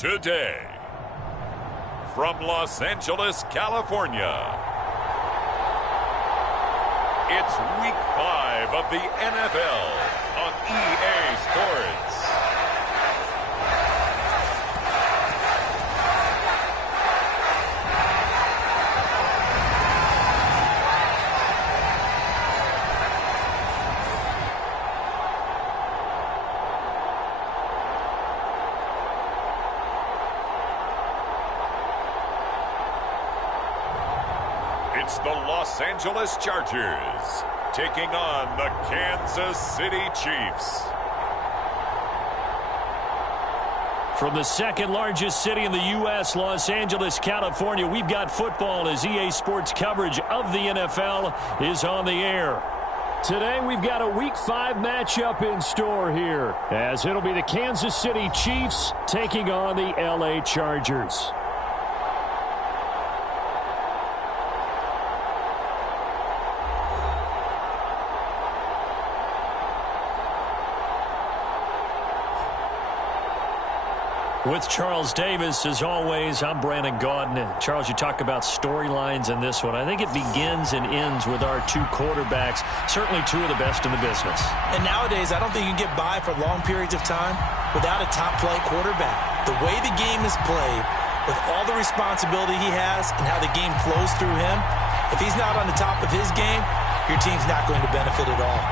today. From Los Angeles, California, it's Week 5 of the NFL on EA Sports. It's the Los Angeles Chargers taking on the Kansas City Chiefs. From the second largest city in the U.S., Los Angeles, California, we've got football as EA Sports coverage of the NFL is on the air. Today we've got a Week 5 matchup in store here, as it'll be the Kansas City Chiefs taking on the L.A. Chargers. With Charles Davis, as always, I'm Brandon Gaudin. Charles, you talk about storylines in this one. I think it begins and ends with our two quarterbacks, certainly two of the best in the business. And nowadays, I don't think you can get by for long periods of time without a top-flight quarterback. The way the game is played, with all the responsibility he has and how the game flows through him, if he's not on the top of his game, your team's not going to benefit at all.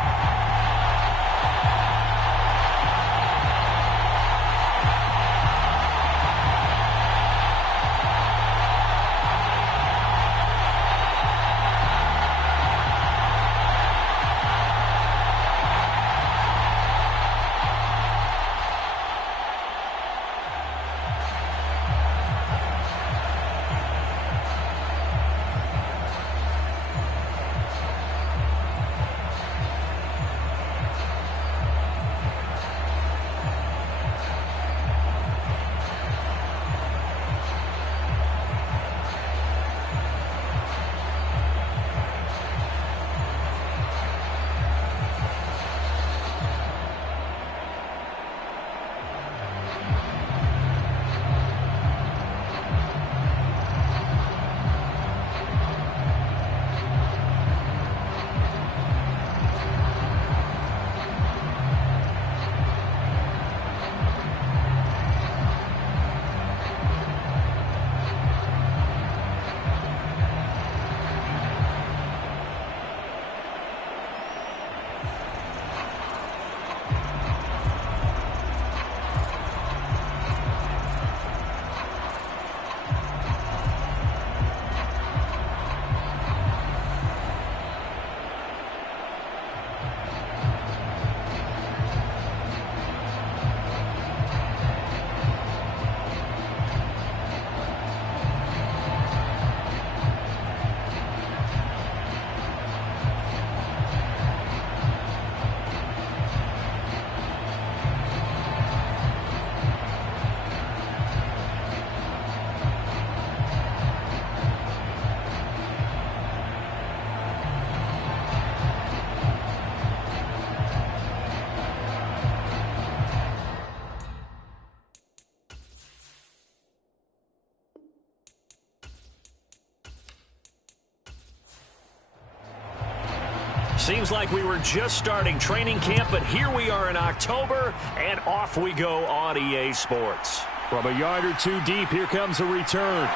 Seems like we were just starting training camp, but here we are in October, and off we go on EA Sports. From a yard or two deep, here comes a return.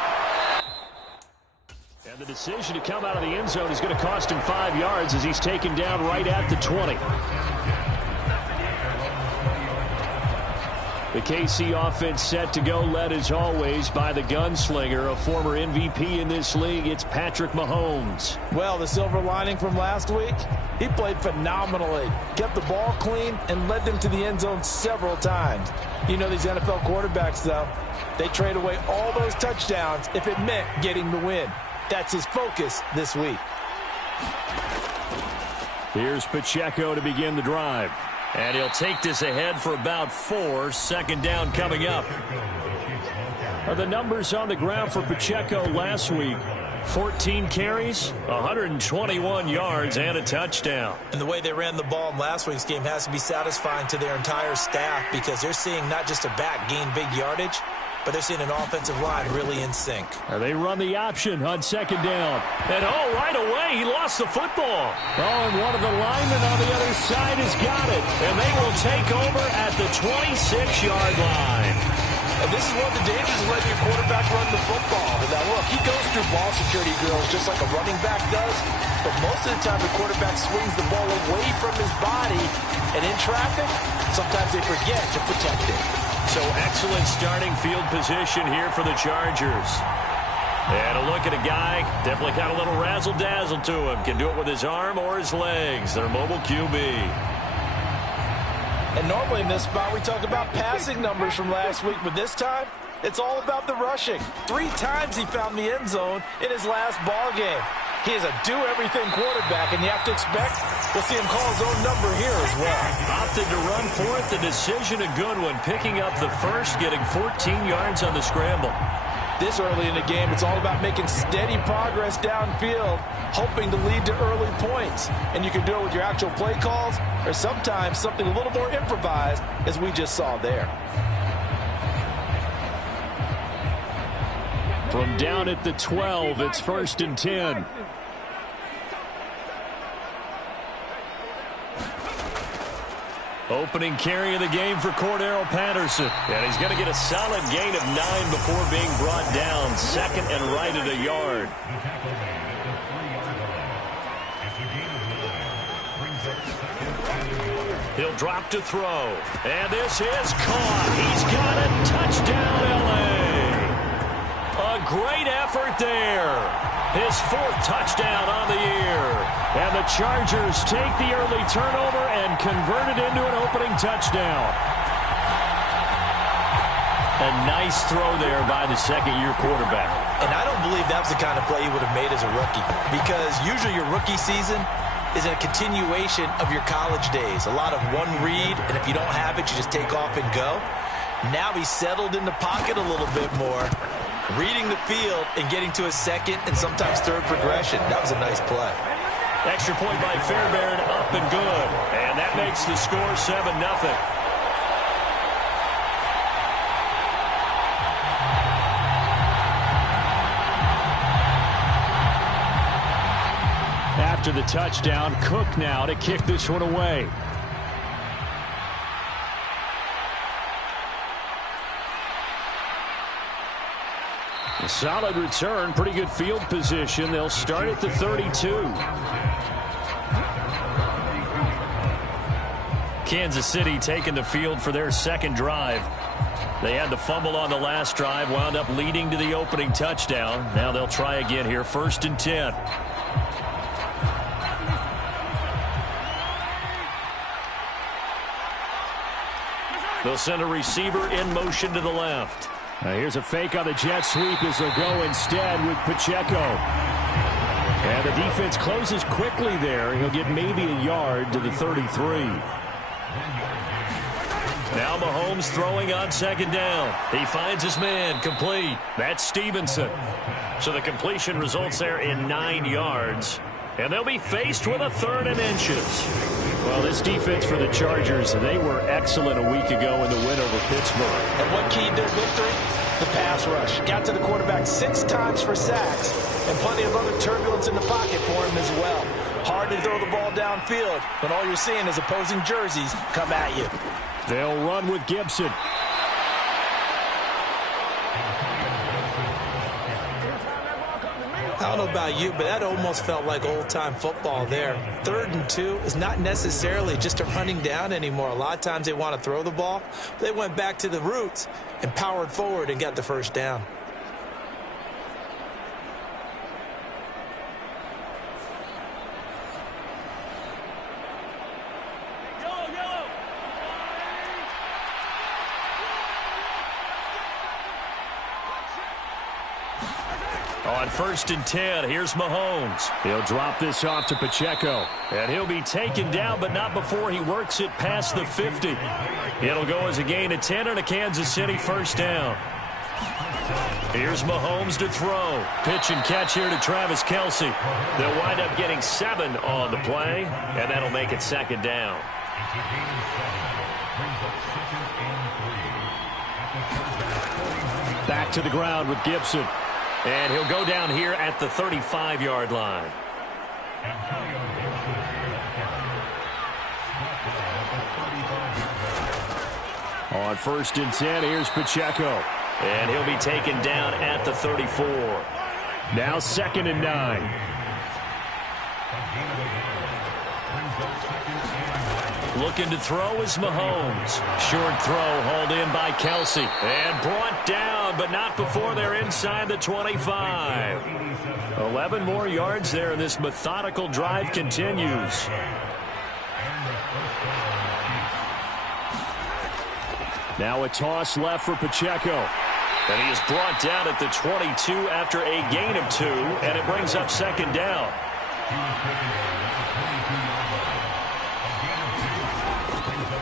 And the decision to come out of the end zone is going to cost him 5 yards as he's taken down right at the 20. The KC offense set to go, led as always by the gunslinger, a former MVP in this league. It's Patrick Mahomes. Well, the silver lining from last week, he played phenomenally, kept the ball clean, and led them to the end zone several times. You know these NFL quarterbacks, though, they trade away all those touchdowns if it meant getting the win. That's his focus this week. Here's Pacheco to begin the drive. And he'll take this ahead for about 4. Second down coming up. The numbers on the ground for Pacheco last week. 14 carries, 121 yards, and a touchdown. And the way they ran the ball in last week's game has to be satisfying to their entire staff because they're seeing not just a back gain big yardage, but they're seeing an offensive line really in sync. They run the option on second down. And, right away, he lost the football. And one of the linemen on the other side has got it. And they will take over at the 26-yard line. And this is one of the dangers of letting your quarterback run the football. Now, look, he goes through ball security drills just like a running back does, but most of the time the quarterback swings the ball away from his body, and in traffic, sometimes they forget to protect it. So excellent starting field position here for the Chargers. And a look at a guy, definitely got a little razzle-dazzle to him. Can do it with his arm or his legs. Their mobile QB. And normally in this spot, we talk about passing numbers from last week, but this time, it's all about the rushing. 3 times he found the end zone in his last ball game. He is a do-everything quarterback, and you have to expect we'll see him call his own number here as well. Opted to run for it. The decision a good one, picking up the first, getting 14 yards on the scramble. This early in the game, it's all about making steady progress downfield, hoping to lead to early points. And you can do it with your actual play calls or sometimes something a little more improvised, as we just saw there. From down at the 12, it's 1st and 10. Opening carry of the game for Cordero Patterson. And he's going to get a solid gain of 9 before being brought down. Second and right at a yard. He'll drop to throw. And this is caught. He's got a touchdown, L.A. A great effort there. His 4th touchdown on the year. And the Chargers take the early turnover and convert it into an opening touchdown. A nice throw there by the second-year quarterback. And I don't believe that was the kind of play he would have made as a rookie, because usually your rookie season is a continuation of your college days. A lot of one read, and if you don't have it, you just take off and go. Now he's settled in the pocket a little bit more, reading the field and getting to a second and sometimes third progression. That was a nice play. Extra point by Fairbairn, up and good. And that makes the score 7-0. After the touchdown, Cook now to kick this one away. A solid return, pretty good field position. They'll start at the 32. Kansas City taking the field for their second drive. They had the fumble on the last drive, wound up leading to the opening touchdown. Now they'll try again here, 1st and 10. They'll send a receiver in motion to the left. Now here's a fake on the jet sweep as they'll go instead with Pacheco. And the defense closes quickly there. He'll get maybe a yard to the 33. Now Mahomes throwing on second down. He finds his man, complete. That's Stevenson. So the completion results there in 9 yards. And they'll be faced with a 3rd and inches. Well, this defense for the Chargers, they were excellent a week ago in the win over Pittsburgh. And what keyed their victory? The pass rush. Got to the quarterback 6 times for sacks, and plenty of other turbulence in the pocket for him as well. Hard to throw the ball downfield when all you're seeing is opposing jerseys come at you. They'll run with Gibson. I don't know about you, but that almost felt like old-time football there. 3rd and 2 is not necessarily just a running down anymore. A lot of times they want to throw the ball. They went back to the roots and powered forward and got the first down. On 1st and 10, here's Mahomes. He'll drop this off to Pacheco. And he'll be taken down, but not before he works it past the 50. It'll go as a gain of 10 and a Kansas City first down. Here's Mahomes to throw. Pitch and catch here to Travis Kelce. They'll wind up getting 7 on the play, and that'll make it 2nd down. Back to the ground with Gibson. And he'll go down here at the 35-yard line. On 1st and 10, here's Pacheco. And he'll be taken down at the 34. Now 2nd and 9. Looking to throw is Mahomes. Short throw hauled in by Kelsey. And brought down, but not before they're inside the 25. 11 more yards there, and this methodical drive continues. Now a toss left for Pacheco. And he is brought down at the 22 after a gain of 2, and it brings up 2nd down.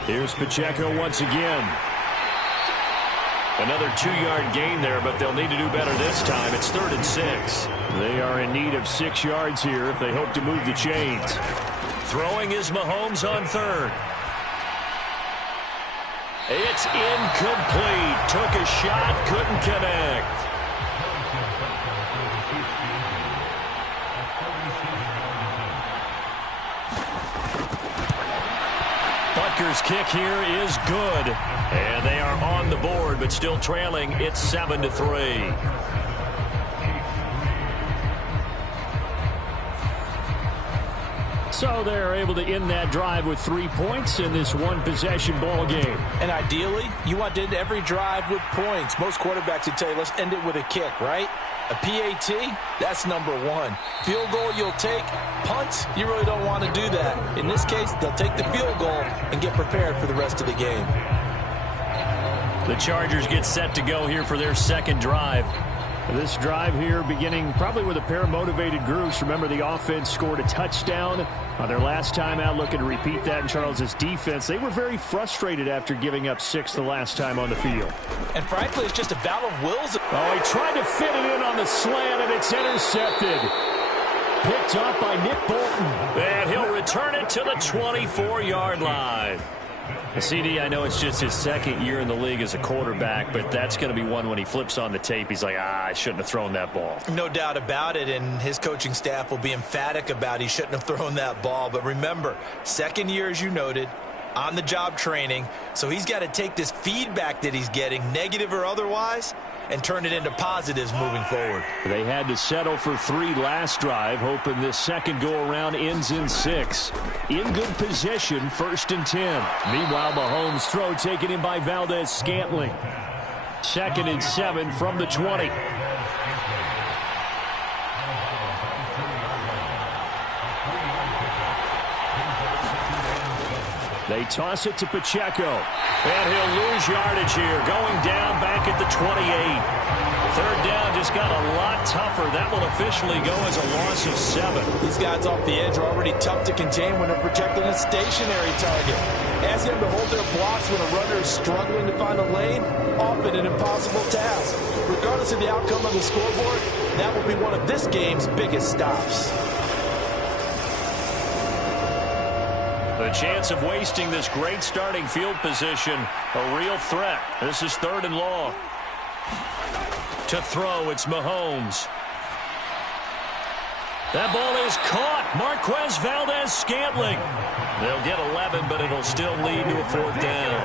Here's Pacheco once again. Another 2-yard gain there, but they'll need to do better this time. It's 3rd and 6. They are in need of 6 yards here if they hope to move the chains. Throwing is Mahomes on 3rd. It's incomplete. Took a shot, couldn't connect. Butker's kick here is good. And they are on the board, but still trailing. It's 7-3. So they're able to end that drive with 3 points in this one-possession ball game. And ideally, you want to end every drive with points. Most quarterbacks would tell you, let's end it with a kick, right? A PAT, that's number 1. Field goal you'll take. Punts, you really don't want to do that. In this case, they'll take the field goal and get prepared for the rest of the game. The Chargers get set to go here for their 2nd drive. This drive here beginning probably with a pair of motivated groups. Remember, the offense scored a touchdown on their last time out, looking to repeat that in Charles's defense. They were very frustrated after giving up 6 the last time on the field. And frankly, it's just a battle of wills. Oh, he tried to fit it in on the slant, and it's intercepted. Picked up by Nick Bolton. And he'll return it to the 24-yard line. CD, I know it's just his 2nd year in the league as a quarterback, but that's going to be one when he flips on the tape. He's like, I shouldn't have thrown that ball. No doubt about it, and his coaching staff will be emphatic about he shouldn't have thrown that ball. But remember, 2nd year, as you noted, on-the-job training, so he's got to take this feedback that he's getting, negative or otherwise, and turn it into positives moving forward. They had to settle for 3 last drive, hoping this 2nd go-around ends in 6. In good position, 1st and 10. Meanwhile, Mahomes' throw taken in by Valdez-Scantling. 2nd and 7 from the 20. They toss it to Pacheco. And he'll lose yardage here. Going down back at the 28. 3rd down just got a lot tougher. That will officially go as a loss of 7. These guys off the edge are already tough to contain when they're protecting a stationary target. Ask them to hold their blocks when a runner is struggling to find a lane, often an impossible task. Regardless of the outcome on the scoreboard, that will be one of this game's biggest stops. The chance of wasting this great starting field position, a real threat. This is 3rd and long. To throw, it's Mahomes. That ball is caught. Marquez Valdez-Scantling. They'll get 11, but it'll still lead to a 4th down.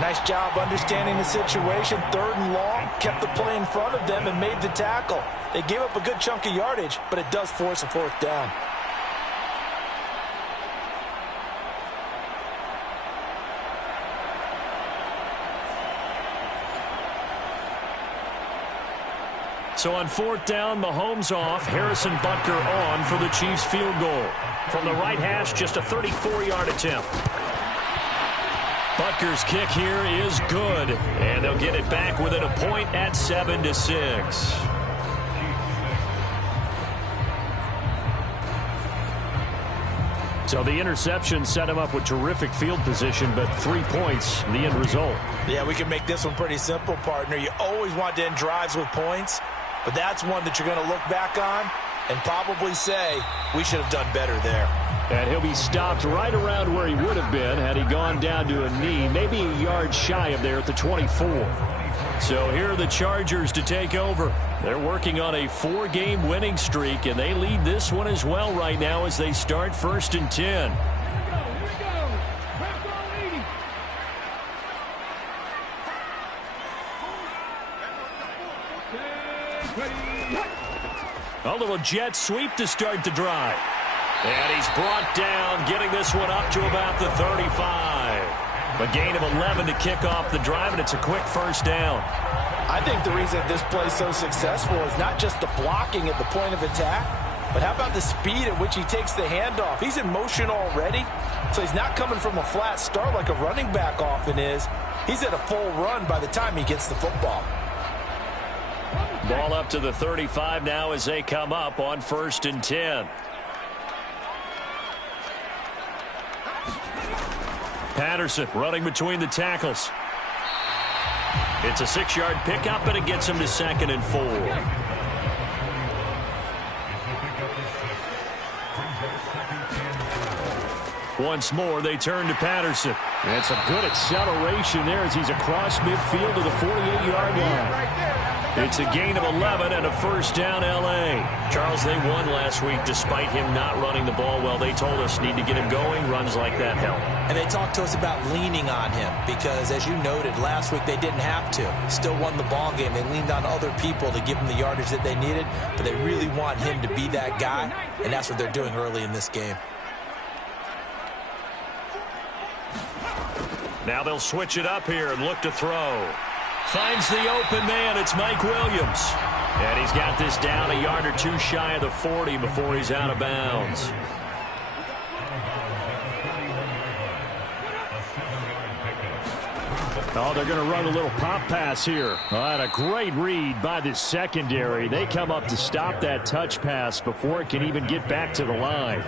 Nice job understanding the situation. 3rd and long, kept the play in front of them and made the tackle. They gave up a good chunk of yardage, but it does force a 4th down. So on 4th down, Mahomes off, Harrison Butker on for the Chiefs field goal. From the right hash, just a 34-yard attempt. Butker's kick here is good, and they'll get it back within a point at 7-6. So the interception set him up with terrific field position, but 3 points, the end result. Yeah, we can make this one pretty simple, partner. You always want to end drives with points, but that's one that you're going to look back on and probably say, we should have done better there. And he'll be stopped right around where he would have been had he gone down to a knee, maybe a yard shy of there at the 24. So here are the Chargers to take over. They're working on a 4-game winning streak, and they lead this one as well right now as they start 1st and 10. A little jet sweep to start the drive. And he's brought down, getting this one up to about the 35. A gain of 11 to kick off the drive, and it's a quick first down. I think the reason this play is so successful is not just the blocking at the point of attack, but how about the speed at which he takes the handoff? He's in motion already, so he's not coming from a flat start like a running back often is. He's at a full run by the time he gets the football. Ball up to the 35 now as they come up on 1st and 10. Patterson running between the tackles. It's a 6-yard pickup, and it gets him to 2nd and 4. Once more, they turn to Patterson. That's a good acceleration there as he's across midfield to the 48-yard line. It's a gain of 11 and a first down, L.A. Charles, they won last week despite him not running the ball well. They told us need to get him going. Runs like that help. And they talked to us about leaning on him because, as you noted, last week they didn't have to. Still won the ball game. They leaned on other people to give them the yardage that they needed, but they really want him to be that guy, and that's what they're doing early in this game. Now they'll switch it up here and look to throw. Finds the open man. It's Mike Williams. And he's got this down a yard or two shy of the 40 before he's out of bounds. Oh, they're going to run a little pop pass here. And a great read by the secondary. They come up to stop that touch pass before it can even get back to the line.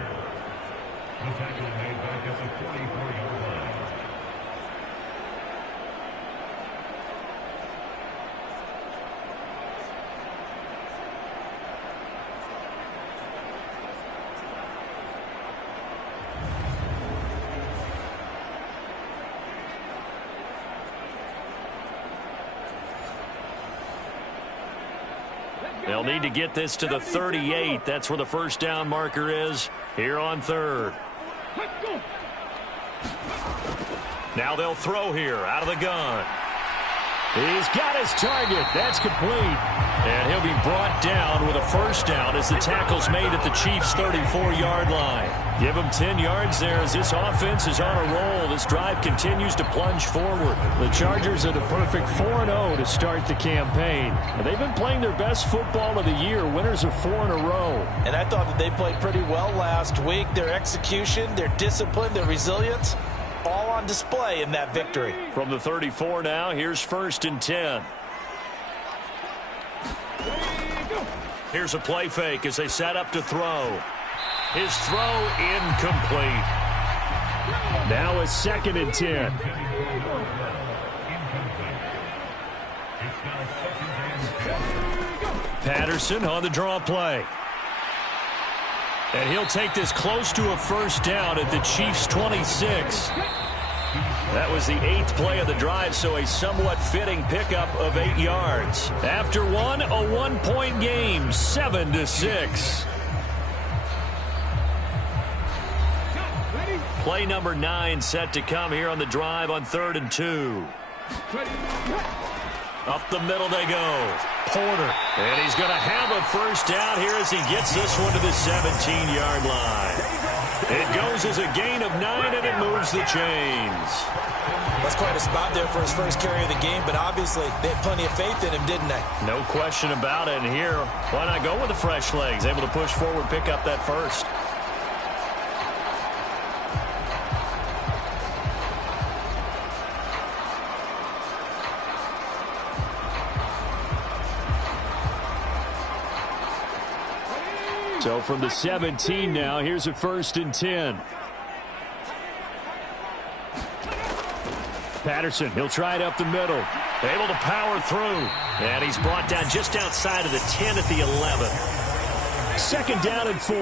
They'll need to get this to the 38. That's where the first down marker is here on 3rd. Now they'll throw here out of the gun. He's got his target. That's complete. And he'll be brought down with a first down as the tackle's made at the Chiefs' 34-yard line. Give him 10 yards there as this offense is on a roll. This drive continues to plunge forward. The Chargers are the perfect 4-0 to start the campaign. They've been playing their best football of the year. Winners of 4 in a row. And I thought that they played pretty well last week. Their execution, their discipline, their resilience, all on display in that victory. From the 34 now, here's 1st and 10. Here's a play fake as they set up to throw. His throw incomplete. Now it's 2nd and 10. Patterson on the draw play. And he'll take this close to a first down at the Chiefs' 26. That was the 8th play of the drive, so a somewhat fitting pickup of 8 yards. After one, a 1-point game, 7-6. Play number 9 set to come here on the drive on 3rd and 2. Up the middle they go. Porter. And he's going to have a first down here as he gets this one to the 17-yard line. It goes as a gain of 9, and it moves the chains. That's quite a spot there for his first carry of the game, but obviously they had plenty of faith in him, didn't they? No question about it. And here, why not go with the fresh legs? Able to push forward, pick up that first. So from the 17 now, here's a 1st and 10. Patterson, he'll try it up the middle. Able to power through. And he's brought down just outside of the 10 at the 11. 2nd down and 4.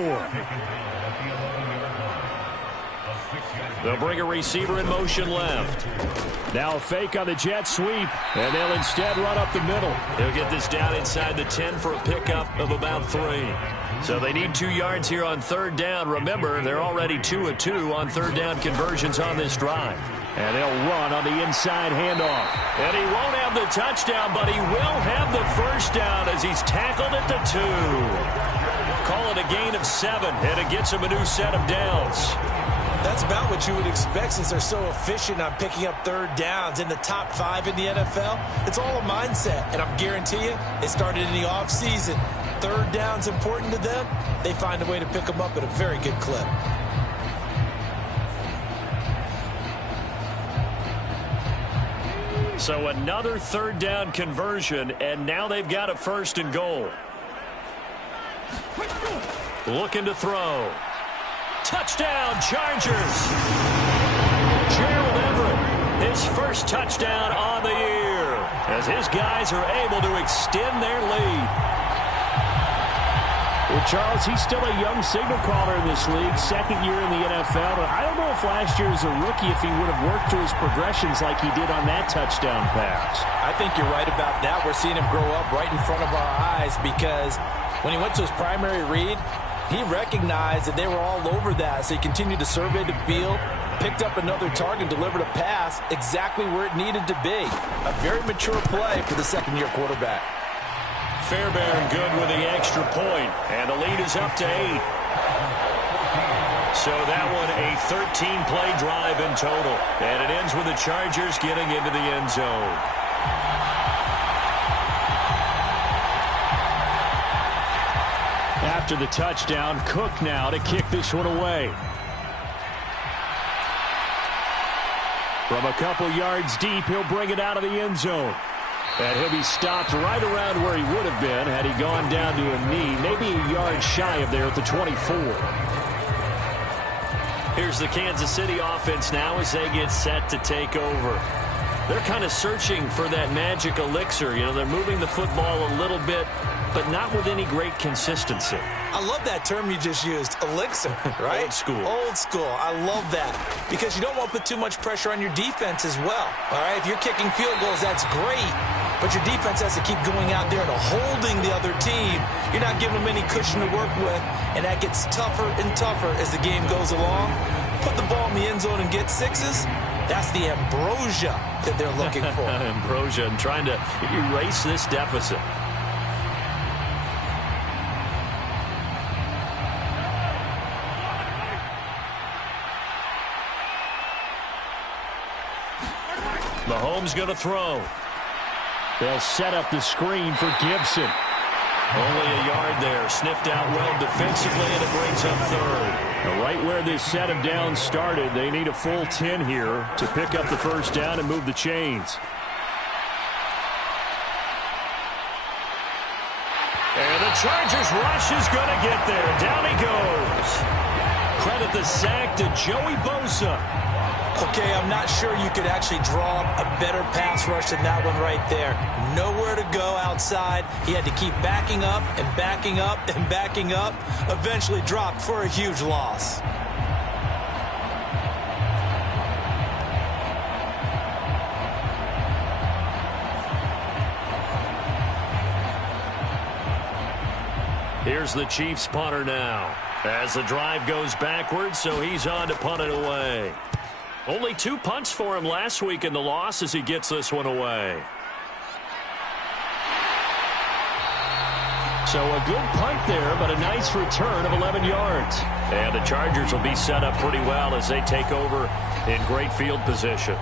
They'll bring a receiver in motion left. Now a fake on the jet sweep, and they'll instead run up the middle. He'll get this down inside the 10 for a pickup of about 3. So they need 2 yards here on third down. Remember, they're already 2 of 2 on third down conversions on this drive. And they'll run on the inside handoff. And he won't have the touchdown, but he will have the first down as he's tackled at the 2. Call it a gain of 7, and it gets him a new set of downs. That's about what you would expect since they're so efficient on picking up third downs in the top 5 in the NFL. It's all a mindset, and I guarantee you it started in the offseason. Third down's important to them. They find a way to pick them up at a very good clip. So another third down conversion, and now they've got a 1st and goal. Looking to throw. Touchdown, Chargers. Gerald Everett, his first touchdown on the year, as his guys are able to extend their lead. Well, Charles, he's still a young signal caller in this league, 2nd year in the NFL. And I don't know if last year as a rookie if he would have worked through his progressions like he did on that touchdown pass. I think you're right about that. We're seeing him grow up right in front of our eyes because when he went to his primary read, he recognized that they were all over that, so he continued to survey the field, picked up another target, delivered a pass exactly where it needed to be. A very mature play for the 2nd-year quarterback. Fairbairn good with the extra point, and the lead is up to 8. So that one a 13-play drive in total, and it ends with the Chargers getting into the end zone. After the touchdown, Cook now to kick this one away. From a couple yards deep, he'll bring it out of the end zone. And he'll be stopped right around where he would have been had he gone down to a knee, maybe a yard shy of there at the 24. Here's the Kansas City offense now as they get set to take over. They're kind of searching for that magic elixir. You know, they're moving the football a little bit, but not with any great consistency. I love that term you just used, elixir, right? Old school. Old school. I love that because you don't want to put too much pressure on your defense as well. All right, if you're kicking field goals, that's great, but your defense has to keep going out there and holding the other team. You're not giving them any cushion to work with, and that gets tougher and tougher as the game goes along. Put the ball in the end zone and get 6s. That's the ambrosia that they're looking for. Ambrosia and trying to erase this deficit. Mahomes going to throw. They'll set up the screen for Gibson. Only a yard there. Sniffed out well defensively, and it brings up 3rd. Right where this set of downs started, they need a full 10 here to pick up the first down and move the chains. And the Chargers rush is going to get there. Down he goes. Credit the sack to Joey Bosa. Okay, I'm not sure you could actually draw a better pass rush than that one right there. Nowhere to go outside. He had to keep backing up and backing up and backing up. Eventually dropped for a huge loss. Here's the Chiefs punter now. As the drive goes backwards, so he's on to punt it away. Only 2 punts for him last week in the loss as he gets this one away. So a good punt there, but a nice return of 11 yards. And the Chargers will be set up pretty well as they take over in great field position.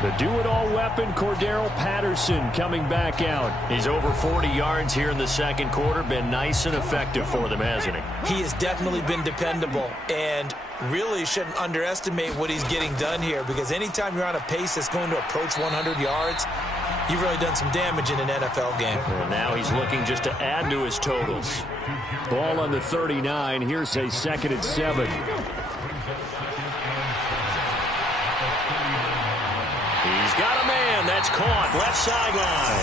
The do-it-all weapon, Cordero Patterson, coming back out. He's over 40 yards here in the 2nd quarter. Been nice and effective for them, hasn't he? He has definitely been dependable and really shouldn't underestimate what he's getting done here because anytime you're on a pace that's going to approach 100 yards, you've really done some damage in an NFL game. And now he's looking just to add to his totals. Ball on the 39. Here's a 2nd and 7. He's got a man. That's caught. Left sideline.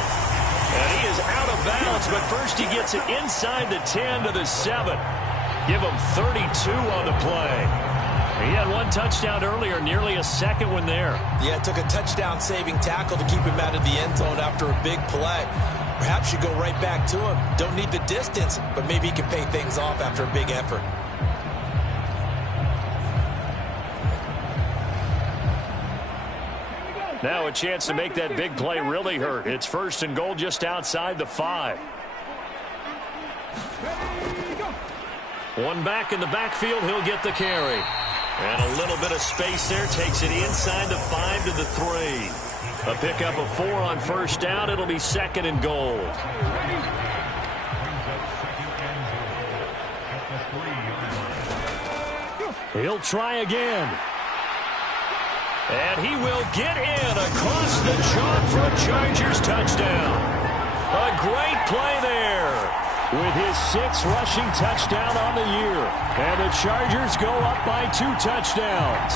And he is out of bounds, but first he gets it inside the 10 to the 7. Give him 32 on the play. He had one one touchdown earlier, nearly a second one there. Yeah, it took a touchdown-saving tackle to keep him out of the end zone after a big play. Perhaps you go right back to him. Don't need the distance, but maybe he can pay things off after a big effort. Now a chance to make that big play really hurt. It's 1st and goal just outside the 5. One back in the backfield, he'll get the carry. And a little bit of space there, takes it inside the 5 to the 3. A pickup of 4 on 1st down, it'll be 2nd and goal. He'll try again. And he will get in across the chalk for a Chargers touchdown. A great play there with his 6th rushing touchdown on the year. And the Chargers go up by 2 touchdowns.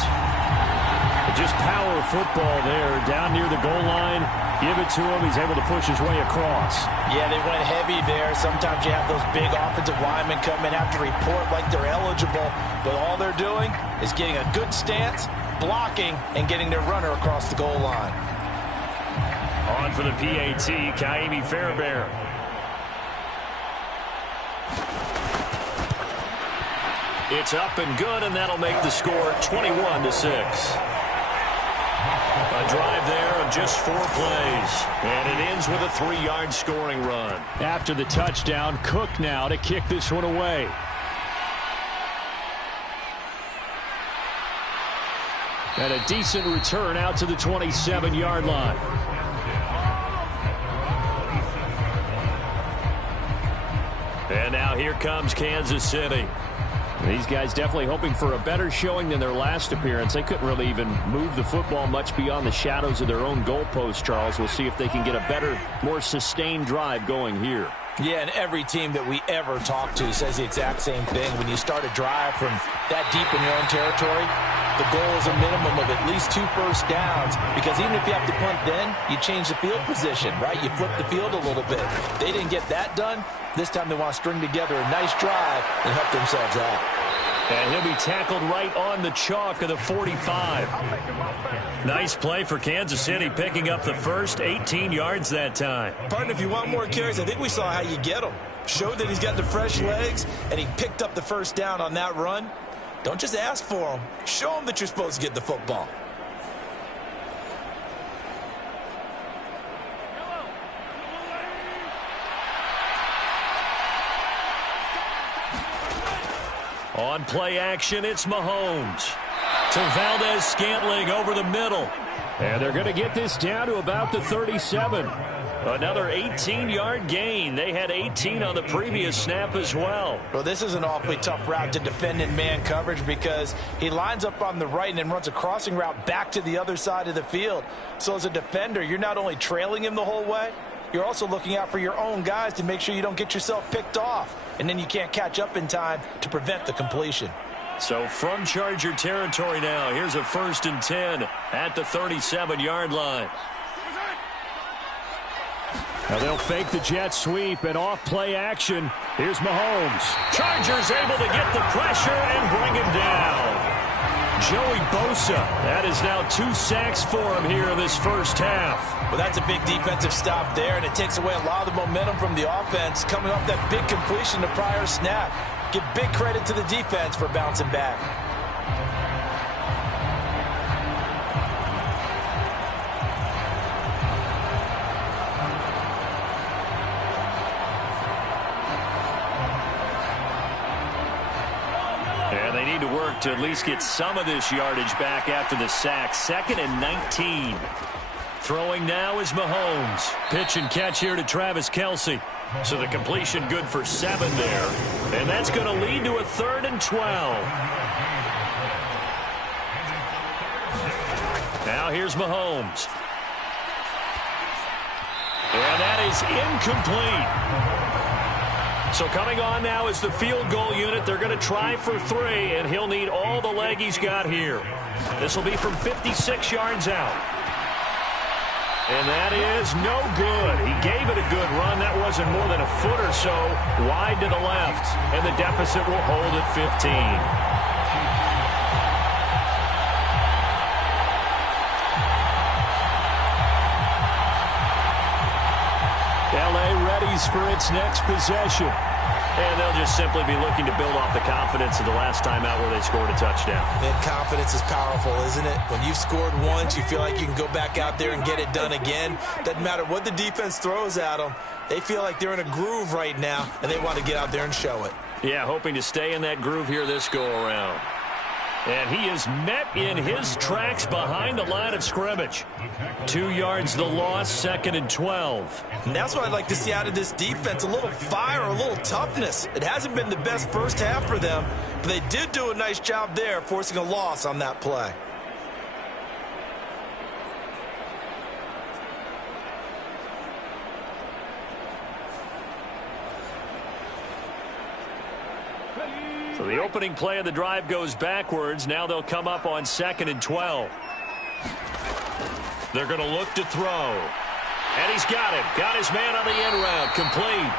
Just power football there down near the goal line. Give it to him. He's able to push his way across. Yeah, they went heavy there. Sometimes you have those big offensive linemen come in, have to report like they're eligible. But all they're doing is getting a good stance, blocking, and getting their runner across the goal line. On for the PAT, Kaimi Fairbairn. It's up and good, and that'll make the score 21-6. A drive there of just 4 plays. And it ends with a 3-yard scoring run. After the touchdown, Cook now to kick this one away. And a decent return out to the 27-yard line. And now here comes Kansas City. These guys definitely hoping for a better showing than their last appearance. They couldn't really even move the football much beyond the shadows of their own goalpost, Charles. We'll see if they can get a better, more sustained drive going here. Yeah, and every team that we ever talk to says the exact same thing. When you start a drive from that deep in your own territory, the goal is a minimum of at least 2 first downs, because even if you have to punt then, you change the field position, right? You flip the field a little bit. They didn't get that done. This time they want to string together a nice drive and help themselves out. And he'll be tackled right on the chalk of the 45. Nice play for Kansas City, picking up the first 18 yards that time. Partner, if you want more carries, I think we saw how you get him. Showed that he's got the fresh legs, and he picked up the first down on that run. Don't just ask for him. Show him that you're supposed to get the football. On play action, it's Mahomes. To Valdez-Scantling over the middle. And they're going to get this down to about the 37. Another 18-yard gain. They had 18 on the previous snap as well. Well, this is an awfully tough route to defend in man coverage, because he lines up on the right and then runs a crossing route back to the other side of the field. So as a defender, you're not only trailing him the whole way, you're also looking out for your own guys to make sure you don't get yourself picked off. And then you can't catch up in time to prevent the completion. So from Charger territory now, here's a 1st and 10 at the 37-yard line. Now they'll fake the jet sweep and off play action. Here's Mahomes. Chargers able to get the pressure and bring him down. Joey Bosa, that is now 2 sacks for him here in this first half. Well, that's a big defensive stop there, and it takes away a lot of the momentum from the offense coming off that big completion the prior snap. Give big credit to the defense for bouncing back. And they need to work to at least get some of this yardage back after the sack. 2nd and 19. Throwing now is Mahomes. Pitch and catch here to Travis Kelce. So the completion good for 7 there. And that's going to lead to a 3rd and 12. Now here's Mahomes. And that is incomplete. So coming on now is the field goal unit. They're going to try for 3, and he'll need all the leg he's got here. This will be from 56 yards out. And that is no good. He gave it a good run. That wasn't more than a foot or so wide to the left. And the deficit will hold at 15. face for its next possession. And they'll just simply be looking to build off the confidence of the last time out where they scored a touchdown. And confidence is powerful, isn't it? When you've scored once, you feel like you can go back out there and get it done again. Doesn't matter what the defense throws at them. They feel like they're in a groove right now, and they want to get out there and show it. Yeah, hoping to stay in that groove here this go-around. And he is met in his tracks behind the line of scrimmage. 2 yards the loss, 2nd and 12. And that's what I'd like to see out of this defense, a little fire, a little toughness. It hasn't been the best first half for them, but they did do a nice job there, forcing a loss on that play. So the opening play of the drive goes backwards. Now they'll come up on 2nd and 12. They're going to look to throw. And he's got him. Got his man on the end route. Complete.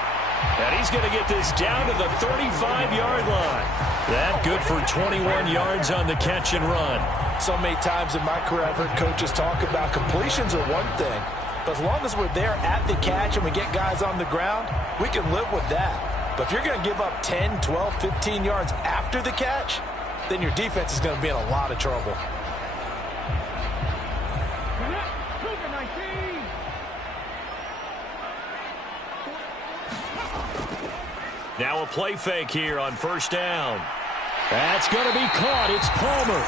And he's going to get this down to the 35-yard line. That good for 21 yards on the catch and run. So many times in my career I've heard coaches talk about completions are one thing. But as long as we're there at the catch and we get guys on the ground, we can live with that. But if you're going to give up 10, 12, 15 yards after the catch, then your defense is going to be in a lot of trouble. Now a play fake here on first down. That's going to be caught. It's Palmer.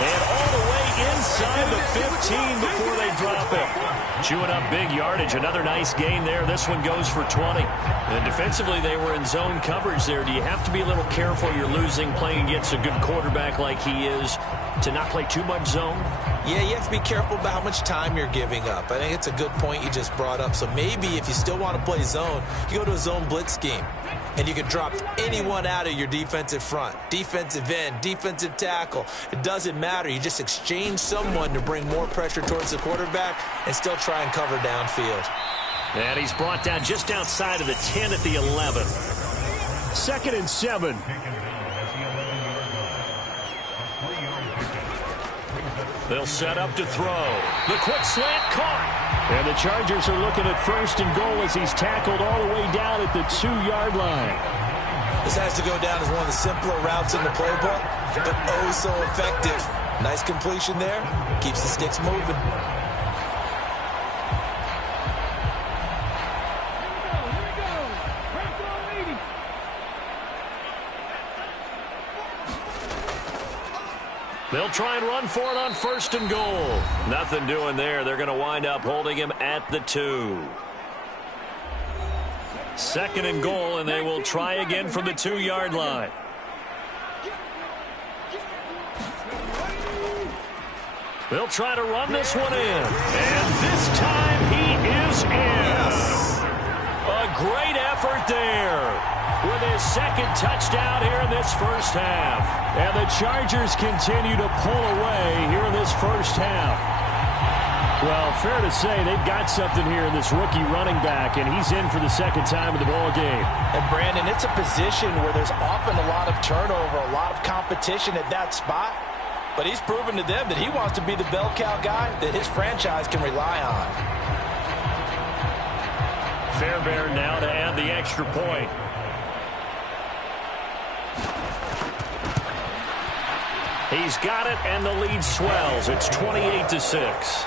And all the way inside the 15 before they drop it. Chewing up big yardage. Another nice gain there. This one goes for 20. And defensively, they were in zone coverage there. Do you have to be a little careful? You're losing playing against a good quarterback like he is to not play too much zone? Yeah, you have to be careful about how much time you're giving up. I think it's a good point you just brought up. So maybe if you still want to play zone, you go to a zone blitz scheme. And you can drop anyone out of your defensive front. Defensive end, defensive tackle. It doesn't matter. You just exchange someone to bring more pressure towards the quarterback and still try and cover downfield. And he's brought down just outside of the 10 at the 11. 2nd and 7. They'll set up to throw. The quick slant caught. And the Chargers are looking at 1st and goal as he's tackled all the way down at the 2-yard line. This has to go down as one of the simpler routes in the playbook, but oh so effective. Nice completion there. Keeps the sticks moving. They'll try and run for it on 1st and goal. Nothing doing there. They're going to wind up holding him at the 2. 2nd and goal, and they will try again from the 2-yard line. They'll try to run this one in. And this time he is in. A great effort there with his 2nd touchdown here in this first half. And the Chargers continue to pull away here in this first half. Well, fair to say they've got something here in this rookie running back, and he's in for the 2nd time of the ball game. And, Brandon, it's a position where there's often a lot of turnover, a lot of competition at that spot. But he's proven to them that he wants to be the bell cow guy that his franchise can rely on. Fairbairn now to add the extra point. He's got it, and the lead swells. It's 28-6.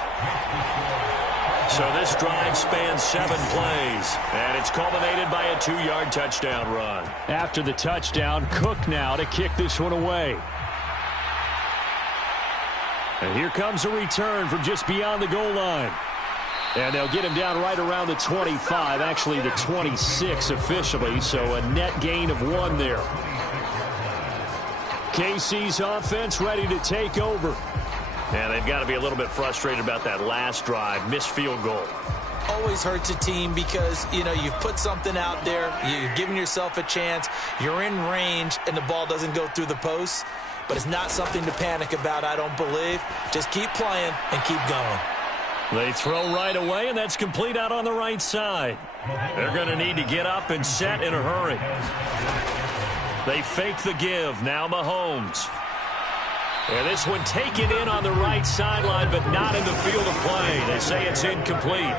So this drive spans 7 plays, and it's culminated by a 2-yard touchdown run. After the touchdown, Cook now to kick this one away. And here comes a return from just beyond the goal line. And they'll get him down right around the 25, actually the 26 officially, so a net gain of 1 there. KC's offense ready to take over. And they've got to be a little bit frustrated about that last drive, missed field goal. Always hurts a team because, you know, you've put something out there, you've given yourself a chance, you're in range, and the ball doesn't go through the posts. But it's not something to panic about, I don't believe. Just keep playing and keep going. They throw right away, and that's complete out on the right side. They're going to need to get up and set in a hurry. They fake the give. Now Mahomes. And this one taken in on the right sideline, but not in the field of play. They say it's incomplete.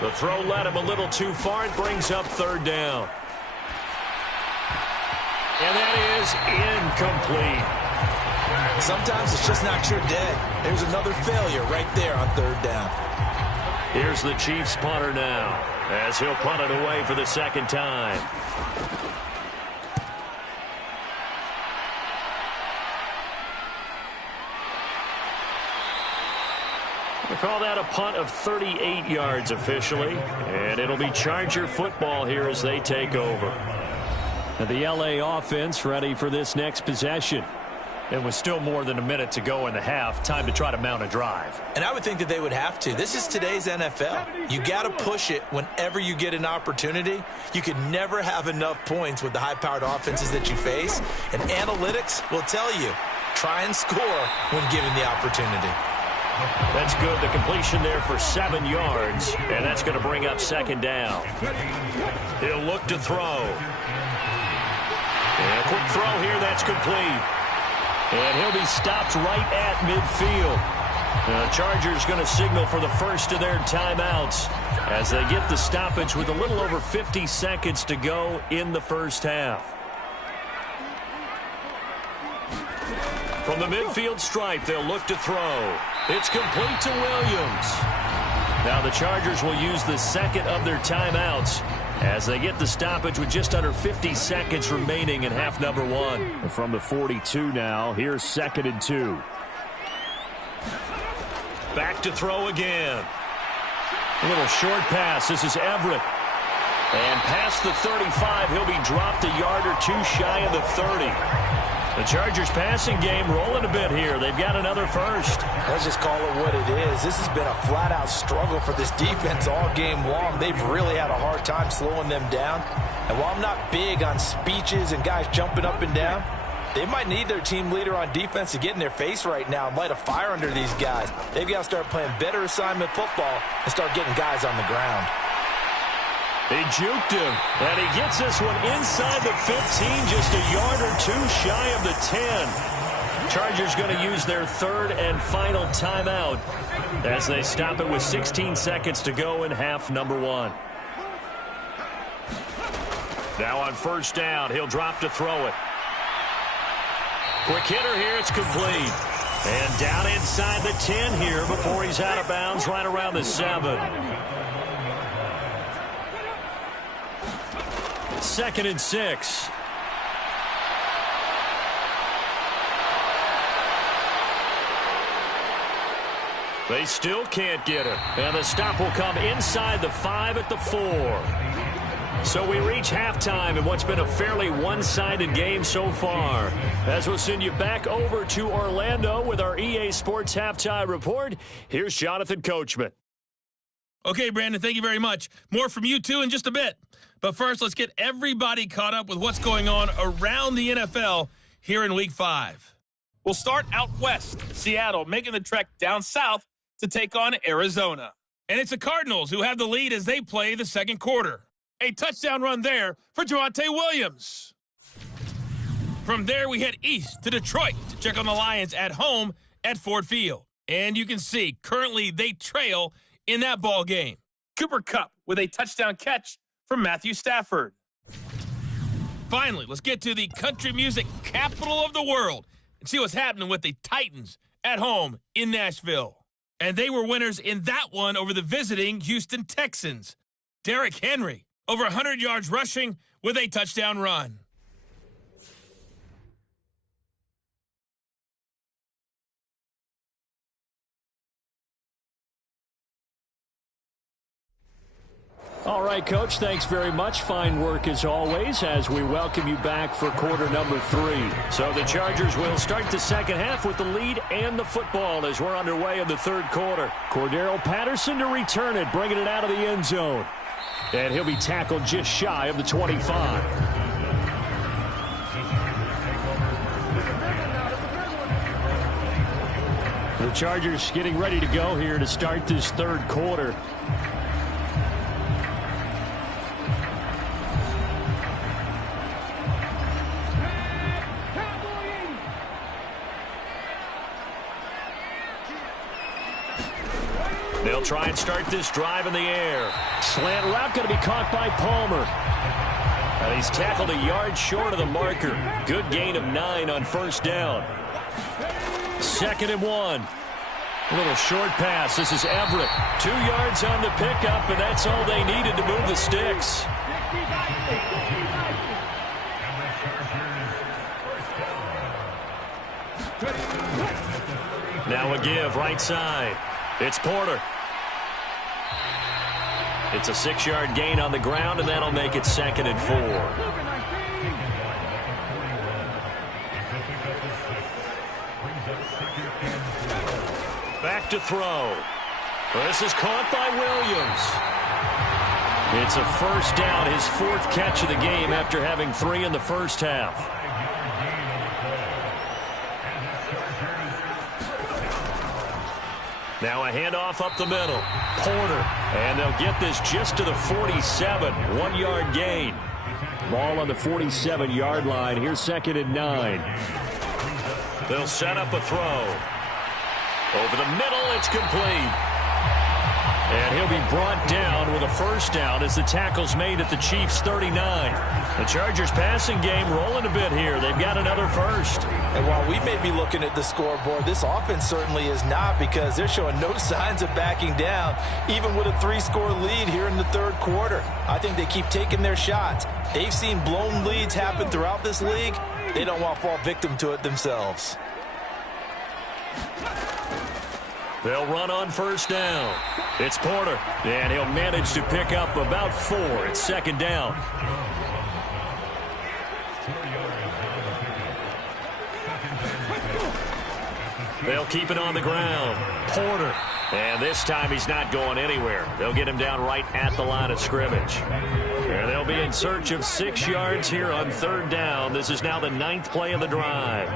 The throw led him a little too far. It brings up third down. And that is incomplete. Sometimes it's just not your day. There's another failure right there on third down. Here's the Chiefs punter now, as he'll punt it away for the second time. We'll call that a punt of 38 yards officially, and it'll be Charger football here as they take over. And the L.A. offense ready for this next possession. And with still more than a minute to go in the half, time to try to mount a drive. And I would think that they would have to. This is today's NFL. You got to push it whenever you get an opportunity. You can never have enough points with the high-powered offenses that you face. And analytics will tell you, try and score when given the opportunity. That's good. The completion there for 7 yards, and that's going to bring up second down. He'll look to throw. And a quick throw here, that's complete. And he'll be stopped right at midfield. The Chargers going to signal for the first of their timeouts as they get the stoppage with a little over 50 seconds to go in the first half. From the midfield stripe, they'll look to throw. It's complete to Williams. Now the Chargers will use the second of their timeouts as they get the stoppage with just under 50 seconds remaining in half number one. From the 42 now, here's 2nd and 2. Back to throw again. A little short pass. This is Everett. And past the 35, he'll be dropped a yard or two shy of the 30. The Chargers passing game rolling a bit here. They've got another first. Let's just call it what it is. This has been a flat-out struggle for this defense all game long. They've really had a hard time slowing them down. And while I'm not big on speeches and guys jumping up and down, they might need their team leader on defense to get in their face right now and light a fire under these guys. They've got to start playing better assignment football and start getting guys on the ground. They juked him, and he gets this one inside the 15, just a yard or two shy of the 10. Chargers going to use their third and final timeout as they stop it with 16 seconds to go in half number one. Now on first down, he'll drop to throw it. Quick hitter here, it's complete. And down inside the 10 here before he's out of bounds right around the 7. 2nd and 6. They still can't get it. And the stop will come inside the 5 at the 4. So we reach halftime in what's been a fairly one-sided game so far. As we'll send you back over to Orlando with our EA Sports Halftime Report, here's Jonathan Coachman. Okay, Brandon, thank you very much. More from you, too, in just a bit. But first, let's get everybody caught up with what's going on around the NFL here in Week 5. We'll start out west. Seattle making the trek down south to take on Arizona. And it's the Cardinals who have the lead as they play the second quarter. A touchdown run there for Javonte Williams. From there, we head east to Detroit to check on the Lions at home at Ford Field. And you can see, currently they trail in that ball game. Cooper Kupp with a touchdown catch from Matthew Stafford. Finally, let's get to the country music capital of the world and see what's happening with the Titans at home in Nashville. And they were winners in that one over the visiting Houston Texans. Derrick Henry, over 100 yards rushing with a touchdown run. All right, Coach, thanks very much. Fine work as always as we welcome you back for quarter number 3. So the Chargers will start the second half with the lead and the football as we're underway in the third quarter. Cordero Patterson to return it, bringing it out of the end zone. And he'll be tackled just shy of the 25. The Chargers getting ready to go here to start this third quarter. They'll try and start this drive in the air. Slant route going to be caught by Palmer. And he's tackled a yard short of the marker. Good gain of 9 on first down. 2nd and 1. A little short pass. This is Everett. 2 yards on the pickup, and that's all they needed to move the sticks. Now a give right side. It's Porter. It's a 6-yard gain on the ground, and that'll make it 2nd and 4. Back to throw. This is caught by Williams. It's a first down, his 4th catch of the game after having 3 in the first half. Now a handoff up the middle. Porter. And they'll get this just to the 47. 1-yard gain. Ball on the 47-yard line. Here's 2nd and 9. They'll set up a throw. Over the middle, it's complete. And he'll be brought down with a first down as the tackle's made at the Chiefs' 39. The Chargers' passing game rolling a bit here. They've got another first. And while we may be looking at the scoreboard, this offense certainly is not, because they're showing no signs of backing down, even with a 3-score lead here in the 3rd quarter. I think they keep taking their shots. They've seen blown leads happen throughout this league. They don't want to fall victim to it themselves. They'll run on first down. It's Porter, and he'll manage to pick up about 4. It's 2nd down. They'll keep it on the ground. Porter, and this time he's not going anywhere. They'll get him down right at the line of scrimmage. And they'll be in search of 6 yards here on 3rd down. This is now the 9th play of the drive.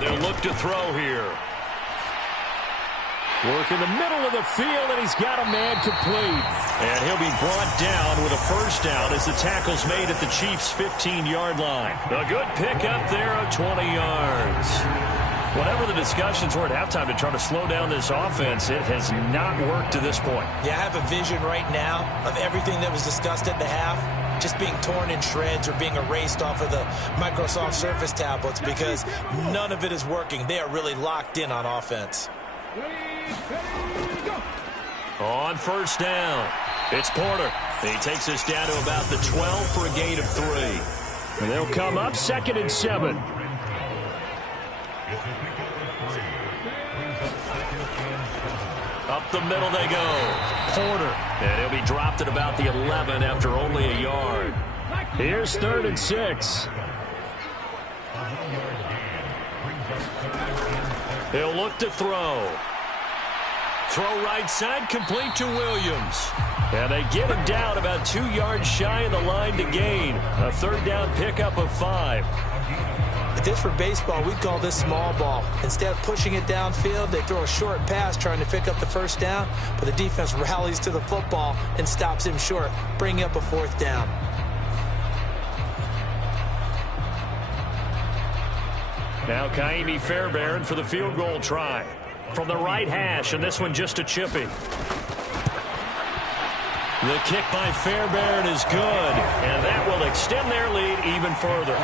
They'll look to throw here. Work in the middle of the field, and he's got a man complete. And he'll be brought down with a first down as the tackle's made at the Chiefs' 15-yard line. A good pickup there of 20 yards. Whatever the discussions were at halftime to try to slow down this offense, it has not worked to this point. Yeah, I have a vision right now of everything that was discussed at the half just being torn in shreds or being erased off of the Microsoft Surface tablets, because none of it is working. They are really locked in on offense. On first down, it's Porter. He takes us down to about the 12 for a gain of 3. And they'll come up 2nd and 7. Up the middle they go. Porter. And he'll be dropped at about the 11 after only a yard. Here's 3rd and 6. He'll look to throw. Throw right side, complete to Williams. And they get him down about 2 yards shy of the line to gain. A 3rd down pickup of 5. If this were baseball, we'd call this small ball. Instead of pushing it downfield, they throw a short pass trying to pick up the first down, but the defense rallies to the football and stops him short, bringing up a 4th down. Now Kaimi Fairbairn for the field goal try. From the right hash, and this one just a chippy. The kick by Fairbairn is good, and that will extend their lead even further.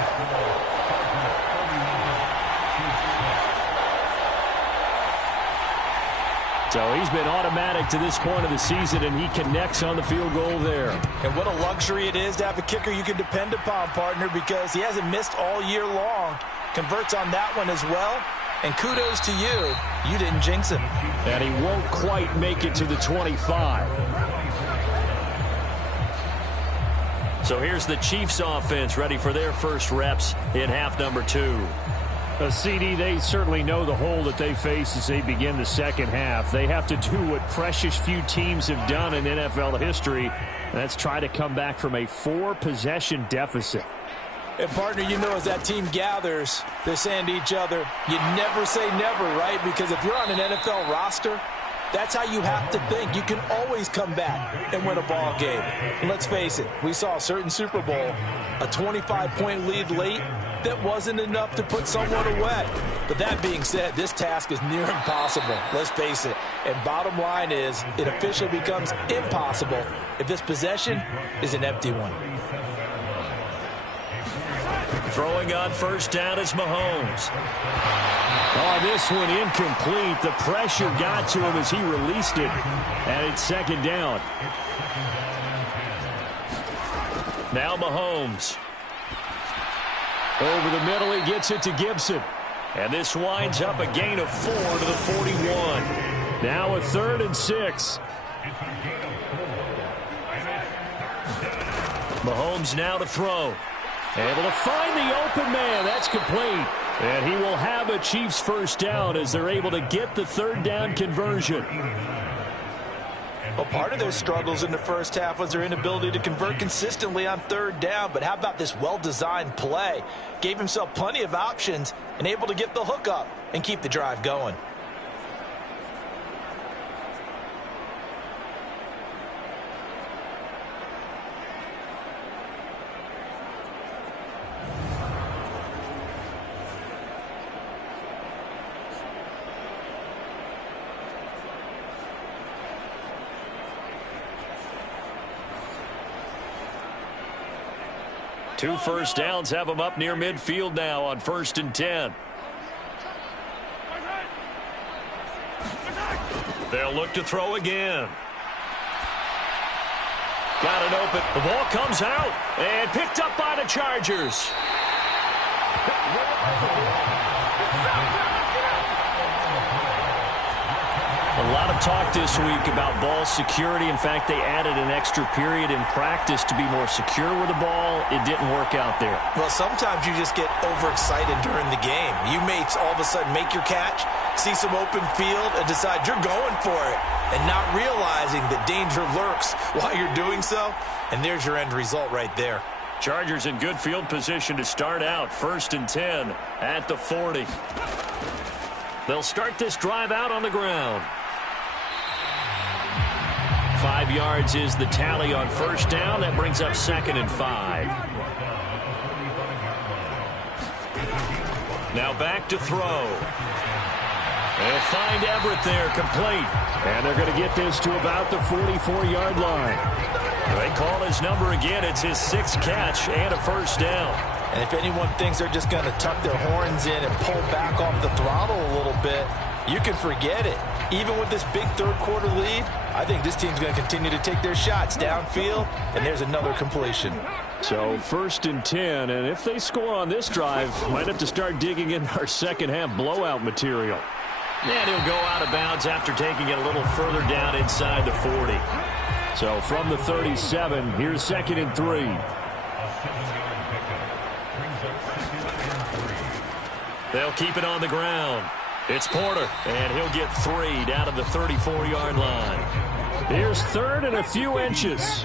So he's been automatic to this point of the season, and he connects on the field goal there. And what a luxury it is to have a kicker you can depend upon, partner, because he hasn't missed all year long. Converts on that one as well. And kudos to you. You didn't jinx him. And he won't quite make it to the 25. So here's the Chiefs offense ready for their first reps in half number 2. CD, they certainly know the hole that they face as they begin the second half. They have to do what precious few teams have done in NFL history. And that's try to come back from a 4-possession deficit. And, partner, you know, as that team gathers, they're saying to each other, you never say never, right? Because if you're on an NFL roster, That's how you have to think. You can always come back and win a ball game. And let's face it, we saw a certain Super Bowl, a 25-point lead late that wasn't enough to put someone away. But that being said, this task is near impossible. Let's face it. And bottom line is, it officially becomes impossible if this possession is an empty one. Throwing on first down is Mahomes. Oh, this one incomplete. The pressure got to him as he released it. And it's second down. Now Mahomes. Over the middle, he gets it to Gibson. And this winds up a gain of 4 to the 41. Now a 3rd and 6. Mahomes now to throw. Able to find the open man. That's complete. And he will have a Chiefs first down as they're able to get the 3rd down conversion. Well, part of their struggles in the first half was their inability to convert consistently on 3rd down. But how about this well-designed play? Gave himself plenty of options and able to get the hook up and keep the drive going. Two first downs have them up near midfield now on 1st and 10. They'll look to throw again. Got it open. The ball comes out and picked up by the Chargers. A lot of talk this week about ball security. In fact, they added an extra period in practice to be more secure with the ball. It didn't work out there. Well, sometimes you just get overexcited during the game. You may all of a sudden make your catch, see some open field, and decide you're going for it, and not realizing that danger lurks while you're doing so. And there's your end result right there. Chargers in good field position to start out. 1st and 10 at the 40. They'll start this drive out on the ground. 5 yards is the tally on 1st down. That brings up 2nd and 5. Now back to throw. They'll find Everett there, complete. And they're going to get this to about the 44-yard line. They call his number again. It's his 6th catch and a 1st down. And if anyone thinks they're just going to tuck their horns in and pull back off the throttle a little bit, you can forget it. Even with this big 3rd quarter lead, I think this team's going to continue to take their shots downfield, and there's another completion. So 1st and 10, and if they score on this drive, might have to start digging in our second half blowout material. And he'll go out of bounds after taking it a little further down inside the 40. So from the 37, here's 2nd and 3. They'll keep it on the ground. It's Porter, and he'll get 3 down to the 34-yard line. Here's 3rd and a few inches.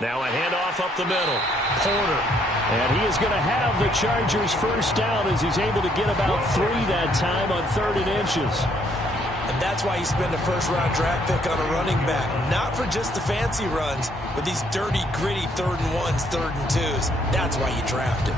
Now a handoff up the middle. Porter. And he is going to have the Chargers first down as he's able to get about 3 that time on 3rd and inches. And that's why you spend a first-round draft pick on a running back. Not for just the fancy runs, but these dirty, gritty 3rd and 1s, 3rd and 2s. That's why you draft him.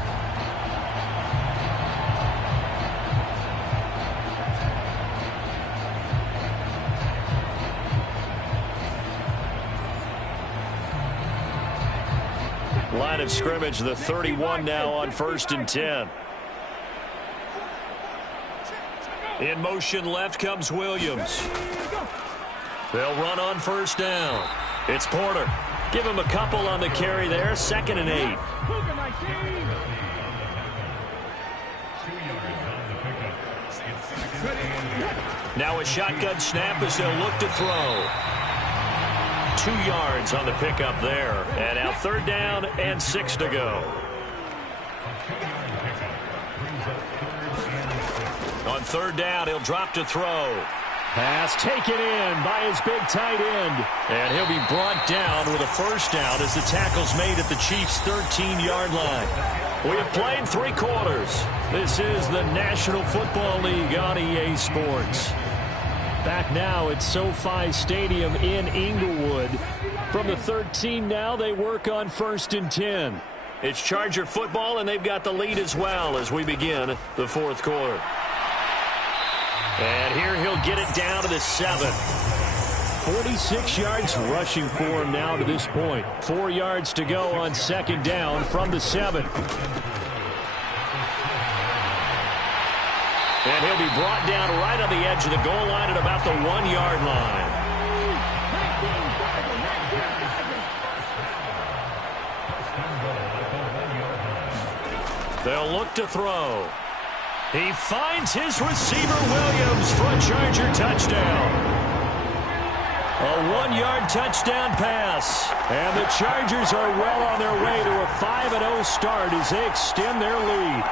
Line of scrimmage, the 31 now on 1st and 10. In motion left comes Williams. They'll run on 1st down. It's Porter. Give him a couple on the carry there. 2nd and 8. Now a shotgun snap as they'll look to throw. 2 yards on the pickup there. And now 3rd down and 6 to go. On 3rd down, he'll drop to throw. Pass taken in by his big tight end. And he'll be brought down with a first down as the tackle's made at the Chiefs' 13-yard line. We have played 3 quarters. This is the National Football League on EA Sports. Back now at SoFi Stadium in Inglewood. From the 13 now, they work on 1st and 10. It's Charger football, and they've got the lead as well as we begin the 4th quarter. And here he'll get it down to the 7. 46 yards rushing for him now to this point. 4 yards to go on 2nd down from the 7. And he'll be brought down right on the edge of the goal line at about the 1-yard line. They'll look to throw. He finds his receiver, Williams, for a Charger touchdown. A 1-yard touchdown pass. And the Chargers are well on their way to a 5-0 start as they extend their lead.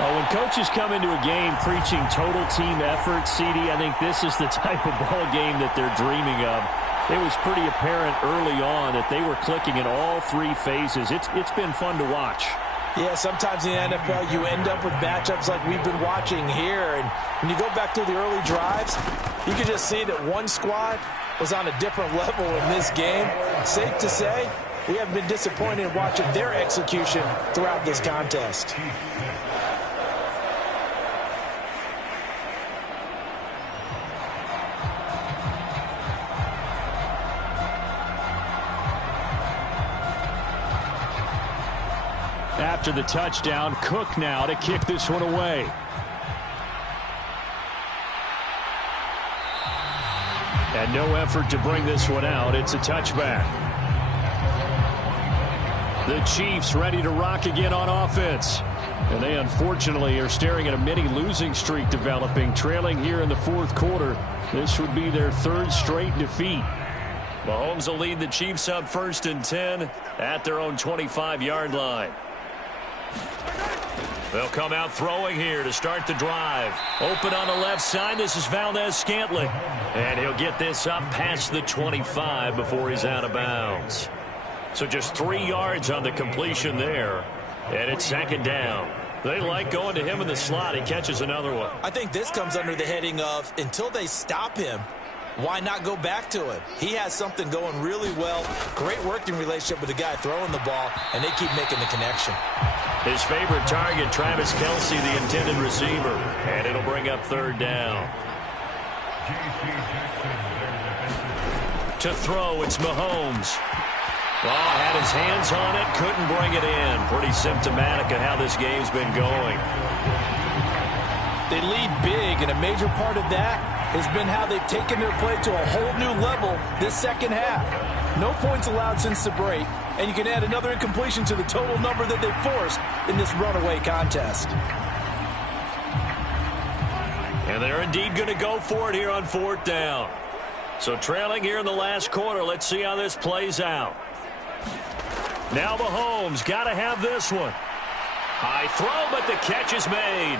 When coaches come into a game preaching total team effort, CD, I think this is the type of ball game that they're dreaming of. It was pretty apparent early on that they were clicking in all 3 phases. It's been fun to watch. Yeah, sometimes in the NFL you end up with matchups like we've been watching here. And when you go back to the early drives, you can just see that one squad was on a different level in this game. Safe to say, we haven't been disappointed in watching their execution throughout this contest. After the touchdown, Cook now to kick this one away. And no effort to bring this one out. It's a touchback. The Chiefs ready to rock again on offense. And they unfortunately are staring at a mini losing streak developing, trailing here in the 4th quarter. This would be their 3rd straight defeat. Mahomes will lead the Chiefs up 1st and 10 at their own 25-yard line. They'll come out throwing here to start the drive. Open on the left side. This is Valdez-Scantling. And he'll get this up past the 25 before he's out of bounds. So just 3 yards on the completion there. And it's 2nd down. They like going to him in the slot. He catches another one. I think this comes under the heading of until they stop him, why not go back to him? He has something going really well. Great working relationship with the guy throwing the ball, and they keep making the connection. His favorite target, Travis Kelce, the intended receiver. And it'll bring up 3rd down. To throw, it's Mahomes. Had his hands on it, couldn't bring it in. Pretty symptomatic of how this game's been going. They lead big, and a major part of that has been how they've taken their play to a whole new level this 2nd half. No points allowed since the break, and you can add another incompletion to the total number that they forced in this runaway contest. And they're indeed going to go for it here on 4th down. So trailing here in the last quarter, let's see how this plays out. Now Mahomes got to have this one. High throw, but the catch is made.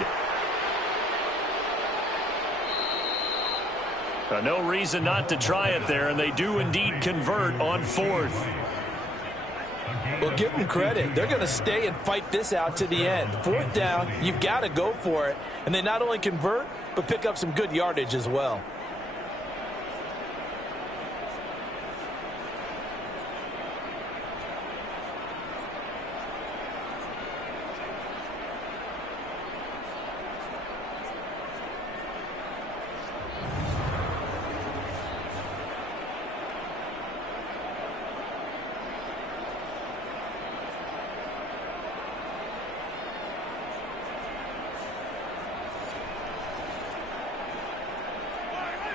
No reason not to try it there, and they do indeed convert on 4th. Well, give them credit. They're going to stay and fight this out to the end. 4th down, you've got to go for it. And they not only convert, but pick up some good yardage as well.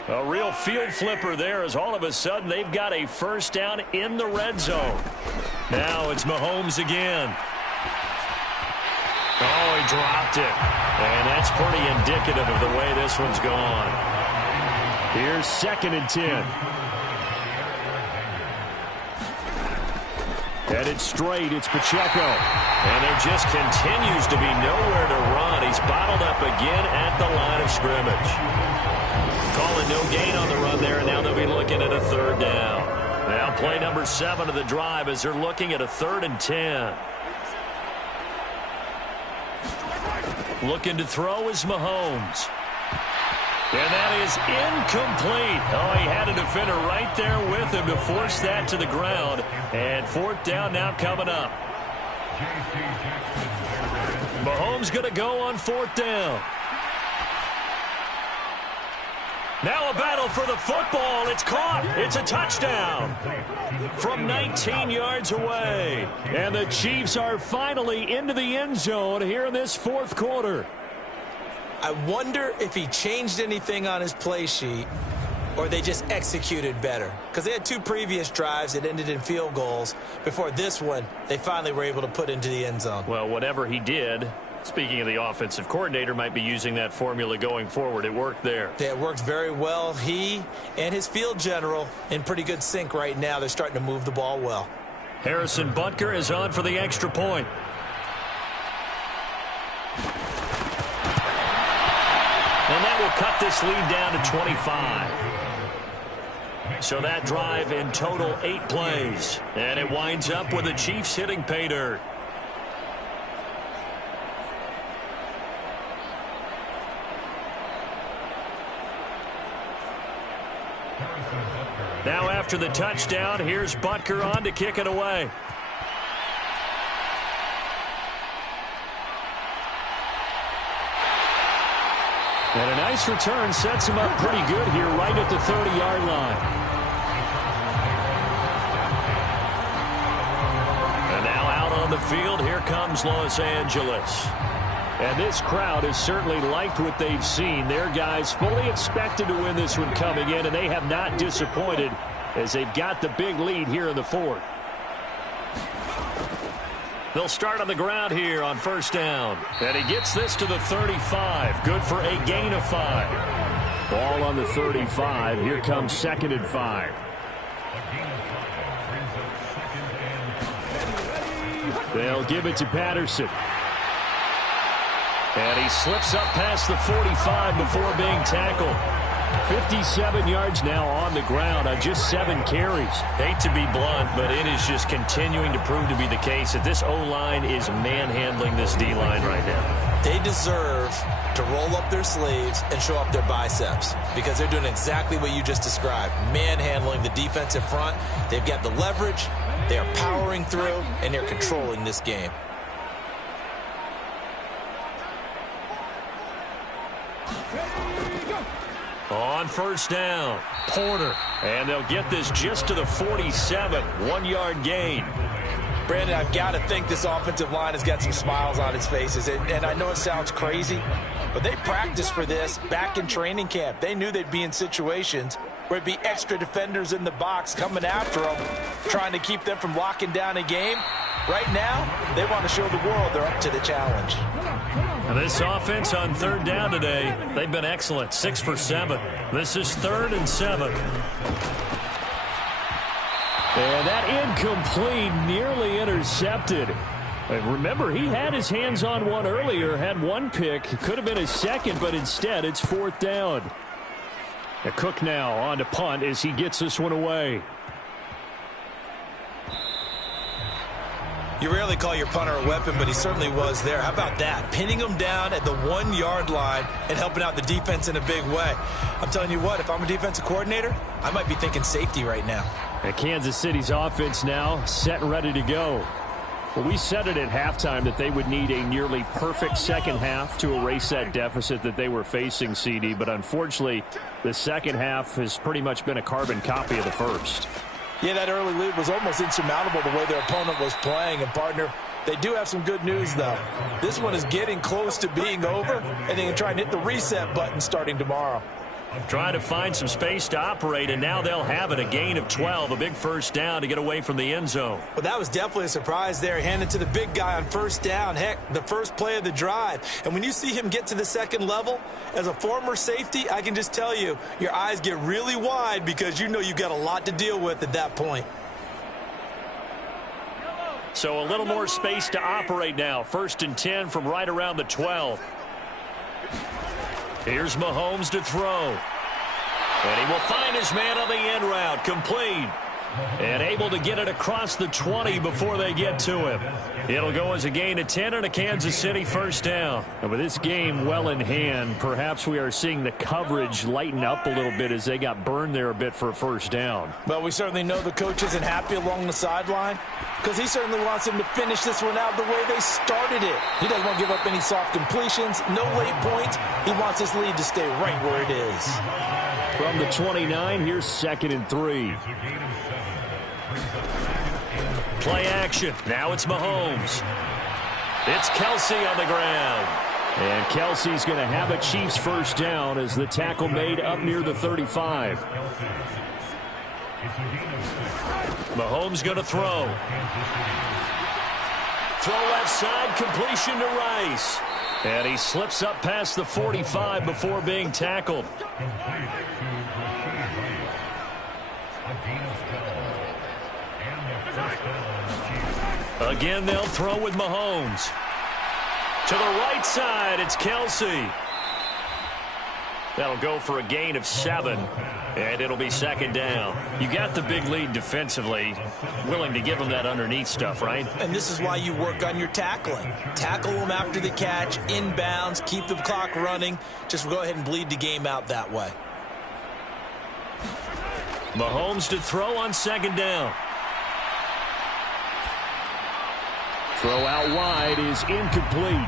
A real field flipper there as all of a sudden they've got a 1st down in the red zone. Now it's Mahomes again. Oh, he dropped it. And that's pretty indicative of the way this one's gone. Here's 2nd and 10. Headed straight, it's Pacheco. And there just continues to be nowhere to run. He's bottled up again at the line of scrimmage. Calling no gain on the run there, and now they'll be looking at a third down. Now play number 7 of the drive as they're looking at a 3rd and 10. Looking to throw is Mahomes. And that is incomplete. Oh, he had a defender right there with him to force that to the ground. And 4th down now coming up. Mahomes going to go on 4th down. Now a battle for the football. It's caught. It's a touchdown from 19 yards away. And the Chiefs are finally into the end zone here in this 4th quarter. I wonder if he changed anything on his play sheet or they just executed better. Because they had 2 previous drives that ended in field goals. Before this one, they finally were able to put into the end zone. Well, whatever he did, speaking of the offensive coordinator, might be using that formula going forward. It worked there. Yeah, it worked very well. He and his field general in pretty good sync right now. They're starting to move the ball well. Harrison Butker is on for the extra point. And that will cut this lead down to 25. So that drive in total 8 plays. And it winds up with the Chiefs hitting pay dirt. Now after the touchdown, here's Butker on to kick it away. And a nice return sets him up pretty good here right at the 30-yard line. And now out on the field, here comes Los Angeles. And this crowd has certainly liked what they've seen. Their guys fully expected to win this one coming in, and they have not disappointed as they've got the big lead here in the 4th. They'll start on the ground here on 1st down. And he gets this to the 35. Good for a gain of 5. Ball on the 35. Here comes 2nd and 5. They'll give it to Patterson. And he slips up past the 45 before being tackled. 57 yards now on the ground on just 7 carries. Hate to be blunt, but it is just continuing to prove to be the case that this O-line is manhandling this D-line right now. They deserve to roll up their sleeves and show up their biceps because they're doing exactly what you just described, manhandling the defensive front. They've got the leverage, they are powering through, and they're controlling this game. On 1st down, Porter. And they'll get this just to the 47. 1-yard gain. Brandon, I've got to think this offensive line has got some smiles on its faces. And I know it sounds crazy, but they practiced for this back in training camp. They knew they'd be in situations where it'd be extra defenders in the box coming after them, trying to keep them from locking down a game. Right now, they want to show the world they're up to the challenge. Now this offense on 3rd down today, they've been excellent. 6 for 7. This is 3rd and 7. And that incomplete, nearly intercepted. And remember, he had his hands on one earlier, had 1 pick. It could have been his 2nd, but instead it's 4th down. Cook now on to punt as he gets this one away. You rarely call your punter a weapon, but he certainly was there. How about that? Pinning him down at the 1-yard line and helping out the defense in a big way. I'm telling you what, if I'm a defensive coordinator, I might be thinking safety right now. And Kansas City's offense now set and ready to go. Well, we said it at halftime that they would need a nearly perfect second half to erase that deficit that they were facing, CD. But unfortunately, the second half has pretty much been a carbon copy of the first. Yeah, that early lead was almost insurmountable the way their opponent was playing. And, partner, they do have some good news, though. This one is getting close to being over, and they can try and hit the reset button starting tomorrow. Trying to find some space to operate, and now they'll have it. A gain of 12, a big 1st down to get away from the end zone. Well, that was definitely a surprise there. Handed to the big guy on 1st down. Heck, the first play of the drive. And when you see him get to the 2nd level, as a former safety, I can just tell you, your eyes get really wide because you know you've got a lot to deal with at that point. So a little more space to operate now. 1st and 10 from right around the 12. Here's Mahomes to throw. And he will find his man on the end route. Complete. And able to get it across the 20 before they get to him. It'll go as a gain of 10 and a Kansas City first down. And with this game well in hand, perhaps we are seeing the coverage lighten up a little bit as they got burned there a bit for a first down. Well, we certainly know the coach isn't happy along the sideline because he certainly wants them to finish this one out the way they started it. He doesn't want to give up any soft completions, no late points. He wants this lead to stay right where it is. From the 29, here's 2nd and 3. Play action. Now it's Mahomes. It's Kelsey on the ground. And Kelsey's going to have a Chiefs first down as the tackle made up near the 35. Mahomes going to throw. Throw left side, completion to Rice. And he slips up past the 45 before being tackled. Again, they'll throw with Mahomes. To the right side, it's Kelsey. That'll go for a gain of 7, and it'll be 2nd down. You got the big lead defensively, willing to give them that underneath stuff, right? And this is why you work on your tackling. Tackle them after the catch, inbounds, keep the clock running. Just go ahead and bleed the game out that way. Mahomes to throw on 2nd down. Throw out wide is incomplete.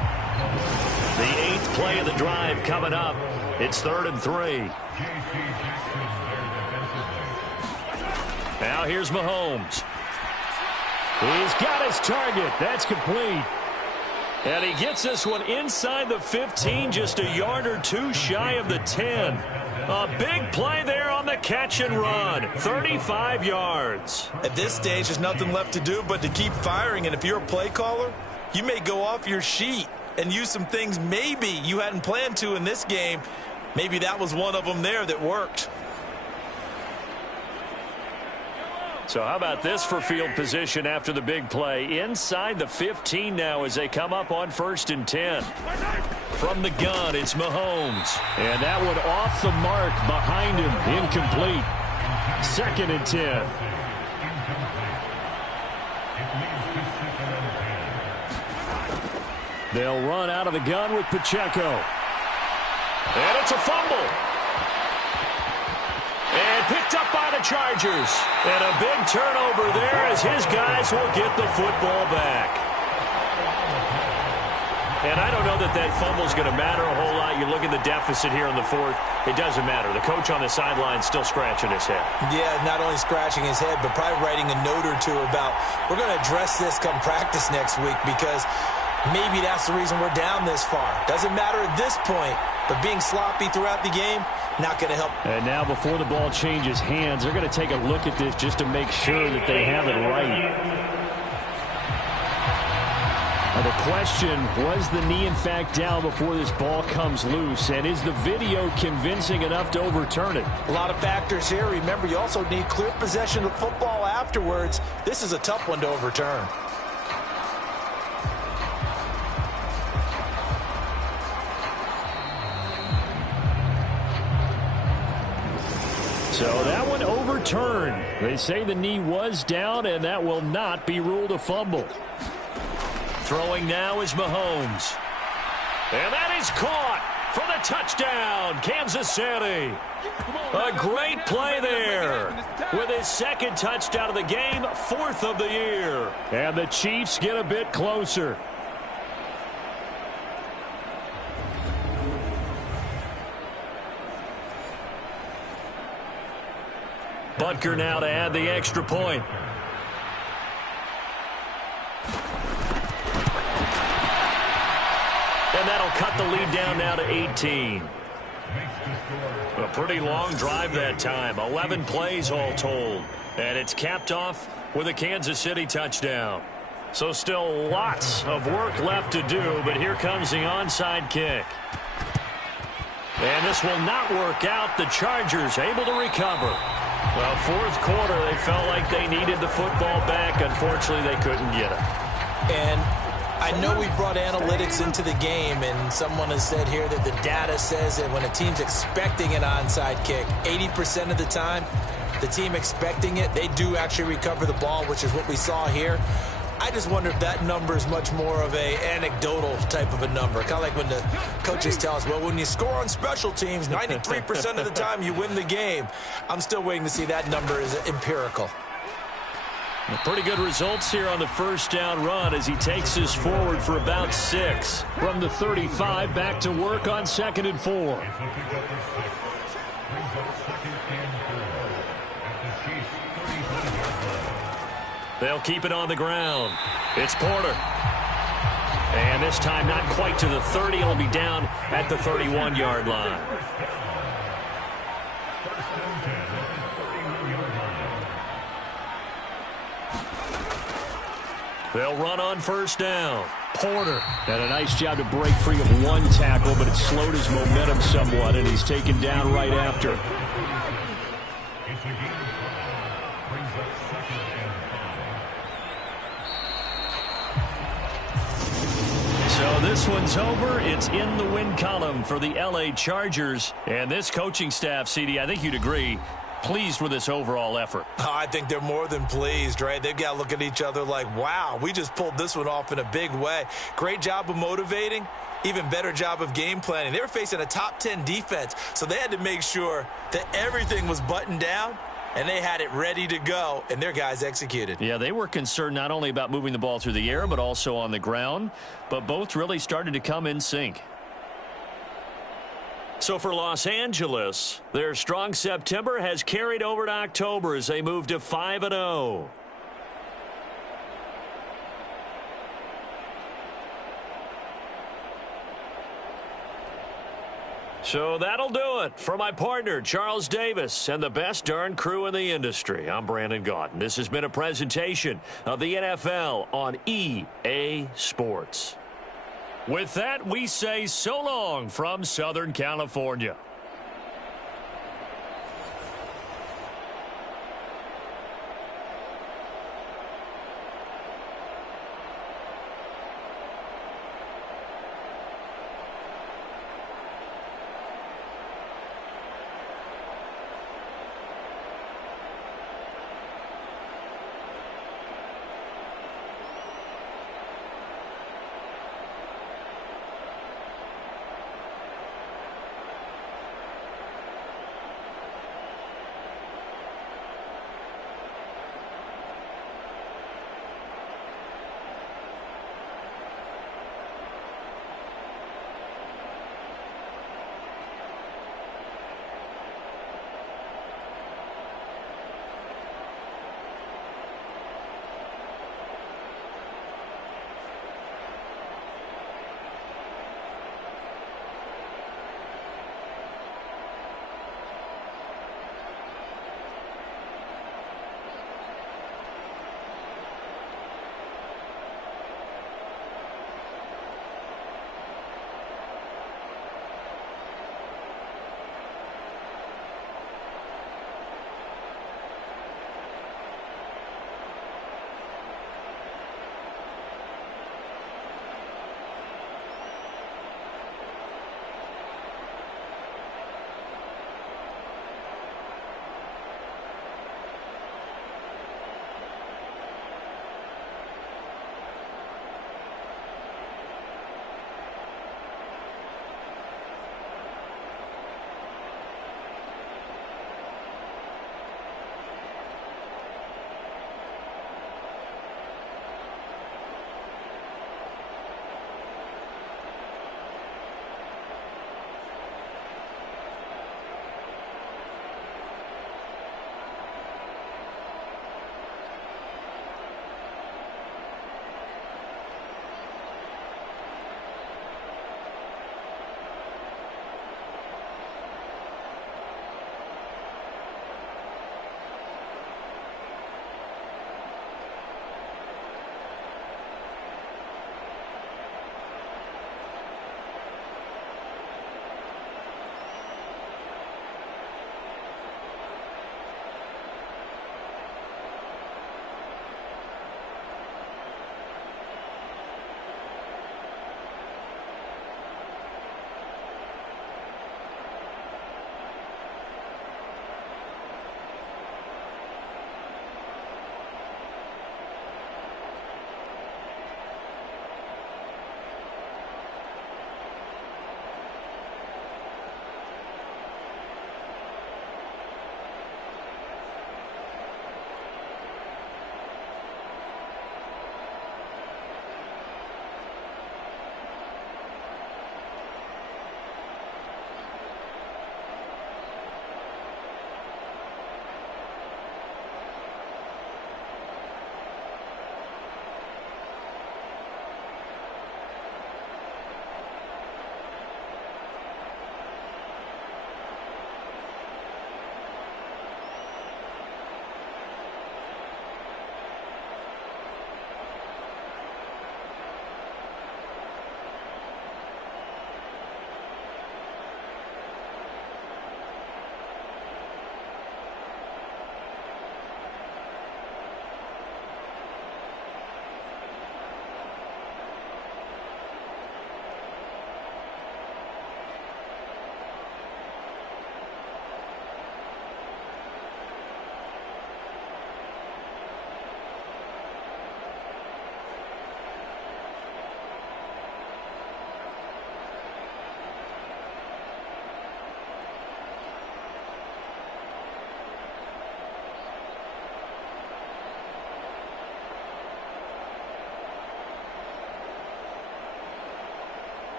The 8th play of the drive coming up. It's 3rd and 3. Now here's Mahomes. He's got his target. That's complete. And he gets this one inside the 15, just a yard or two shy of the 10. A big play there on the catch and run. 35 yards. At this stage, there's nothing left to do but to keep firing. And if you're a play caller, you may go off your sheet and use some things maybe you hadn't planned to in this game. Maybe that was one of them there that worked. So how about this for field position after the big play? Inside the 15 now as they come up on 1st and 10. From the gun, it's Mahomes. And that one off the mark behind him. Incomplete. 2nd and 10. They'll run out of the gun with Pacheco. And it's a fumble. And picked up by the Chargers. And a big turnover there as his guys will get the football back. And I don't know that that fumble is going to matter a whole lot. You look at the deficit here in the 4th. It doesn't matter. The coach on the sideline still scratching his head. Yeah, not only scratching his head, but probably writing a note or two about, we're going to address this come practice next week because maybe that's the reason we're down this far. Doesn't matter at this point, but being sloppy throughout the game, not going to help. And now before the ball changes hands, they're going to take a look at this just to make sure that they have it right. Now the question, was the knee in fact down before this ball comes loose? And is the video convincing enough to overturn it? A lot of factors here. Remember, you also need clear possession of football afterwards. This is a tough one to overturn. So that one overturned. They say the knee was down, and that will not be ruled a fumble. Throwing now is Mahomes. And that is caught for the touchdown, Kansas City. A great play there with his 2nd touchdown of the game, 4th of the year. And the Chiefs get a bit closer. Butker now to add the extra point. And that'll cut the lead down now to 18. A pretty long drive that time. 11 plays all told. And it's capped off with a Kansas City touchdown. So still lots of work left to do, but here comes the onside kick. And this will not work out. The Chargers able to recover. Well, fourth quarter, they felt like they needed the football back. Unfortunately, they couldn't get it. And I know we brought analytics into the game, and someone has said here that the data says that when a team's expecting an onside kick, 80% of the time, the team expecting it, they do actually recover the ball, which is what we saw here. I just wonder if that number is much more of a anecdotal type of a number. Kind of like when the coaches tell us, well, when you score on special teams, 93% of the time you win the game. I'm still waiting to see that number is empirical. Pretty good results here on the first down run as he takes us forward for about 6. From the 35, back to work on 2nd and 4. They'll keep it on the ground. It's Porter. And this time not quite to the 30. It'll be down at the 31-yard line. They'll run on first down. Porter had a nice job to break free of one tackle, but it slowed his momentum somewhat, and he's taken down right after. So this one's over. It's in the win column for the L.A. Chargers. And this coaching staff, CD, I think you'd agree, pleased with this overall effort. Oh, I think they're more than pleased, right? They've got to look at each other like, wow, we just pulled this one off in a big way. Great job of motivating. Even better job of game planning. They were facing a top 10 defense, so they had to make sure that everything was buttoned down, and they had it ready to go, and their guys executed. Yeah, they were concerned not only about moving the ball through the air, but also on the ground. But both really started to come in sync. So for Los Angeles, their strong September has carried over to October as they move to 5-0. So that'll do it for my partner, Charles Davis, and the best darn crew in the industry. I'm Brandon Gaudin. This has been a presentation of the NFL on EA Sports. With that, we say so long from Southern California.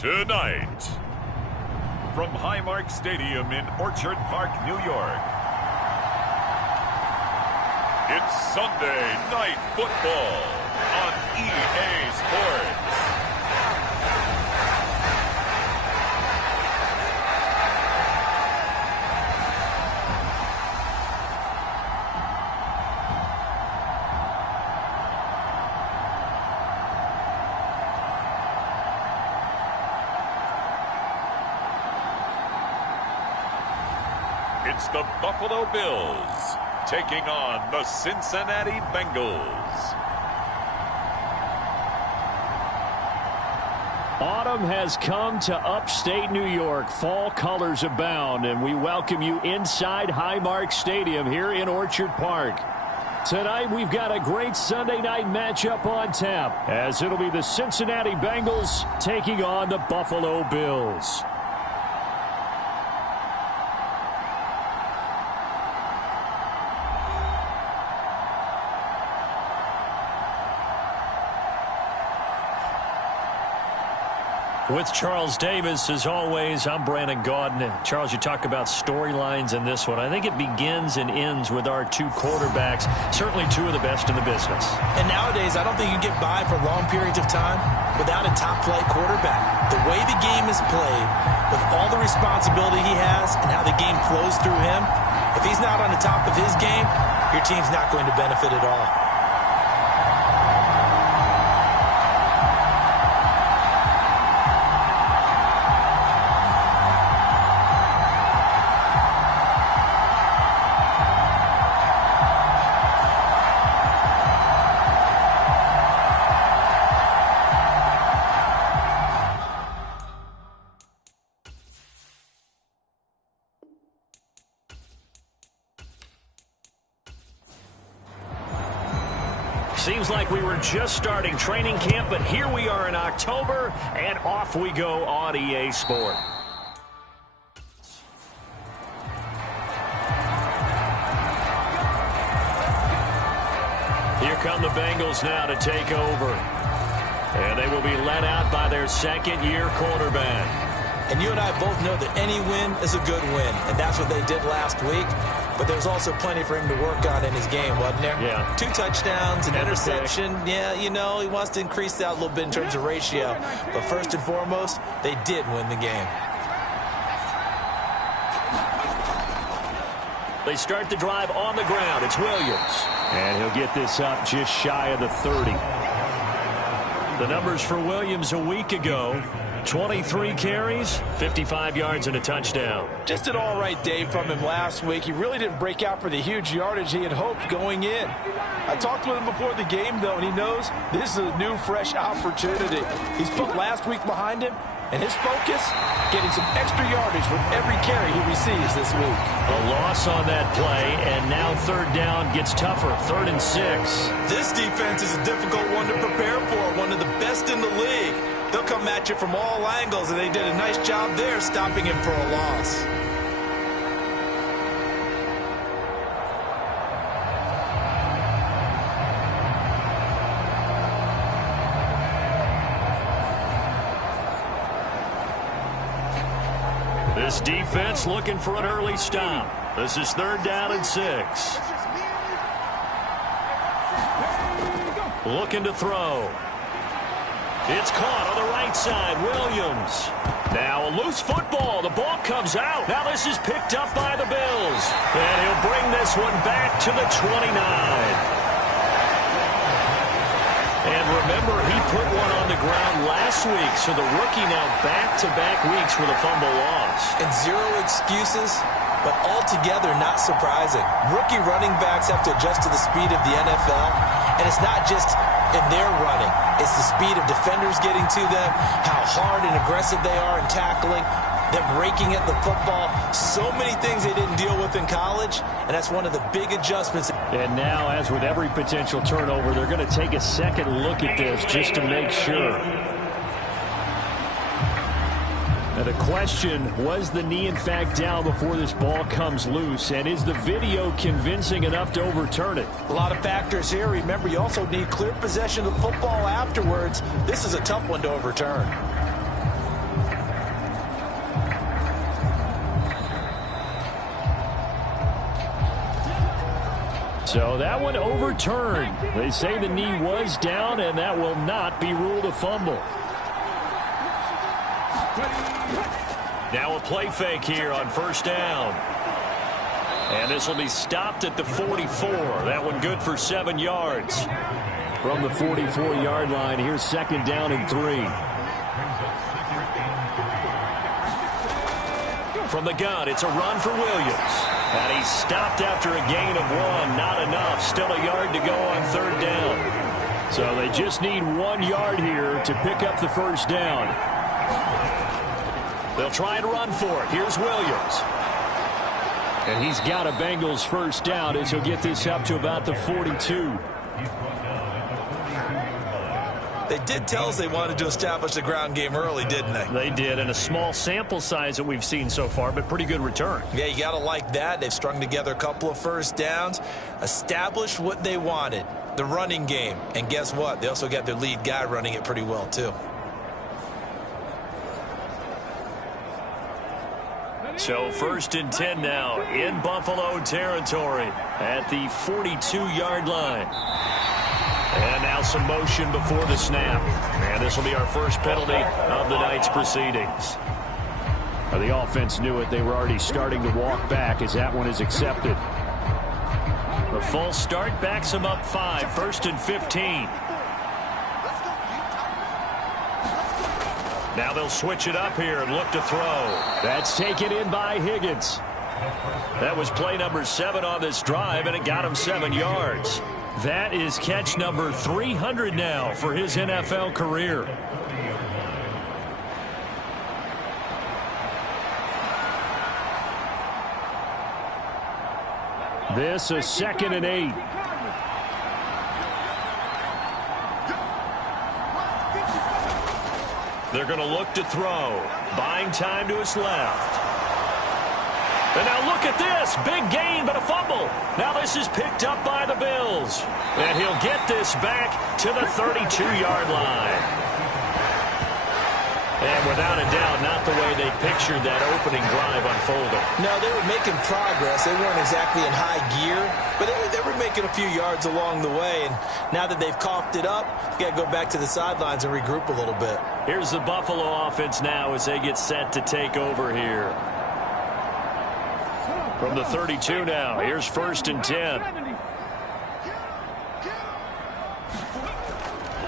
Tonight, from Highmark Stadium in Orchard Park, New York, it's Sunday Night Football on EA Sports. It's the Buffalo Bills taking on the Cincinnati Bengals. Autumn has come to upstate New York. Fall colors abound, and we welcome you inside Highmark Stadium here in Orchard Park. Tonight, we've got a great Sunday night matchup on tap, as it'll be the Cincinnati Bengals taking on the Buffalo Bills. With Charles Davis, as always, I'm Brandon Gaudin. Charles, you talk about storylines in this one. I think it begins and ends with our two quarterbacks, certainly two of the best in the business. And nowadays, I don't think you can get by for long periods of time without a top-flight quarterback. The way the game is played, with all the responsibility he has and how the game flows through him, if he's not on the top of his game, your team's not going to benefit at all. Seems like we were just starting training camp, but here we are in October, and off we go on EA Sport. Here come the Bengals now to take over. And they will be led out by their second-year quarterback. And you and I both know that any win is a good win, and that's what they did last week. But there's also plenty for him to work on in his game, wasn't there? Yeah. 2 touchdowns, an interception. Yeah, you know, he wants to increase that a little bit in terms of ratio. But first and foremost, they did win the game. They start the drive on the ground. It's Williams. And he'll get this up just shy of the 30. The numbers for Williams a week ago: 23 carries, 55 yards, and a touchdown. Just an all-right day from him last week. He really didn't break out for the huge yardage he had hoped going in. I talked with him before the game, though, and he knows this is a new, fresh opportunity. He's put last week behind him, and his focus, getting some extra yardage with every carry he receives this week. A loss on that play, and now third down gets tougher, 3rd and 6. This defense is a difficult one to prepare for, one of the best in the league. They'll come at you from all angles, and they did a nice job there stopping him for a loss. This defense looking for an early stop. This is 3rd down and 6. Looking to throw. It's caught on the right side. Williams. Now a loose football. The ball comes out. Now this is picked up by the Bills. And he'll bring this one back to the 29. And remember, he put one on the ground last week, so the rookie now back-to-back weeks with a fumble loss. And 0 excuses, but altogether not surprising. Rookie running backs have to adjust to the speed of the NFL, and it's not just in their running. It's the speed of defenders getting to them, how hard and aggressive they are in tackling, them raking at the football. So many things they didn't deal with in college, and that's one of the big adjustments. And now, as with every potential turnover, they're going to take a second look at this just to make sure. Now the question, was the knee in fact down before this ball comes loose? And is the video convincing enough to overturn it? A lot of factors here. Remember, you also need clear possession of the football afterwards. This is a tough one to overturn. So that one overturned. They say the knee was down, and that will not be ruled a fumble. Now a play fake here on first down. And this will be stopped at the 44. That one good for 7 yards. From the 44-yard line, here's second down and 3. From the gun, it's a run for Williams. And he's stopped after a gain of 1. Not enough. Still a yard to go on third down. So they just need 1 yard here to pick up the first down. They'll try and run for it. Here's Williams. And he's got a Bengals first down as he'll get this up to about the 42. They did tell us they wanted to establish the ground game early, didn't they? They did, and a small sample size that we've seen so far, but pretty good return. Yeah, you got to like that. They've strung together a couple of first downs, established what they wanted, the running game. And guess what? They also got their lead guy running it pretty well, too. So first and 10 now in Buffalo territory at the 42-yard line. And now some motion before the snap. And this will be our first penalty of the night's proceedings. The offense knew it. They were already starting to walk back as that one is accepted. The false start backs them up 5. First and 15. Now they'll switch it up here and look to throw. That's taken in by Higgins. That was play number 7 on this drive, and it got him 7 yards. That is catch number 300 now for his NFL career. This is second and 8. They're going to look to throw. Buying time to his left. And now look at this. Big gain, but a fumble. Now this is picked up by the Bills. And he'll get this back to the 32-yard line. And without a doubt, not the way they pictured that opening drive unfolding. No, they were making progress. They weren't exactly in high gear, but they were making a few yards along the way. And now that they've coughed it up, you got to go back to the sidelines and regroup a little bit. Here's the Buffalo offense now as they get set to take over here. From the 32 now, here's first and 10.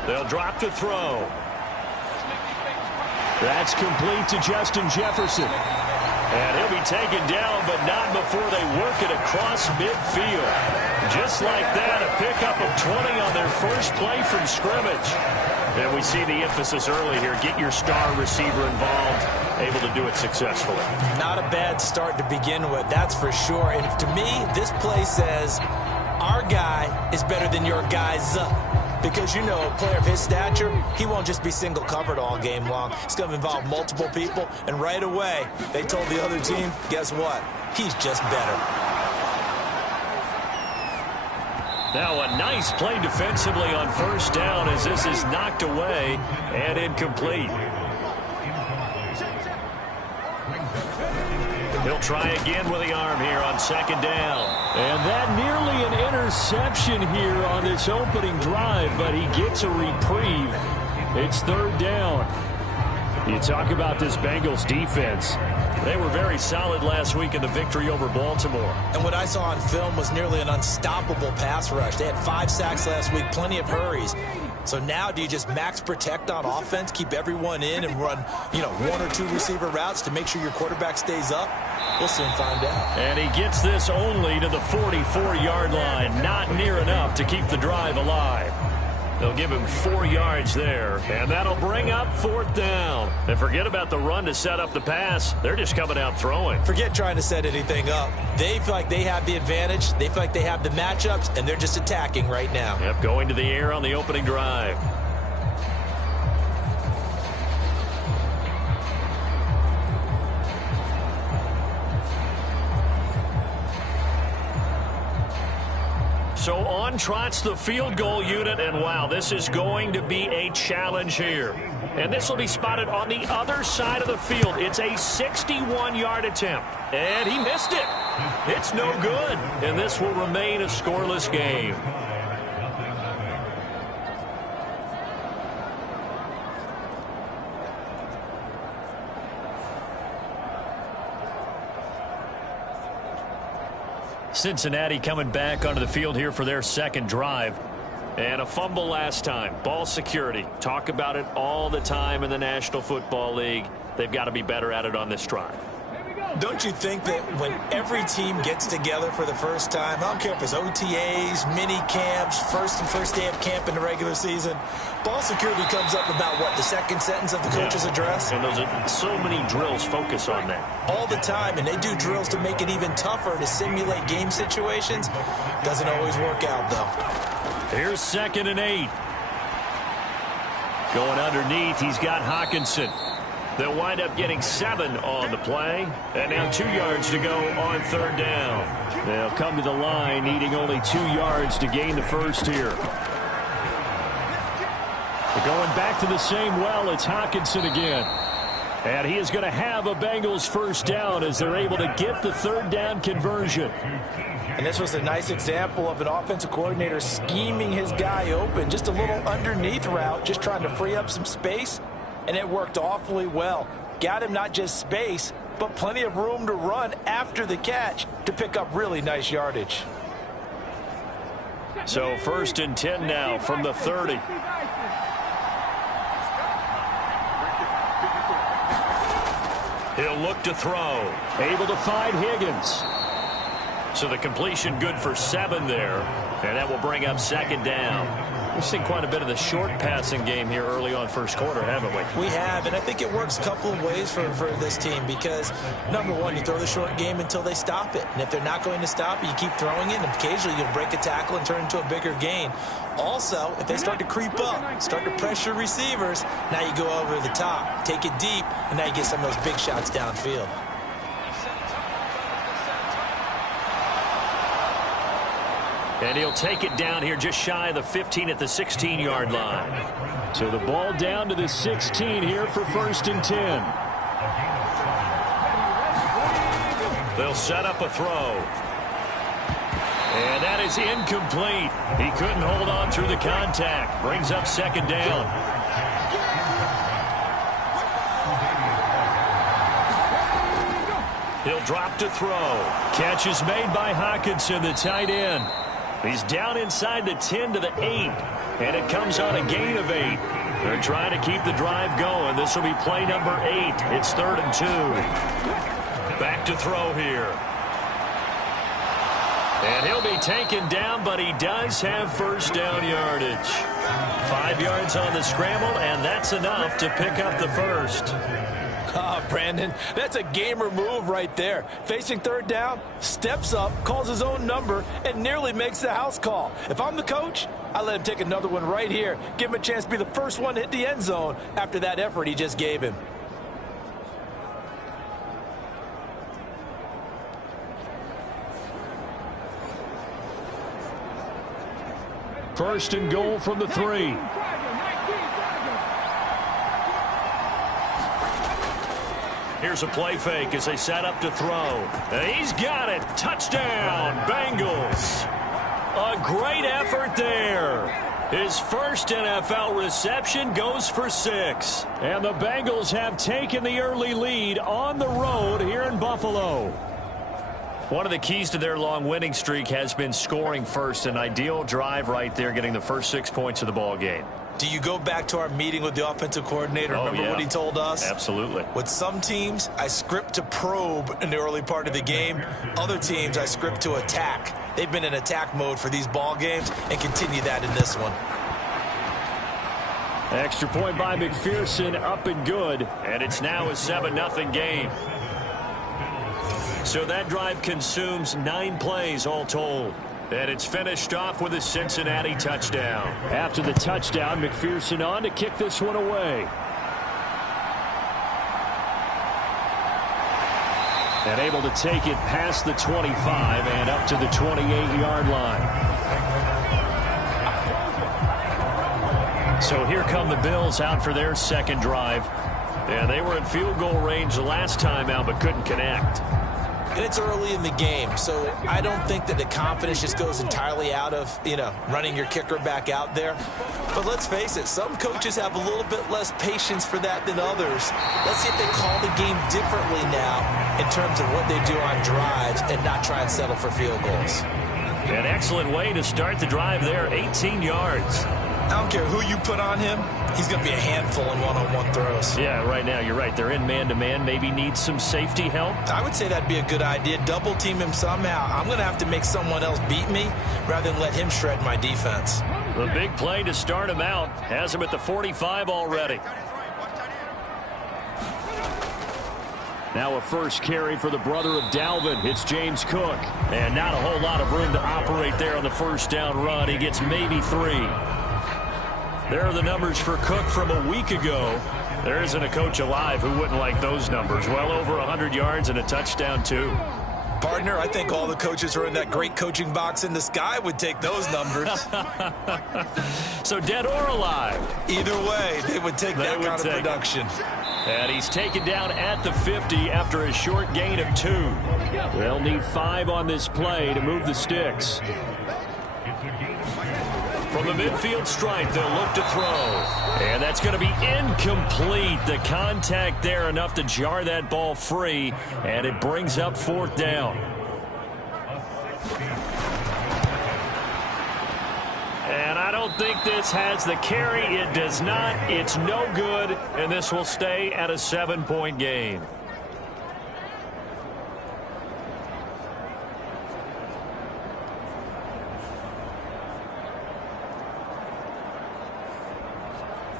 They'll drop to throw. That's complete to Justin Jefferson. And he'll be taken down, but not before they work it across midfield. Just like that, a pickup of 20 on their first play from scrimmage. And we see the emphasis early here. Get your star receiver involved, able to do it successfully. Not a bad start to begin with, that's for sure. And to me, this play says our guy is better than your guy's. Because, you know, a player of his stature, he won't just be single covered all game long. It's going to involve multiple people. And right away, they told the other team, guess what? He's just better. Now a nice play defensively on first down as this is knocked away and incomplete. He'll try again with the arm here on second down. And that nearly an interception here on this opening drive, but he gets a reprieve. It's third down. You talk about this Bengals defense. They were very solid last week in the victory over Baltimore. And what I saw on film was nearly an unstoppable pass rush. They had 5 sacks last week, plenty of hurries. So now do you just max protect on offense, keep everyone in and run, 1 or 2 receiver routes to make sure your quarterback stays up? We'll soon find out. And he gets this only to the 44-yard line. Not near enough to keep the drive alive. They'll give him 4 yards there, and that'll bring up fourth down. And forget about the run to set up the pass. They're just coming out throwing. Forget trying to set anything up. They feel like they have the advantage. They feel like they have the matchups, and they're just attacking right now. Yep, going to the air on the opening drive. So on trots the field goal unit, and wow, this is going to be a challenge here. And this will be spotted on the other side of the field. It's a 61-yard attempt, and he missed it. It's no good, and this will remain a scoreless game. Cincinnati coming back onto the field here for their second drive. And a fumble last time. Ball security. Talk about it all the time in the National Football League. They've got to be better at it on this drive. Don't you think that when every team gets together for the first time, I don't care if it's OTAs, mini camps, first day of camp in the regular season, ball security comes up about, what, the second sentence of the coach's address? And those are so many drills focus on that. All the time, and they do drills to make it even tougher to simulate game situations. Doesn't always work out, though. Here's 2nd and 8. Going underneath, he's got Hawkinson. They'll wind up getting 7 on the play. And now 2 yards to go on 3rd down. They'll come to the line needing only 2 yards to gain the first here. They're going back to the same well. It's Hawkinson again. And he is going to have a Bengals first down as they're able to get the 3rd down conversion. And this was a nice example of an offensive coordinator scheming his guy open. Just a little underneath route, just trying to free up some space. And it worked awfully well. Got him not just space, but plenty of room to run after the catch to pick up really nice yardage. So 1st and 10 now from the 30. He'll look to throw. Able to find Higgins. So the completion good for 7 there. And that will bring up 2nd down. We've seen quite a bit of the short passing game here early on first quarter, haven't we? We have, and I think it works a couple of ways for this team because, number one, you throw the short game until they stop it. And if they're not going to stop it, you keep throwing it, and occasionally you'll break a tackle and turn it into a bigger gain. Also, if they start to creep up, start to pressure receivers, now you go over the top, take it deep, and now you get some of those big shots downfield. And he'll take it down here just shy of the 15 at the 16-yard line. So the ball down to the 16 here for 1st and 10. They'll set up a throw. And that is incomplete. He couldn't hold on through the contact. Brings up 2nd down. He'll drop to throw. Catch is made by Hawkinson, the tight end. He's down inside the 10 to the 8, and it comes on a gain of 8. They're trying to keep the drive going. This will be play number 8. It's 3rd and 2. Back to throw here. And he'll be taken down, but he does have first down yardage. 5 yards on the scramble, and that's enough to pick up the first. Brandon, that's a gamer move right there. Facing 3rd down, steps up, calls his own number, and nearly makes the house call. If I'm the coach, I let him take another one right here. Give him a chance to be the first one to hit the end zone after that effort he just gave him. First and goal from the 3. Here's a play fake as they set up to throw. And he's got it. Touchdown, Bengals. A great effort there. His first NFL reception goes for 6. And the Bengals have taken the early lead on the road here in Buffalo. One of the keys to their long winning streak has been scoring first. An ideal drive right there, getting the first 6 points of the ball game. Do you go back to our meeting with the offensive coordinator? Remember what he told us? Absolutely. With some teams, I script to probe in the early part of the game. Other teams, I script to attack. They've been in attack mode for these ball games and continue that in this one. Extra point by McPherson, up and good. And it's now a 7-0 game. So that drive consumes 9 plays all told. And it's finished off with a Cincinnati touchdown. After the touchdown, McPherson on to kick this one away. And able to take it past the 25 and up to the 28-yard line. So here come the Bills out for their second drive. And they were in field goal range the last time out but couldn't connect. and it's early in the game, so I don't think that the confidence just goes entirely out of, running your kicker back out there. But let's face it, some coaches have a little bit less patience for that than others. Let's see if they call the game differently now in terms of what they do on drives and not try and settle for field goals. An excellent way to start the drive there, 18 yards. I don't care who you put on him, he's going to be a handful in one-on-one throws. Yeah, right now, you're right. They're in man-to-man, maybe need some safety help. I would say that'd be a good idea. Double team him somehow. I'm going to have to make someone else beat me rather than let him shred my defense. The big play to start him out has him at the 45 already. Now a first carry for the brother of Dalvin. It's James Cook. And not a whole lot of room to operate there on the first down run. He gets maybe 3. There are the numbers for Cook from a week ago. There isn't a coach alive who wouldn't like those numbers. Well over 100 yards and a touchdown, too. Partner, I think all the coaches who are in that great coaching box in the sky would take those numbers. So dead or alive? Either way, they would take that kind of production. And he's taken down at the 50 after a short gain of 2. They'll need 5 on this play to move the sticks. From the midfield stripe, they'll look to throw. And that's going to be incomplete. The contact there enough to jar that ball free. And it brings up 4th down. And I don't think this has the carry. It does not. It's no good. And this will stay at a 7-point game.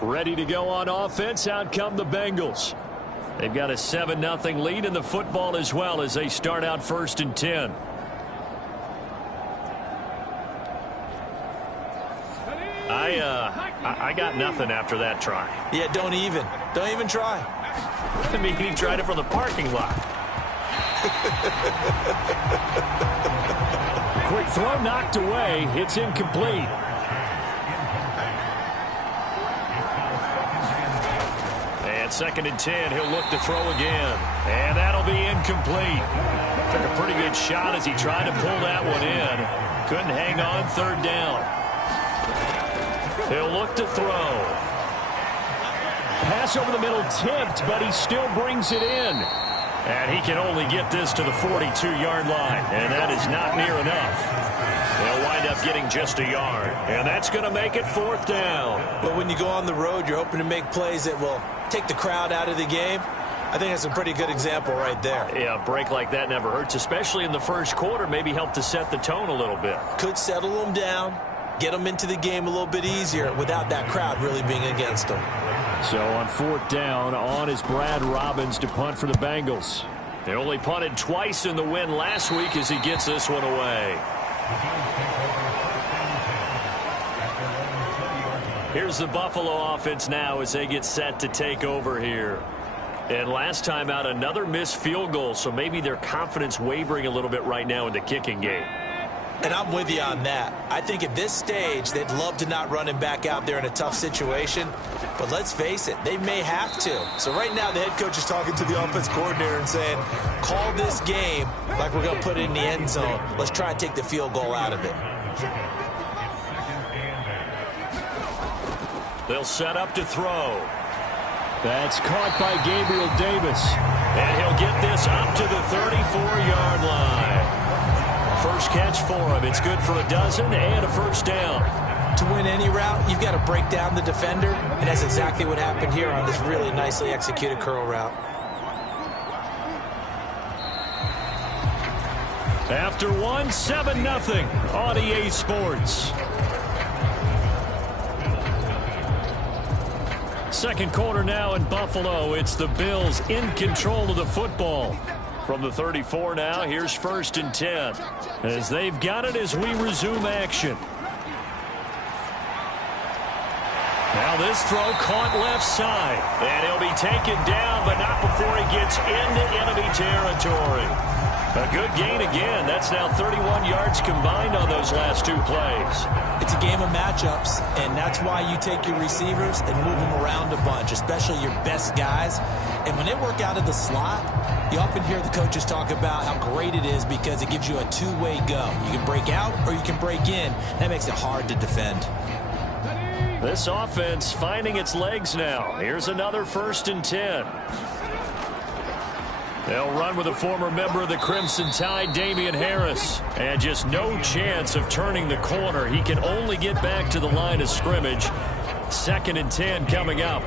Ready to go on offense. Out come the Bengals. They've got a 7-0 lead in the football as well as they start out 1st and 10. I got nothing after that try. Yeah, don't even try. I mean, he tried it from the parking lot. Quick throw knocked away. It's incomplete. And 2nd and 10. He'll look to throw again. And that'll be incomplete. Took a pretty good shot as he tried to pull that one in. Couldn't hang on. 3rd down. He'll look to throw. Pass over the middle tipped, but he still brings it in. And he can only get this to the 42-yard line, and that is not near enough. They'll wind up getting just a yard, and that's going to make it 4th down. But when you go on the road, you're hoping to make plays that will take the crowd out of the game. I think that's a pretty good example right there. Yeah, a break like that never hurts, especially in the first quarter. Maybe help to set the tone a little bit. Could settle them down, get them into the game a little bit easier without that crowd really being against them. So on 4th down, on is Brad Robbins to punt for the Bengals. They only punted twice in the win last week as he gets this one away. Here's the Buffalo offense now as they get set to take over here. And last time out, another missed field goal, so maybe their confidence wavering a little bit right now in the kicking game. And I'm with you on that. I think at this stage, they'd love to not run him back out there in a tough situation. But let's face it, they may have to. So right now, the head coach is talking to the offense coordinator and saying, call this game like we're going to put it in the end zone. Let's try and take the field goal out of it. They'll set up to throw. That's caught by Gabriel Davis. And he'll get this up to the 34-yard line. First catch for him. It's good for a dozen and a 1st down. To win any route, you've got to break down the defender, and that's exactly what happened here on this really nicely executed curl route. After 7-0 on EA Sports. Second quarter now in Buffalo. It's the Bills in control of the football. From the 34 now, here's 1st and 10. As they've got it as we resume action. Now this throw caught left side. And he'll be taken down, but not before he gets into enemy territory. A good gain again. That's now 31 yards combined on those last 2 plays. It's a gain game of matchups, and that's why you take your receivers and move them around a bunch, especially your best guys. And when they work out of the slot, you often hear the coaches talk about how great it is because it gives you a two-way go. You can break out or you can break in. That makes it hard to defend. This offense finding its legs now. Here's another 1st and 10. They'll run with a former member of the Crimson Tide, Damian Harris. And just no chance of turning the corner. He can only get back to the line of scrimmage. 2nd and 10 coming up.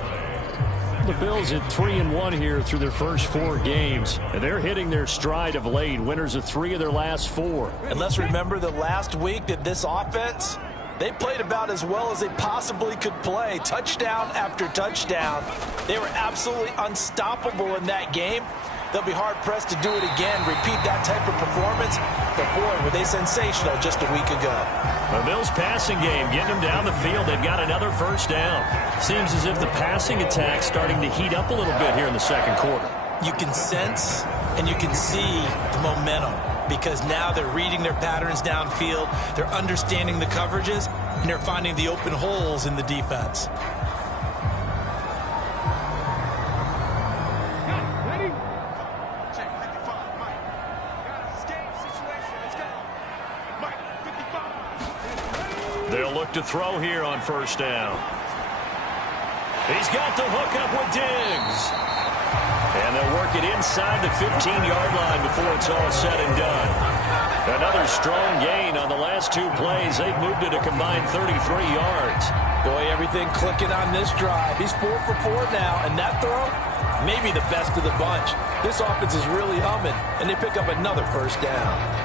The Bills at 3-1 here through their first 4 games. And they're hitting their stride of late. Winners of 3 of their last 4. And let's remember that last week that this offense, they played about as well as they possibly could play. Touchdown after touchdown. They were absolutely unstoppable in that game. They'll be hard-pressed to do it again, repeat that type of performance. But, boy, were they sensational just a week ago. The Bills' passing game, getting them down the field. They've got another 1st down. Seems as if the passing attack's starting to heat up a little bit here in the 2nd quarter. You can sense and you can see the momentum because now they're reading their patterns downfield. They're understanding the coverages, and they're finding the open holes in the defense. They'll look to throw here on 1st down. He's got the hook up with Diggs. And they'll work it inside the 15-yard line before it's all said and done. Another strong gain on the last 2 plays. They've moved it a combined 33 yards. Boy, everything clicking on this drive. He's 4 for 4 now, and that throw, maybe the best of the bunch. This offense is really humming, and they pick up another 1st down.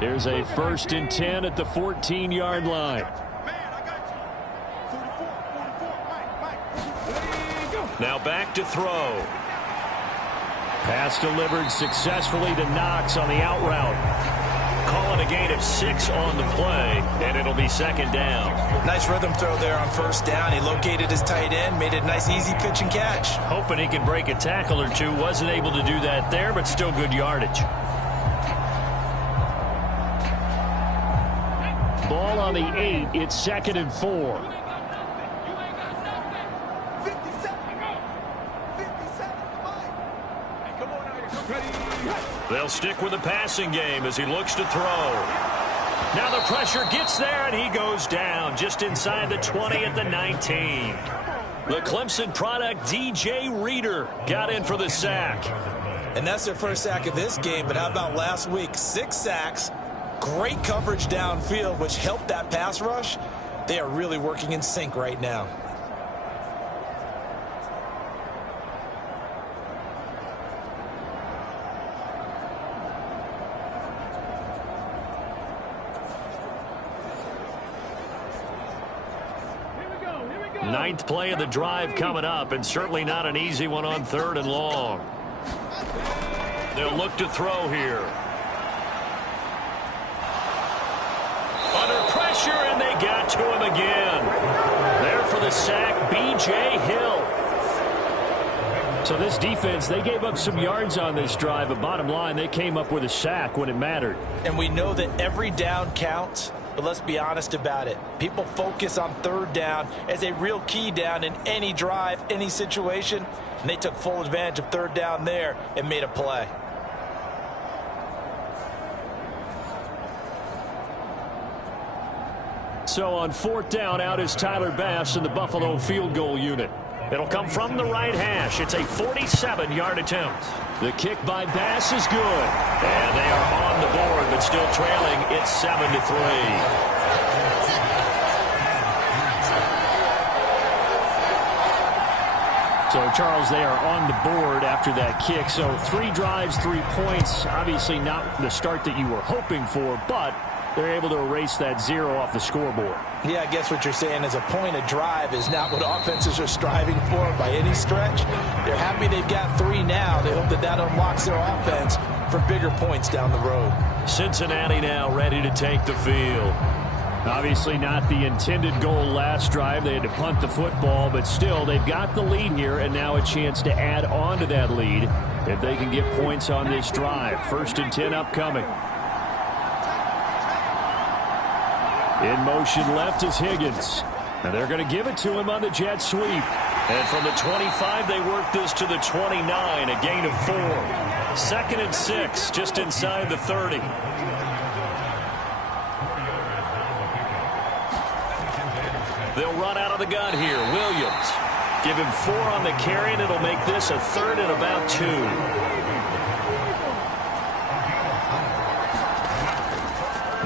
Here's a 1st and 10 at the 14-yard line. Now back to throw. Pass delivered successfully to Knox on the out route. Calling a gain of 6 on the play, and it'll be 2nd down. Nice rhythm throw there on 1st down. He located his tight end, made it a nice, easy pitch and catch. Hoping he could break a tackle or 2. Wasn't able to do that there, but still good yardage. Ball on the 8. It's 2nd and 4. They'll stick with the passing game as he looks to throw. Now the pressure gets there, and he goes down just inside the 20 at the 19. The Clemson product, DJ Reader, got in for the sack. And that's their first sack of this game, but how about last week? 6 sacks. Great coverage downfield, which helped that pass rush. They are really working in sync right now. Ninth play of the drive coming up, and certainly not an easy one on 3rd and long. They'll look to throw here. Under pressure, and they got to him again. There for the sack, B.J. Hill. So this defense, they gave up some yards on this drive, but bottom line, they came up with a sack when it mattered. And we know that every down counts, but let's be honest about it. People focus on 3rd down as a real key down in any drive, any situation, and they took full advantage of 3rd down there and made a play. So on 4th down, out is Tyler Bass in the Buffalo field goal unit. It'll come from the right hash. It's a 47-yard attempt. The kick by Bass is good. And they are on the board, but still trailing. It's 7-3. So, Charles, they are on the board after that kick. So 3 drives, 3 points. Obviously not the start that you were hoping for, but they're able to erase that 0 off the scoreboard. Yeah, I guess what you're saying is a point of drive is not what offenses are striving for by any stretch. They're happy they've got 3 now. They hope that that unlocks their offense for bigger points down the road. Cincinnati now ready to take the field. Obviously not the intended goal last drive. They had to punt the football, but still, they've got the lead here, and now a chance to add on to that lead if they can get points on this drive. 1st and 10 upcoming. In motion left is Higgins. And they're going to give it to him on the jet sweep. And from the 25, they work this to the 29, a gain of 4. 2nd and 6, just inside the 30. They'll run out of the gun here. Williams. Give him 4 on the carry, and it'll make this a 3rd and about 2.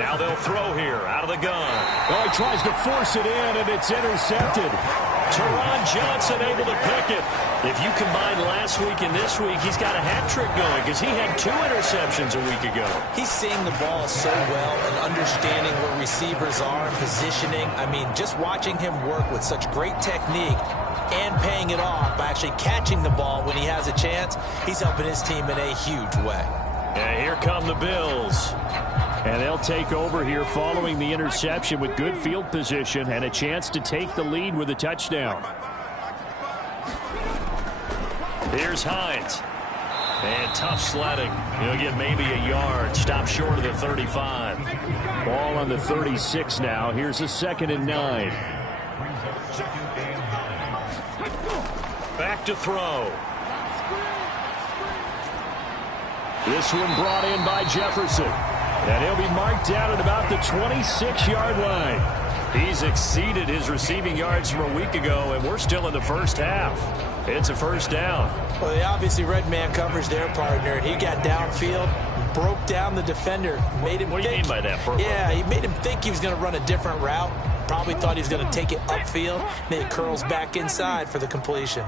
Now they'll throw here out of the gun. Oh, he tries to force it in, and it's intercepted. Teron Johnson able to pick it. If you combine last week and this week, he's got a hat trick going because he had 2 interceptions a week ago. He's seeing the ball so well and understanding where receivers are and positioning. I mean, just watching him work with such great technique and paying it off by actually catching the ball when he has a chance, he's helping his team in a huge way. And here come the Bills. And they'll take over here following the interception with good field position and a chance to take the lead with a touchdown. Here's Hines. And tough sledding. He'll get maybe a yard. Stop short of the 35. Ball on the 36 now. Here's a 2nd and 9. Back to throw. This one brought in by Jefferson. And he'll be marked down at about the 26-yard line. He's exceeded his receiving yards from a week ago, and we're still in the first half. It's a 1st down. Well, they obviously red man covers their partner, and he got downfield, broke down the defender, made him What do you mean by that? Yeah, he made him think he was going to run a different route. Probably thought he was going to take it upfield. Then it curls back inside for the completion.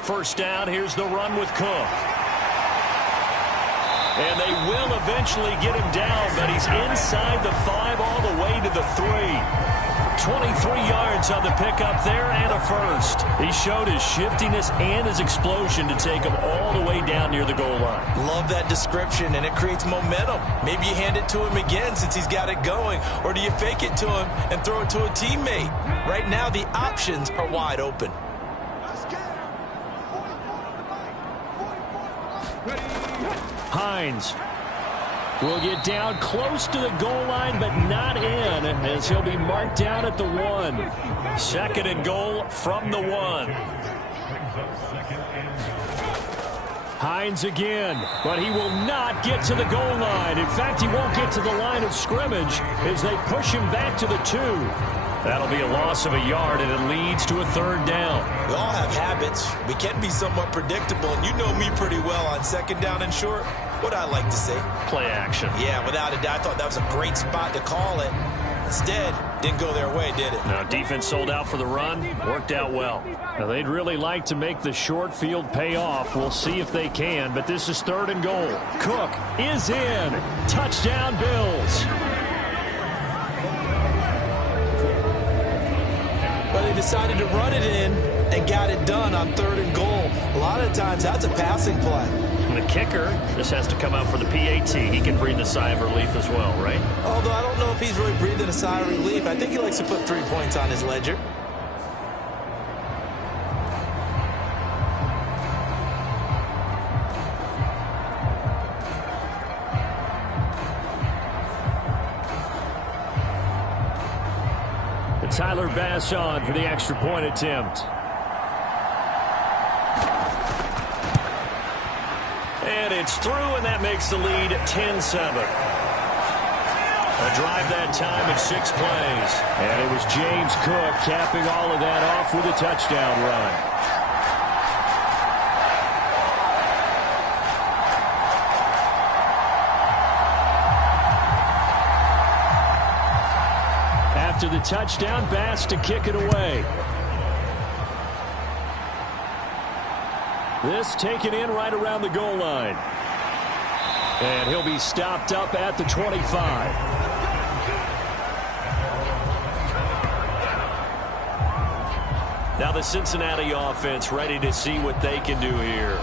1st down, here's the run with Cook. And they will eventually get him down, but he's inside the 5 all the way to the 3. 23 yards on the pickup there and a 1st. He showed his shiftiness and his explosion to take him all the way down near the goal line. Love that description, and it creates momentum. Maybe you hand it to him again since he's got it going, or do you fake it to him and throw it to a teammate? Right now, the options are wide open. Hines will get down close to the goal line, but not in, as he'll be marked down at the 1. 2nd and goal from the 1. Hines again, but he will not get to the goal line. In fact, he won't get to the line of scrimmage as they push him back to the 2. That'll be a loss of a yard, and it leads to a 3rd down. We all have habits. We can be somewhat predictable, and you know me pretty well on 2nd down and short. What I like to say? Play action. Yeah, without a doubt. I thought that was a great spot to call it. Instead, didn't go their way, did it? Now, defense sold out for the run. Worked out well. Now, they'd really like to make the short field pay off. We'll see if they can, but this is 3rd and goal. Cook is in. Touchdown, Bills. But they decided to run it in and got it done on 3rd and goal. A lot of times, that's a passing play. And the kicker just has to come out for the PAT. He can breathe a sigh of relief as well, right? Although I don't know if he's really breathing a sigh of relief. I think he likes to put 3 points on his ledger. Tyler Bass on for the extra point attempt. And it's through, and that makes the lead 10-7. A drive that time of 6 plays. And it was James Cook capping all of that off with a touchdown run. After the touchdown, Bass to kick it away. This taken in right around the goal line. And he'll be stopped up at the 25. Now the Cincinnati offense ready to see what they can do here.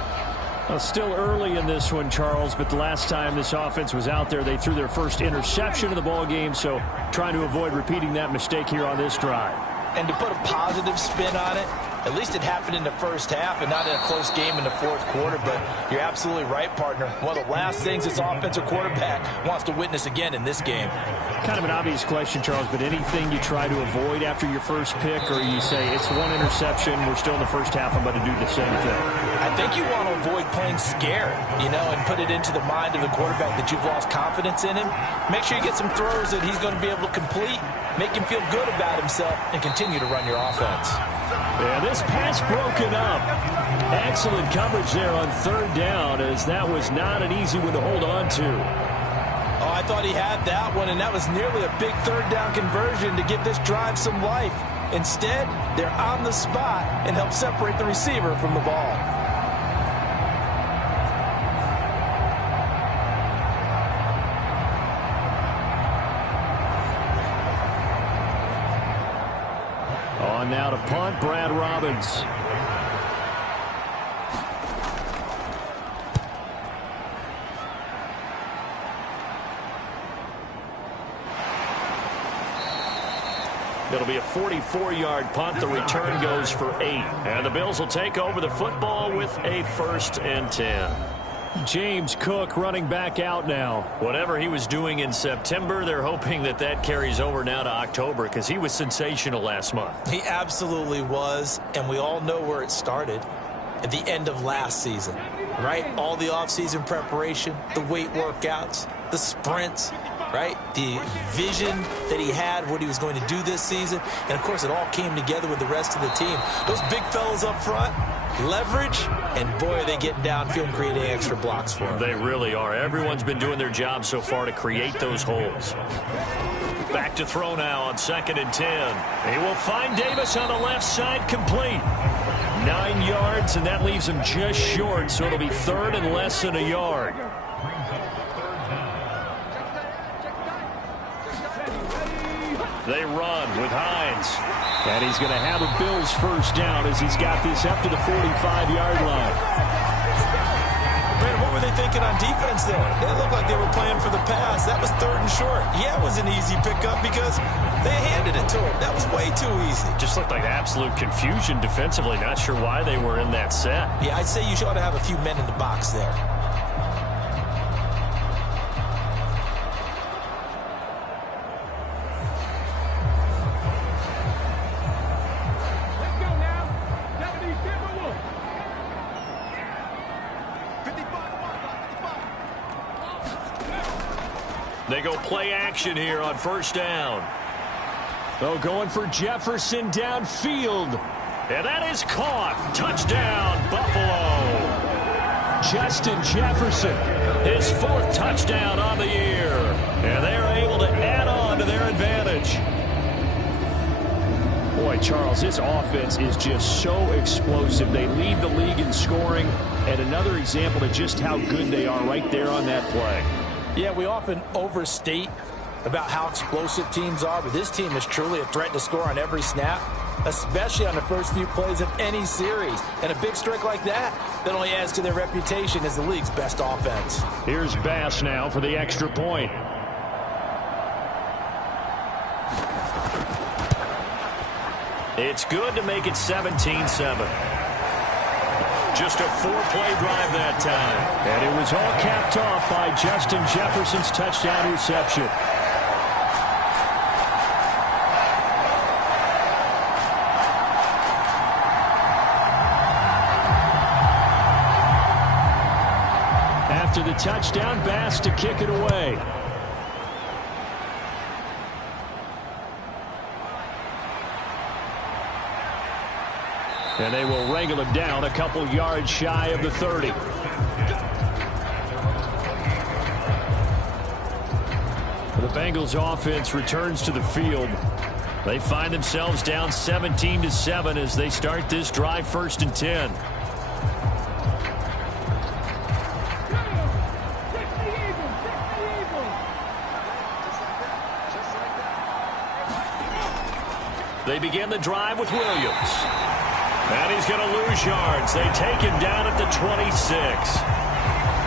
Well, still early in this one, Charles, but the last time this offense was out there, they threw their first interception of the ball game, so trying to avoid repeating that mistake here on this drive. And to put a positive spin on it, at least it happened in the first half and not in a close game in the fourth quarter. But you're absolutely right, partner. One of the last things this offensive quarterback wants to witness again in this game. Kind of an obvious question, Charles, but anything you try to avoid after your first pick, or you say it's one interception, we're still in the first half, I'm going to do the same thing? I think you want to avoid playing scared, and put it into the mind of the quarterback that you've lost confidence in him. Make sure you get some throws that he's going to be able to complete, make him feel good about himself, and continue to run your offense. Yeah, this pass broken up. Excellent coverage there on third down, as that was not an easy one to hold on to. Oh, I thought he had that one, and that was nearly a big third down conversion to give this drive some life. Instead, they're on the spot and help separate the receiver from the ball. On now to punt, Brad Robbins. It'll be a 44-yard punt. The return goes for 8. And the Bills will take over the football with a 1st and 10. James Cook running back out now. Whatever he was doing in September, they're hoping that that carries over now to October, because he was sensational last month. He absolutely was, and we all know where it started. At the end of last season, right? All the offseason preparation, the weight workouts, the sprints, right? The vision that he had, what he was going to do this season. And, of course, it all came together with the rest of the team. Those big fellas up front, leverage, and, boy, are they getting downfield and creating extra blocks for him. They really are. Everyone's been doing their job so far to create those holes. Back to throw now on 2nd and 10. He will find Davis on the left side, complete. 9 yards, and that leaves him just short, so it'll be 3rd and less than a yard. They run with Hines. And he's going to have a Bills first down as he's got this up to the 45-yard line. Brandon, what were they thinking on defense there? They looked like they were playing for the pass. That was 3rd and short. Yeah, it was an easy pickup because they handed it to him. That was way too easy. Just looked like absolute confusion defensively. Not sure why they were in that set. Yeah, I'd say you ought to have a few men in the box there. They go play action here on 1st down. Oh, going for Jefferson downfield. And that is caught. Touchdown, Buffalo. Justin Jefferson, his 4th touchdown on the year. And they're able to add on to their advantage. Boy, Charles, this offense is just so explosive. They lead the league in scoring. And another example of just how good they are right there on that play. Yeah, we often overstate about how explosive teams are, but this team is truly a threat to score on every snap, especially on the first few plays of any series. And a big strike like that only adds to their reputation as the league's best offense. Here's Bass now for the extra point. It's good to make it 17-7. Just a 4-play drive that time. And it was all capped off by Justin Jefferson's touchdown reception. After the touchdown, Bass to kick it away. And they will wrangle him down a couple yards shy of the 30. The Bengals offense returns to the field. They find themselves down 17-7 as they start this drive 1st and 10. They begin the drive with Williams. And he's going to lose yards. They take him down at the 26.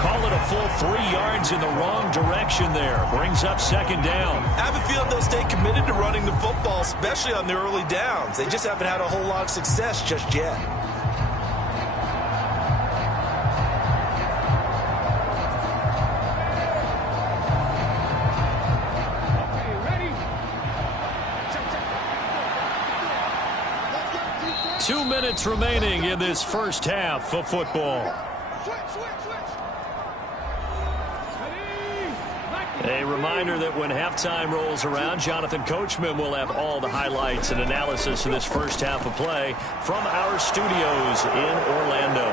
Call it a full 3 yards in the wrong direction there. Brings up second down. I have a feeling they'll stay committed to running the football, especially on the early downs. They just haven't had a whole lot of success just yet. Two minutes remaining in this first half of football. A reminder that when halftime rolls around, Jonathan Coachman will have all the highlights and analysis of this first half of play from our studios in Orlando.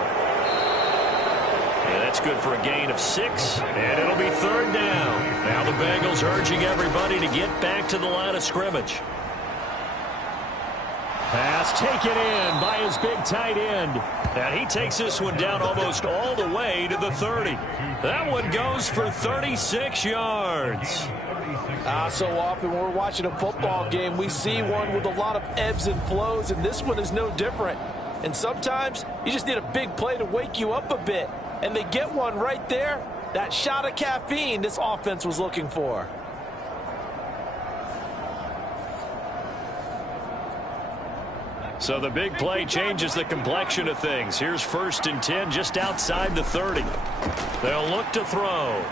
And that's good for a gain of 6, and it'll be third down. Now the Bengals urging everybody to get back to the line of scrimmage. Pass taken in by his big tight end. And he takes this one down almost all the way to the 30. That one goes for 36 yards. So often when we're watching a football game, we see one with a lot of ebbs and flows, and this one is no different. And sometimes you just need a big play to wake you up a bit. And they get one right there. That shot of caffeine this offense was looking for. So the big play changes the complexion of things. Here's 1st and 10 just outside the 30. They'll look to throw.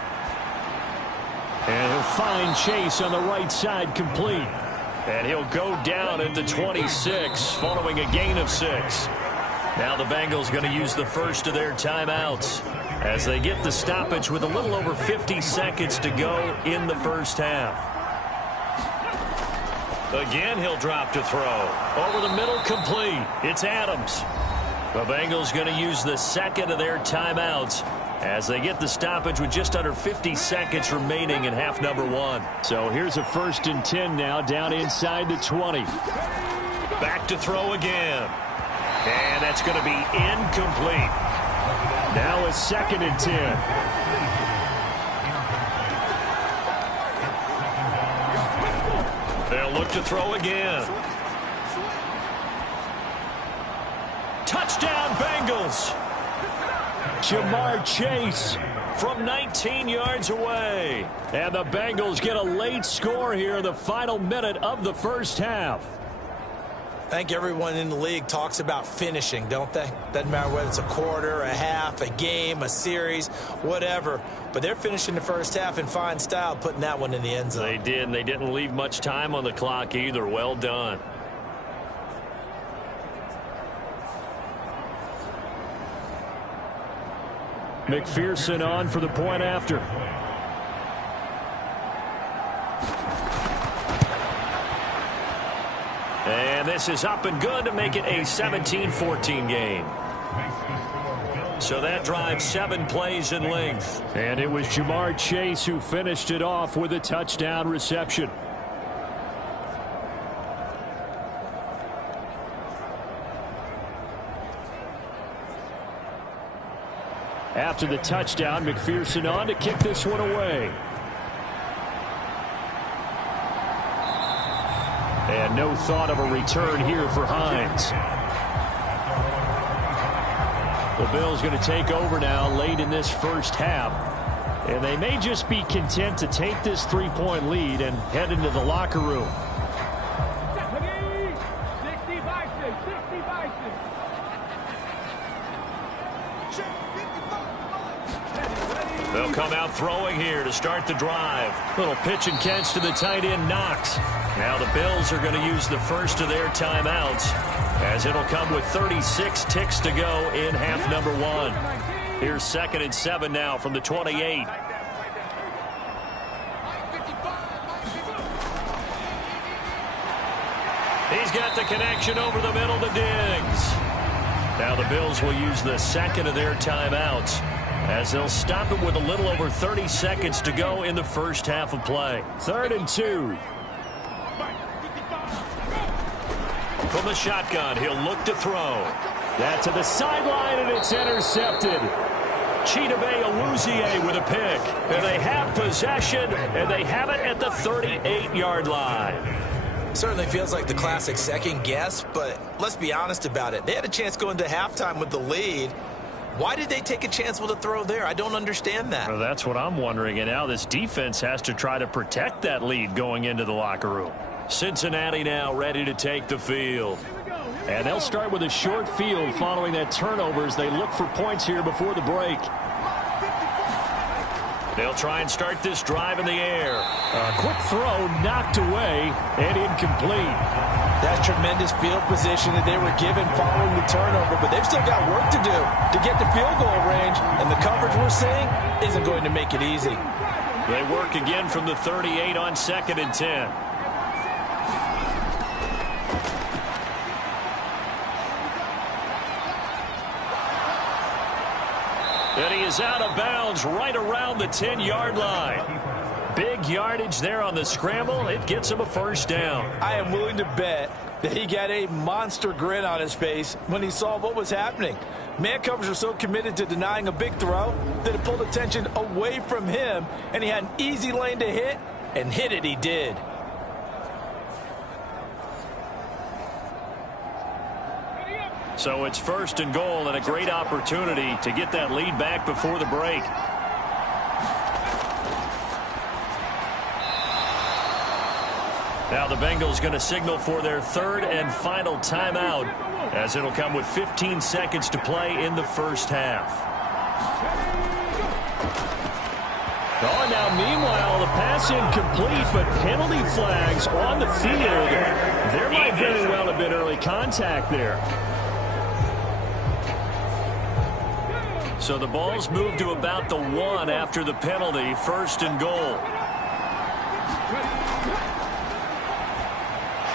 And he'll find Chase on the right side complete. And he'll go down at the 26 following a gain of 6. Now the Bengals going to use the first of their timeouts as they get the stoppage with a little over 50 seconds to go in the first half. Again, he'll drop to throw. Over the middle, complete. It's Adams. The Bengals going to use the second of their timeouts as they get the stoppage with just under 50 seconds remaining in half number 1. So here's a 1st and 10 now down inside the 20. Back to throw again. And that's going to be incomplete. Now a 2nd and 10. They'll look to throw again. Touchdown, Bengals. Jamar Chase from 19 yards away. And the Bengals get a late score here in the final minute of the first half. I think everyone in the league talks about finishing, don't they? Doesn't matter whether it's a quarter, a half, a game, a series, whatever. But they're finishing the first half in fine style, putting that one in the end zone. They did, and they didn't leave much time on the clock either. Well done. McPherson on for the point after. And this is up and good to make it a 17-14 game. So that drive 7 plays in length. And it was Jamar Chase who finished it off with a touchdown reception. After the touchdown, McPherson on to kick this one away. And no thought of a return here for Hines. The Bills going to take over now late in this first half. And they may just be content to take this 3-point lead and head into the locker room. They'll come out throwing here to start the drive. Little pitch and catch to the tight end, Knox. Now the Bills are going to use the first of their timeouts as it'll come with 36 ticks to go in half number 1. Here's 2nd and 7 now from the 28. He's got the connection over the middle to Diggs. Now the Bills will use the second of their timeouts as they'll stop it with a little over 30 seconds to go in the first half of play. 3rd and 2. From the shotgun, he'll look to throw. That to the sideline, and it's intercepted. Chidobe Awuzie with a pick. And they have possession, and they have it at the 38-yard line. Certainly feels like the classic second guess, but let's be honest about it. They had a chance going to halftime with the lead. Why did they take a chance with a throw there? I don't understand that. Well, that's what I'm wondering. And now this defense has to try to protect that lead going into the locker room. Cincinnati now ready to take the field. And they'll start with a short field following that turnover as they look for points here before the break. They'll try and start this drive in the air. A quick throw knocked away and incomplete. That's tremendous field position that they were given following the turnover, but they've still got work to do to get to field goal range, and the coverage we're seeing isn't going to make it easy. They work again from the 38 on 2nd and 10. And he is out of bounds right around the 10-yard line. Big yardage there on the scramble. It gets him a first down. I am willing to bet that he got a monster grin on his face when he saw what was happening. Man coverage was so committed to denying a big throw that it pulled attention away from him, and he had an easy lane to hit, and hit it he did. So it's 1st and goal and a great opportunity to get that lead back before the break. Now the Bengals going to signal for their 3rd and final timeout, as it'll come with 15 seconds to play in the first half. Oh, now meanwhile, the pass incomplete, but penalty flags on the field. There might very well have been early contact there. So the ball's moved to about the 1 after the penalty, 1st and goal.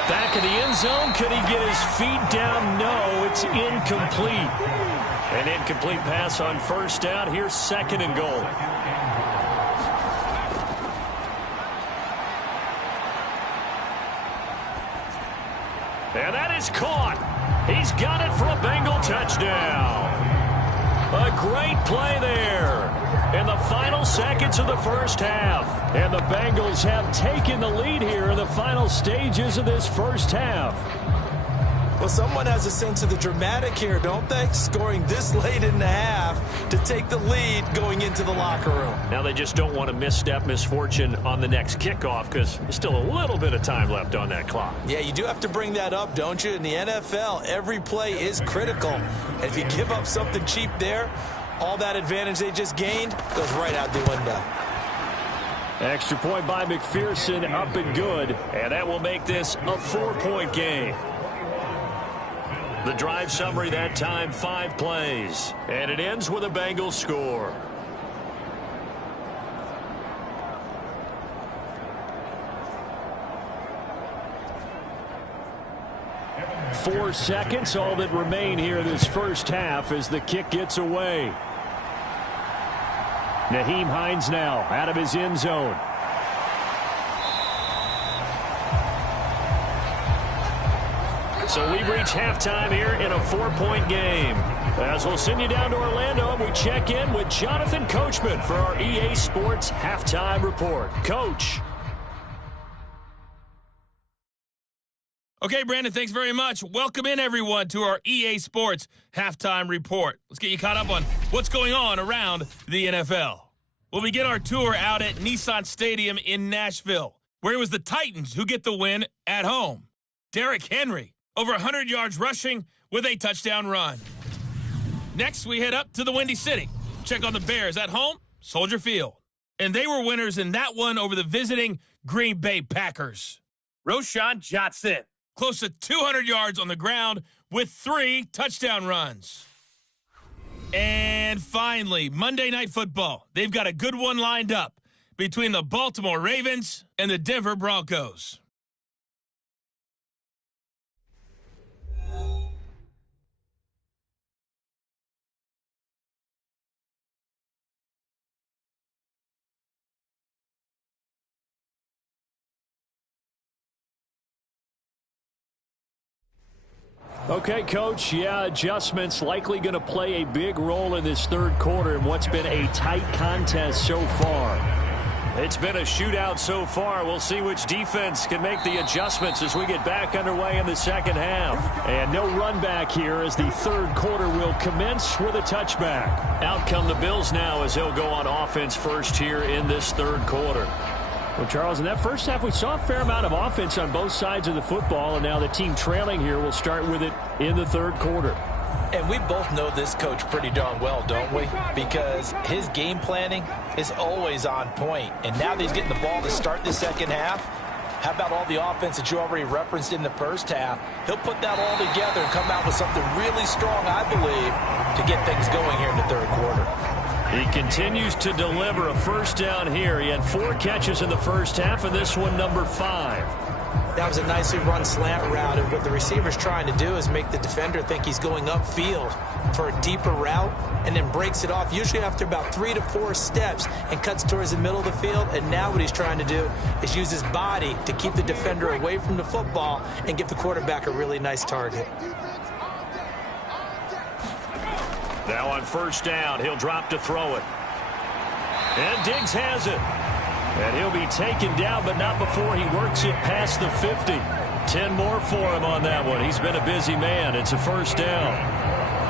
Back in the end zone, could he get his feet down? No, it's incomplete. An incomplete pass on 1st down. Here's 2nd and goal. And that is caught. He's got it for a Bengal touchdown. A great play there in the final seconds of the first half. And the Bengals have taken the lead here in the final stages of this first half. Well, someone has a sense of the dramatic here, don't they? Scoring this late in the half to take the lead going into the locker room. Now they just don't want to misstep misfortune on the next kickoff because there's still a little bit of time left on that clock. Yeah, you do have to bring that up, don't you? In the NFL, every play is critical. And if you give up something cheap there, all that advantage they just gained goes right out the window. Extra point by McPherson, up and good. And that will make this a 4-point game. The drive summary that time, 5 plays. And it ends with a Bengals score. Four seconds, all that remain here this first half as the kick gets away. Nyheim Hines now out of his end zone. So we've reached halftime here in a 4-point game. As we'll send you down to Orlando, and we check in with Jonathan Coachman for our EA Sports Halftime Report. Coach. Okay, Brandon, thanks very much. Welcome in, everyone, to our EA Sports Halftime Report. Let's get you caught up on what's going on around the NFL. We'll begin our tour out at Nissan Stadium in Nashville, where it was the Titans who get the win at home. Derrick Henry, over 100 yards rushing with a touchdown run. Next, we head up to the Windy City. Check on the Bears at home, Soldier Field. And they were winners in that one over the visiting Green Bay Packers. Roshan Johnson, close to 200 yards on the ground with 3 touchdown runs. And finally, Monday Night Football. They've got a good one lined up between the Baltimore Ravens and the Denver Broncos. Okay, Coach, adjustments likely going to play a big role in this third quarter in what's been a tight contest so far. It's been a shootout so far. We'll see which defense can make the adjustments as we get back underway in the second half. And no run back here as the third quarter will commence with a touchback. Out come the Bills now as they'll go on offense first here in this third quarter. Well, Charles, in that first half, we saw a fair amount of offense on both sides of the football, and now the team trailing here will start with it in the third quarter. And we both know this coach pretty darn well, don't we? Because his game planning is always on point. And now that he's getting the ball to start the second half, how about all the offense that you already referenced in the first half? He'll put that all together and come out with something really strong, I believe, to get things going here in the third quarter. He continues to deliver a first down here. He had 4 catches in the first half, and this one number 5. That was a nicely run slant route, and what the receiver's trying to do is make the defender think he's going upfield for a deeper route and then breaks it off, usually after about 3 to 4 steps, and cuts towards the middle of the field. And now what he's trying to do is use his body to keep the defender away from the football and give the quarterback a really nice target. Now on first down, he'll drop to throw it. And Diggs has it. And he'll be taken down, but not before he works it past the 50. 10 more for him on that one. He's been a busy man. It's a first down.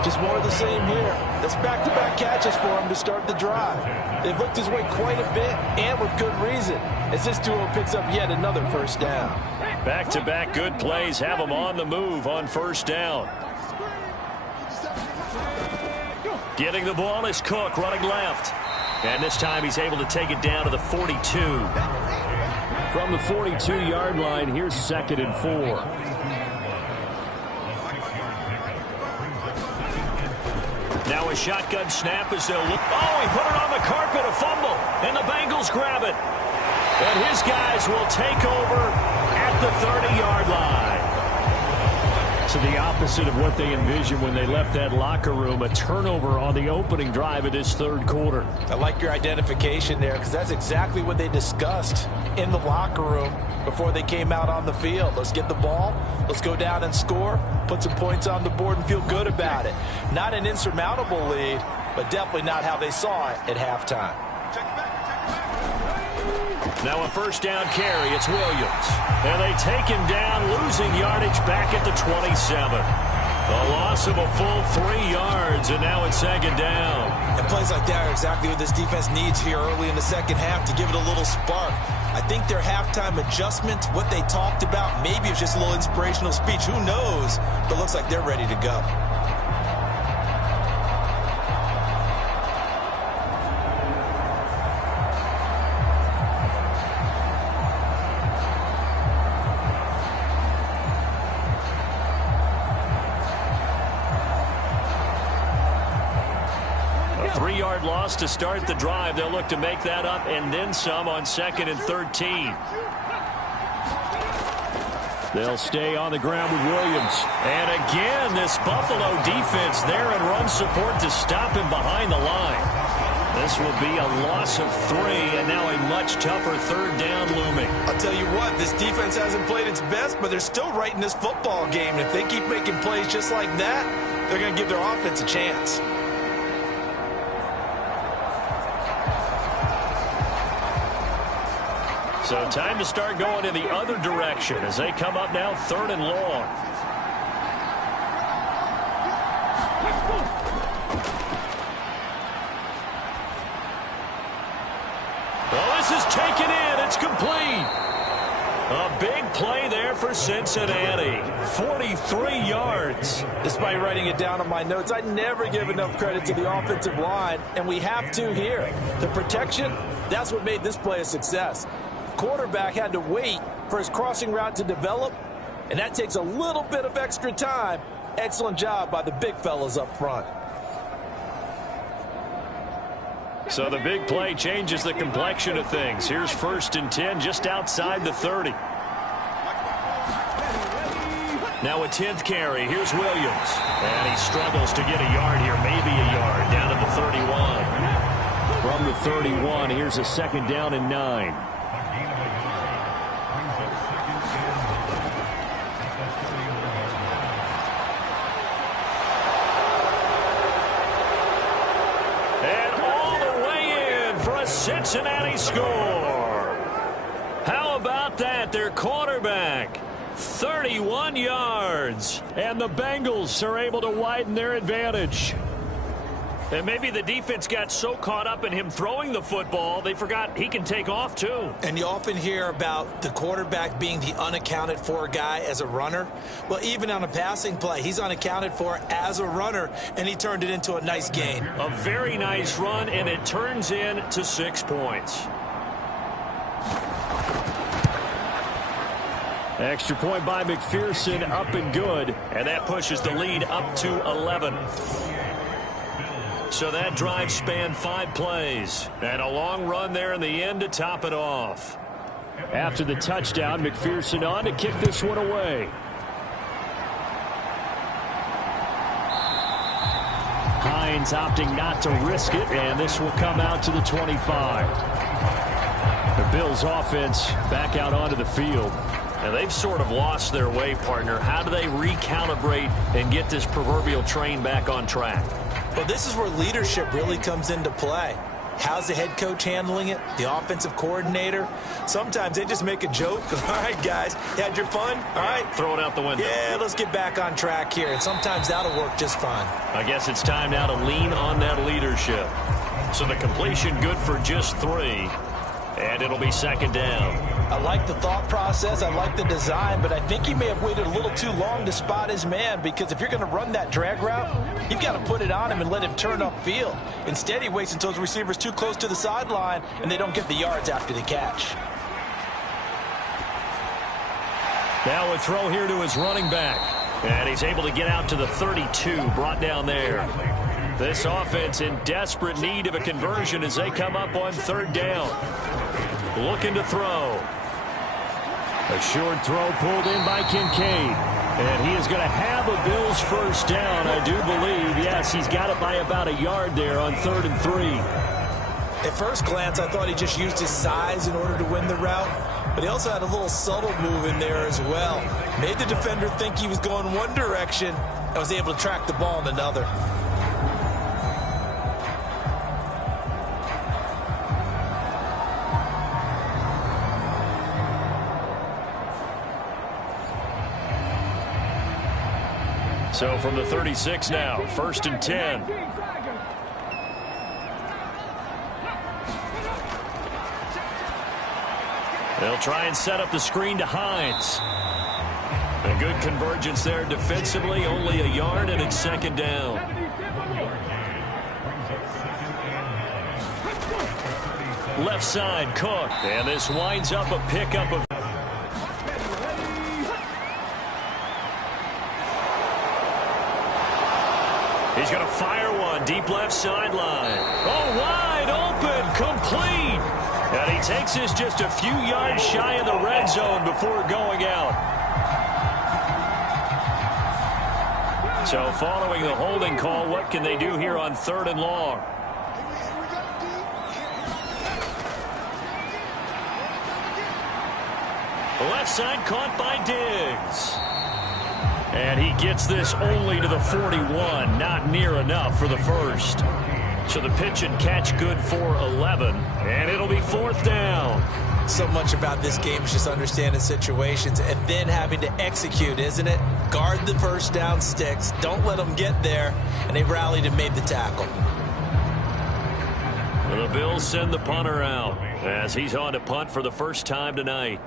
Just more of the same here. That's back-to-back catches for him to start the drive. They've looked his way quite a bit, and with good reason, as this duo picks up yet another first down. Back-to-back good plays have him on the move on first down. Getting the ball is Cook running left. And this time he's able to take it down to the 42. From the 42-yard line, here's 2nd and 4. Now a shotgun snap as they'll look. Oh, he put it on the carpet, a fumble, and the Bengals grab it. And his guys will take over at the 30-yard line. So the opposite of what they envisioned when they left that locker room, a turnover on the opening drive of this third quarter. I like your identification there, because that's exactly what they discussed in the locker room before they came out on the field. Let's get the ball, let's go down and score, put some points on the board and feel good about it. Not an insurmountable lead, but definitely not how they saw it at halftime. Now a first down carry. It's Williams. And they take him down, losing yardage back at the 27. A loss of a full 3 yards, and now it's 2nd down. And plays like that are exactly what this defense needs here early in the second half to give it a little spark. I think their halftime adjustment, what they talked about, maybe it's just a little inspirational speech. Who knows? But it looks like they're ready to go. Loss to start the drive. They'll look to make that up and then some on 2nd and 13. They'll stay on the ground with Williams. And again, this Buffalo defense there in run support to stop him behind the line. This will be a loss of 3, and now a much tougher third down looming. I'll tell you what, this defense hasn't played its best, but they're still right in this football game. And if they keep making plays just like that, they're going to give their offense a chance. So time to start going in the other direction as they come up now 3rd and long. Well, this is taken in. It's complete. A big play there for Cincinnati. 43 yards. Despite writing it down on my notes, I never give enough credit to the offensive line, and we have to here. The protection, that's what made this play a success. Quarterback had to wait for his crossing route to develop, and that takes a little bit of extra time. Excellent job by the big fellas up front. So the big play changes the complexion of things. Here's 1st and 10 just outside the 30. Now a 10th carry. Here's Williams. And he struggles to get a yard here, maybe a yard, down to the 31. From the 31, here's a 2nd down and 9. Cincinnati score. quarterback. 31 yards. And the Bengals are able to widen their advantage. And maybe the defense got so caught up in him throwing the football, they forgot he can take off too. And you often hear about the quarterback being the unaccounted for guy as a runner. Well, even on a passing play, he's unaccounted for as a runner, and he turned it into a nice gain. A very nice run, and it turns into 6 points. Extra point by McPherson, up and good. And that pushes the lead up to 11. So that drive spanned 5 plays. And a long run there in the end to top it off. After the touchdown, McPherson on to kick this one away. Hines opting not to risk it, and this will come out to the 25. The Bills offense back out onto the field. And they've sort of lost their way, partner. How do they recalibrate and get this proverbial train back on track? Well, this is where leadership really comes into play. How's the head coach handling it? The offensive coordinator? Sometimes they just make a joke. All right, guys, you had your fun? All right. Throw it out the window. Yeah, let's get back on track here. And sometimes that'll work just fine. I guess it's time now to lean on that leadership. So the completion good for just 3. And it'll be 2nd down. I like the thought process. I like the design, but I think he may have waited a little too long to spot his man, because if you're going to run that drag route, you've got to put it on him and let him turn upfield. Instead, he waits until his receiver's too close to the sideline, and they don't get the yards after the catch. Now a throw here to his running back. And he's able to get out to the 32, brought down there. This offense in desperate need of a conversion as they come up on 3rd down. Looking to throw. A short throw pulled in by Kincaid. And he is going to have a Bills 1st down, I do believe. Yes, he's got it by about a yard there on 3rd and 3. At first glance, I thought he just used his size in order to win the route. But he also had a little subtle move in there as well. Made the defender think he was going one direction and was able to track the ball in another. So from the 36 now, 1st and 10. They'll try and set up the screen to Hines. A good convergence there defensively, only a yard, and it's 2nd down. Left side, Cook. And this winds up a pickup of... He's going to fire one deep left sideline. Oh, wide open, complete. And he takes this just a few yards shy of the red zone before going out. So following the holding call, what can they do here on 3rd and long? Left side caught by Diggs. And he gets this only to the 41. Not near enough for the 1st. So the pitch and catch good for 11. And it'll be 4th down. So much about this game is just understanding situations and then having to execute, isn't it? Guard the 1st down sticks. Don't let them get there. And they rallied and made the tackle. The Bills send the punter out as he's on to punt for the 1st time tonight.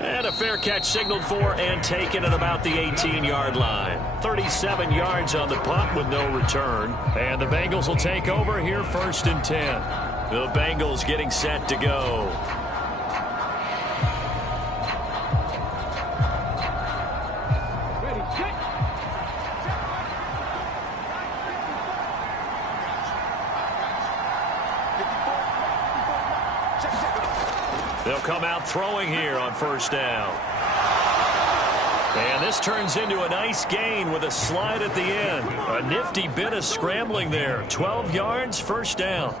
And a fair catch signaled for and taken at about the 18-yard line. 37 yards on the punt with no return. And the Bengals will take over here 1st and 10. The Bengals getting set to go. They'll come out throwing here on 1st down. And this turns into a nice gain with a slide at the end. A nifty bit of scrambling there. 12 yards, 1st down.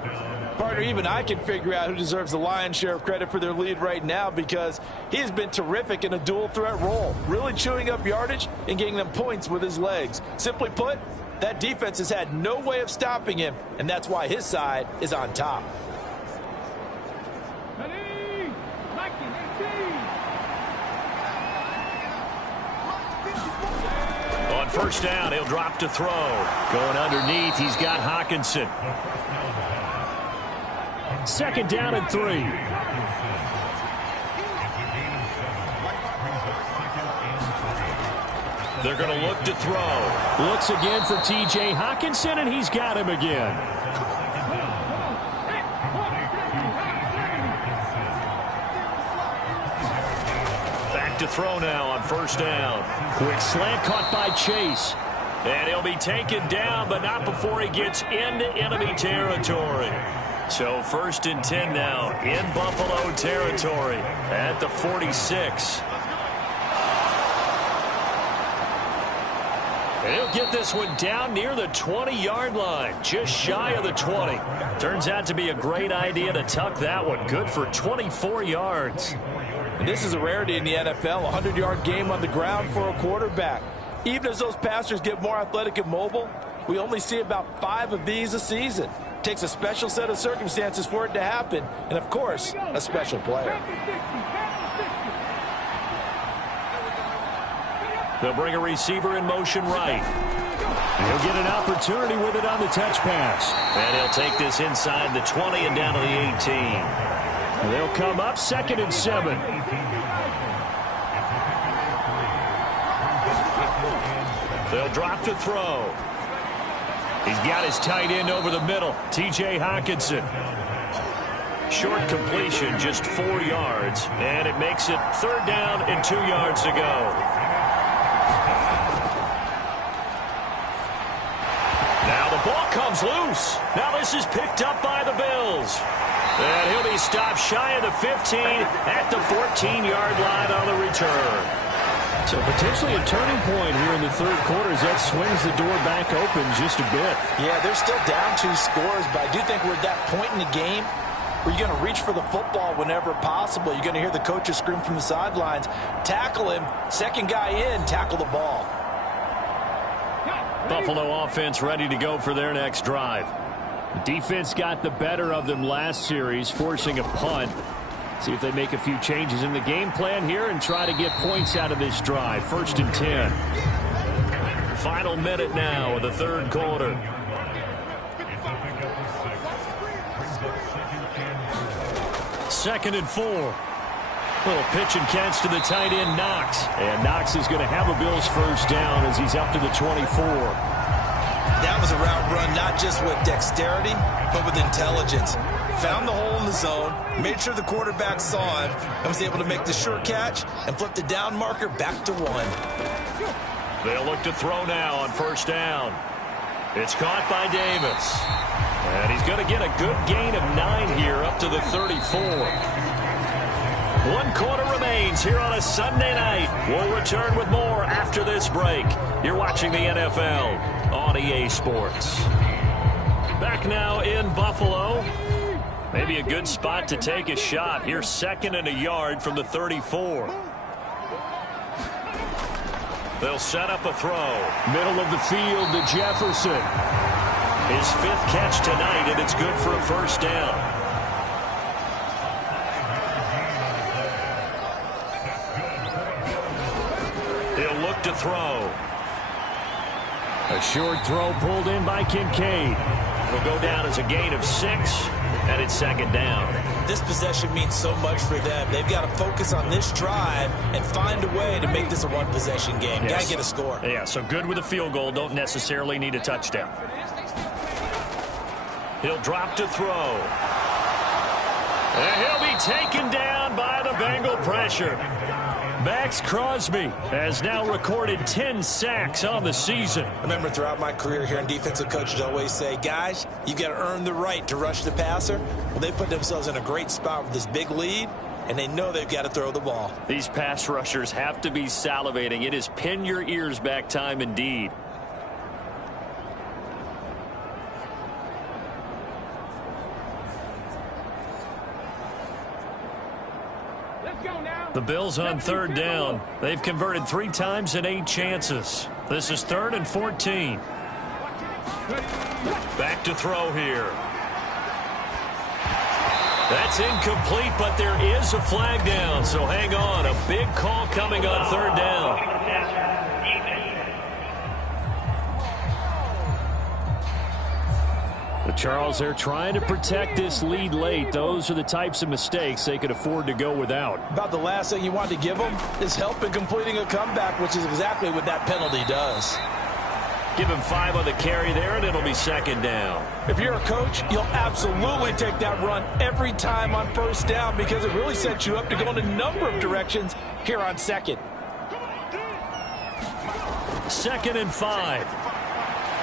Partner, even I can figure out who deserves the lion's share of credit for their lead right now, because he has been terrific in a dual threat role, really chewing up yardage and getting them points with his legs. Simply put, That defense has had no way of stopping him, and that's why his side is on top. On first down, he'll drop to throw. Going underneath, he's got Hockenson. Second down and 3. They're going to look to throw. Looks again for T.J. Hockenson, and he's got him again. Back to throw now on first down. Quick slant caught by Chase. And he'll be taken down, but not before he gets into enemy territory. So first and 10 now in Buffalo territory at the 46. And he'll get this one down near the 20-yard line, just shy of the 20. Turns out to be a great idea to tuck that one. Good for 24 yards. And this is a rarity in the NFL, a 100-yard game on the ground for a quarterback. Even as those passers get more athletic and mobile, we only see about 5 of these a season. It takes a special set of circumstances for it to happen, and of course, a special player. They'll bring a receiver in motion right. He'll get an opportunity with it on the touch pass. And he'll take this inside the 20 and down to the 18. They'll come up second and 7. They'll drop to throw. He's got his tight end over the middle, T.J. Hockenson. Short completion, just 4 yards, and it makes it third down and 2 yards to go. Now the ball comes loose. Now this is picked up by the Bills. And he'll be stopped shy of the 15 at the 14-yard line on the return. So potentially a turning point here in the third quarter as that swings the door back open just a bit. Yeah, they're still down 2 scores, but I do think we're at that point in the game where you're going to reach for the football whenever possible. You're going to hear the coaches scream from the sidelines, tackle him, second guy in, tackle the ball. Buffalo offense ready to go for their next drive. The defense got the better of them last series, forcing a punt. See if they make a few changes in the game plan here and try to get points out of this drive. First and 10. Final minute now of the third quarter. Second and 4. Little pitch and catch to the tight end, Knox. And Knox is going to have a Bills first down as he's up to the 24. That was a route run not just with dexterity, but with intelligence. Found the hole in the zone, made sure the quarterback saw him, and was able to make the short catch and flip the down marker back to 1. They'll look to throw now on first down. It's caught by Davis. And he's going to get a good gain of 9 here up to the 34. 1 quarter remains here on a Sunday night. We'll return with more after this break. You're watching the NFL on EA Sports. Back now in Buffalo. Maybe a good spot to take a shot. Here's second and a yard from the 34. They'll set up a throw. Middle of the field to Jefferson. His 5th catch tonight, and it's good for a first down. He'll look to throw. A short throw pulled in by Kincaid. Will go down as a gain of 6, and it's second down. This possession means so much for them. They've got to focus on this drive and find a way to make this a one-possession game. Got to get a score. Yeah, so good with a field goal. Don't necessarily need a touchdown. He'll drop to throw. And he'll be taken down by the Bengal pressure. Max Crosby has now recorded 10 sacks on the season. I remember throughout my career hearing defensive coaches always say, guys, you got to earn the right to rush the passer. Well, they put themselves in a great spot with this big lead, and they know they've got to throw the ball. These pass rushers have to be salivating. It is pin your ears back time indeed. The Bills on third down. They've converted 3 times in 8 chances. This is 3rd and 14. Back to throw here. That's incomplete, but there is a flag down, so hang on. A big call coming on third down. But Charles, they're trying to protect this lead late. Those are the types of mistakes they could afford to go without. About the last thing you want to give them is help in completing a comeback, which is exactly what that penalty does. Give him 5 on the carry there, and it'll be second down. If you're a coach, you'll absolutely take that run every time on first down because it really sets you up to go in a number of directions here on second. 2nd and 5.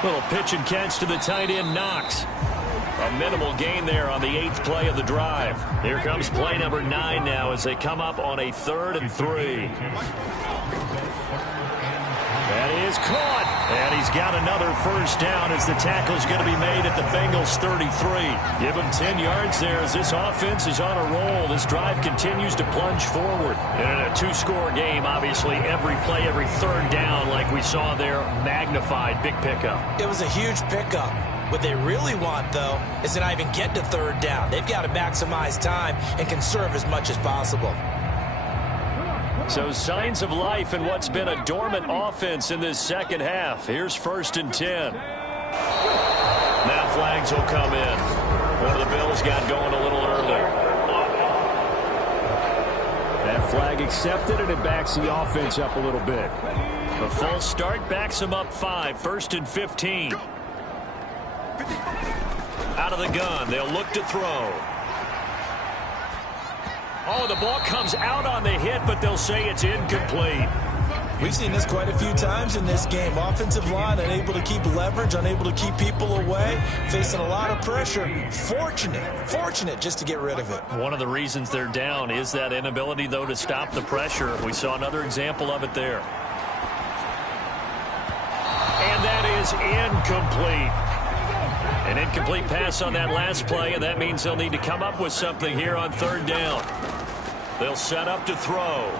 Little pitch and catch to the tight end, Knox. A minimal gain there on the 8th play of the drive. Here comes play number 9 now as they come up on a 3rd and 3. That is caught. And he's got another first down as the tackle's going to be made at the Bengals 33. Give him 10 yards there as this offense is on a roll. This drive continues to plunge forward. And in a 2-score game, obviously, every play, every third down, like we saw there, magnified. Big pickup. It was a huge pickup. What they really want, though, is to not even get to third down. They've got to maximize time and conserve as much as possible. So signs of life in what's been a dormant offense in this second half. Here's 1st and 10. Now flags will come in. One of the Bills got going a little early. That flag accepted, and it backs the offense up a little bit. The false start backs them up 5. 1st and 15. Out of the gun. They'll look to throw. Oh, the ball comes out on the hit, but they'll say it's incomplete. We've seen this quite a few times in this game. Offensive line unable to keep leverage, unable to keep people away, facing a lot of pressure. Fortunate just to get rid of it. One of the reasons they're down is that inability, though, to stop the pressure. We saw another example of it there. And that is incomplete. An incomplete pass on that last play, and that means they'll need to come up with something here on third down. They'll set up to throw.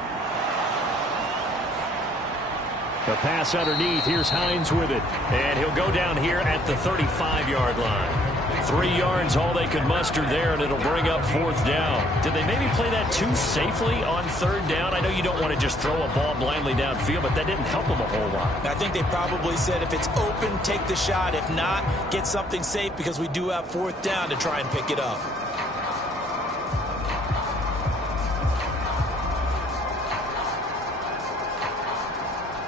The pass underneath. Here's Hines with it. And he'll go down here at the 35-yard line. 3 yards, all they could muster there, and it'll bring up 4th down. Did they maybe play that too safely on third down? I know you don't want to just throw a ball blindly downfield, but that didn't help them a whole lot. I think they probably said if it's open, take the shot. If not, get something safe because we do have 4th down to try and pick it up.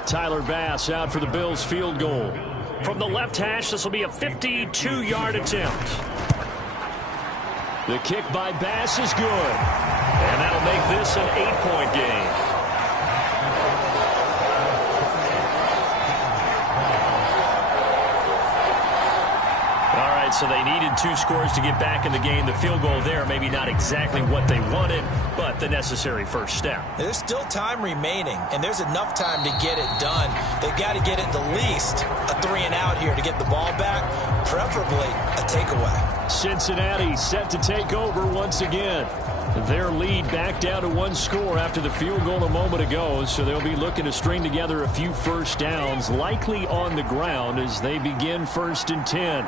Tyler Bass out for the Bills field goal. From the left hash, this will be a 52-yard attempt. The kick by Bass is good. And that'll make this an 8-point game. All right, so they needed 2 scores to get back in the game. The field goal there, maybe not exactly what they wanted, but the necessary first step. There's still time remaining, and there's enough time to get it done. They've got to get it the least a 3-and-out here to get the ball back, preferably a takeaway. Cincinnati set to take over once again. Their lead back down to 1 score after the field goal a moment ago, so they'll be looking to string together a few first downs, likely on the ground as they begin 1st and 10.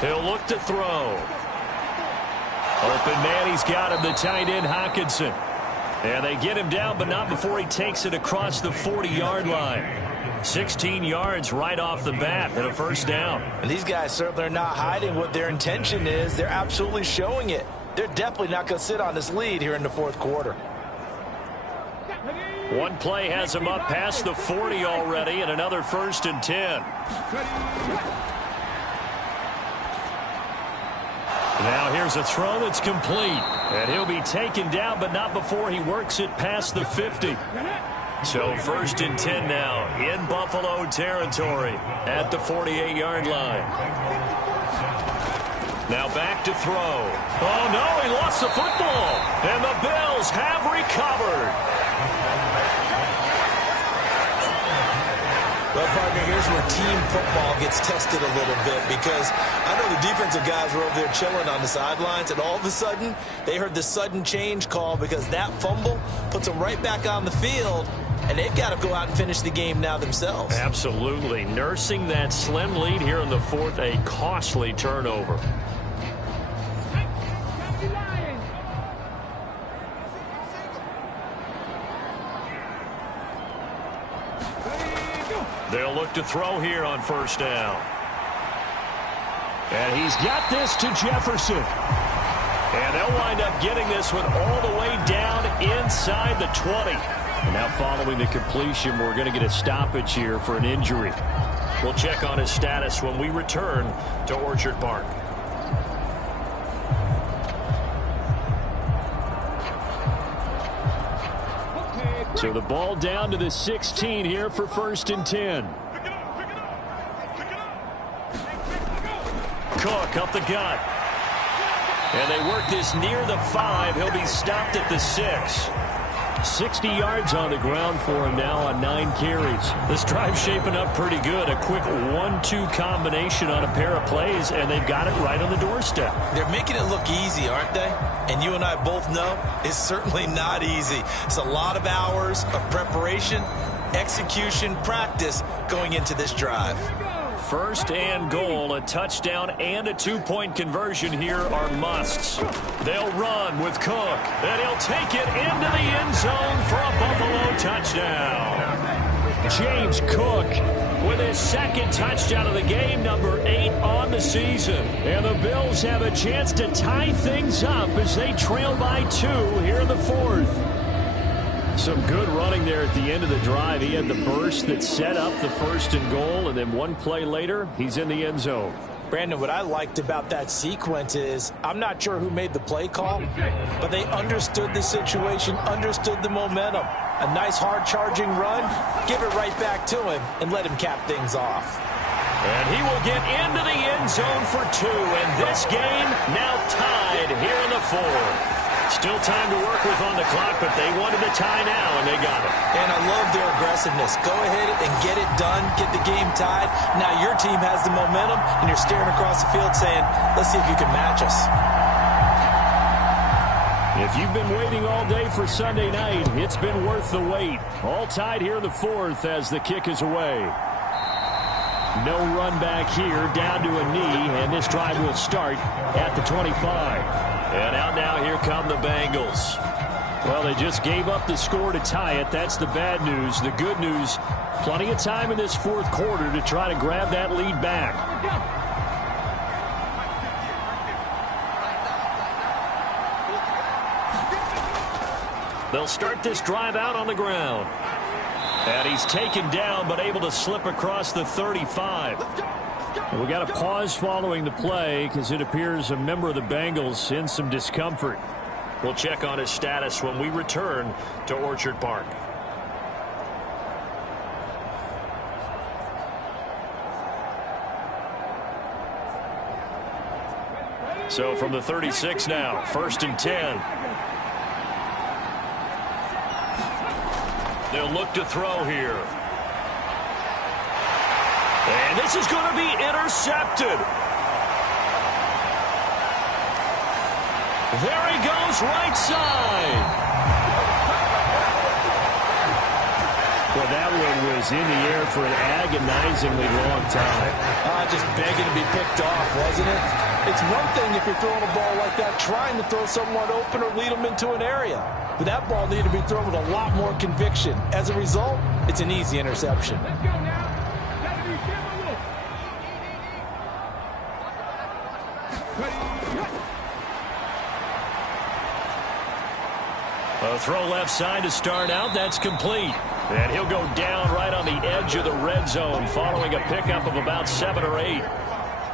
He'll look to throw. Open man, he's got him, the tight end, Hockenson. And they get him down, but not before he takes it across the 40-yard line. 16 yards right off the bat and a first down. And these guys certainly are not hiding what their intention is. They're absolutely showing it. They're definitely not going to sit on this lead here in the 4th quarter. One play has him up past the 40 already, and another 1st and 10. Now here's a throw that's complete. And he'll be taken down, but not before he works it past the 50. So 1st and 10 now in Buffalo territory at the 48-yard line. Now back to throw. Oh, no, he lost the football. And the Bills have recovered. Well, partner, here's where team football gets tested a little bit because I know the defensive guys were over there chilling on the sidelines, and all of a sudden, they heard the sudden change call because that fumble puts them right back on the field, and they've got to go out and finish the game now themselves. Absolutely. Nursing that slim lead here in the fourth, a costly turnover. They'll look to throw here on first down. And he's got this to Jefferson. And they'll wind up getting this one all the way down inside the 20. And now following the completion, we're going to get a stoppage here for an injury. We'll check on his status when we return to Orchard Park. So the ball down to the 16 here for 1st and 10. Cook up the gut. And they work this near the 5. He'll be stopped at the 6. 60 yards on the ground for him now on 9 carries. This drive's shaping up pretty good. A quick 1-2 combination on a pair of plays, and they've got it right on the doorstep. They're making it look easy, aren't they? And you and I both know it's certainly not easy. It's a lot of hours of preparation, execution, practice going into this drive. 1st and goal, a touchdown and a 2-point conversion here are musts. They'll run with Cook, and he'll take it into the end zone for a Buffalo touchdown. James Cook with his 2nd touchdown of the game, number 8 on the season. And the Bills have a chance to tie things up as they trail by 2 here in the 4th. Some good running there at the end of the drive. He had the burst that set up the 1st and goal, and then one play later, he's in the end zone. Brandon, what I liked about that sequence is I'm not sure who made the play call, but they understood the situation, understood the momentum. A nice hard-charging run, give it right back to him, and let him cap things off. And he will get into the end zone for 2, and this game now tied here in the 4th. Still time to work with on the clock, but they wanted the tie now, and they got it. And I love their aggressiveness. Go ahead and get it done, get the game tied. Now your team has the momentum, and you're staring across the field saying, let's see if you can match us. If you've been waiting all day for Sunday night, it's been worth the wait. All tied here in the 4th as the kick is away. No run back here, down to a knee, and this drive will start at the 25. And out now, here come the Bengals. Well, they just gave up the score to tie it. That's the bad news. The good news, plenty of time in this 4th quarter to try to grab that lead back. They'll start this drive out on the ground. And he's taken down, but able to slip across the 35. We got a pause following the play because it appears a member of the Bengals in some discomfort. We'll check on his status when we return to Orchard Park. So from the 36 now, 1st and 10. They'll look to throw here. And this is going to be intercepted. There he goes, right side. Well, that one was in the air for an agonizingly long time. Just begging to be picked off, wasn't it? It's one thing if you're throwing a ball like that, trying to throw someone open or lead them into an area. But that ball needed to be thrown with a lot more conviction. As a result, it's an easy interception. A throw left side to start out. That's complete. And he'll go down right on the edge of the red zone following a pickup of about 7 or 8.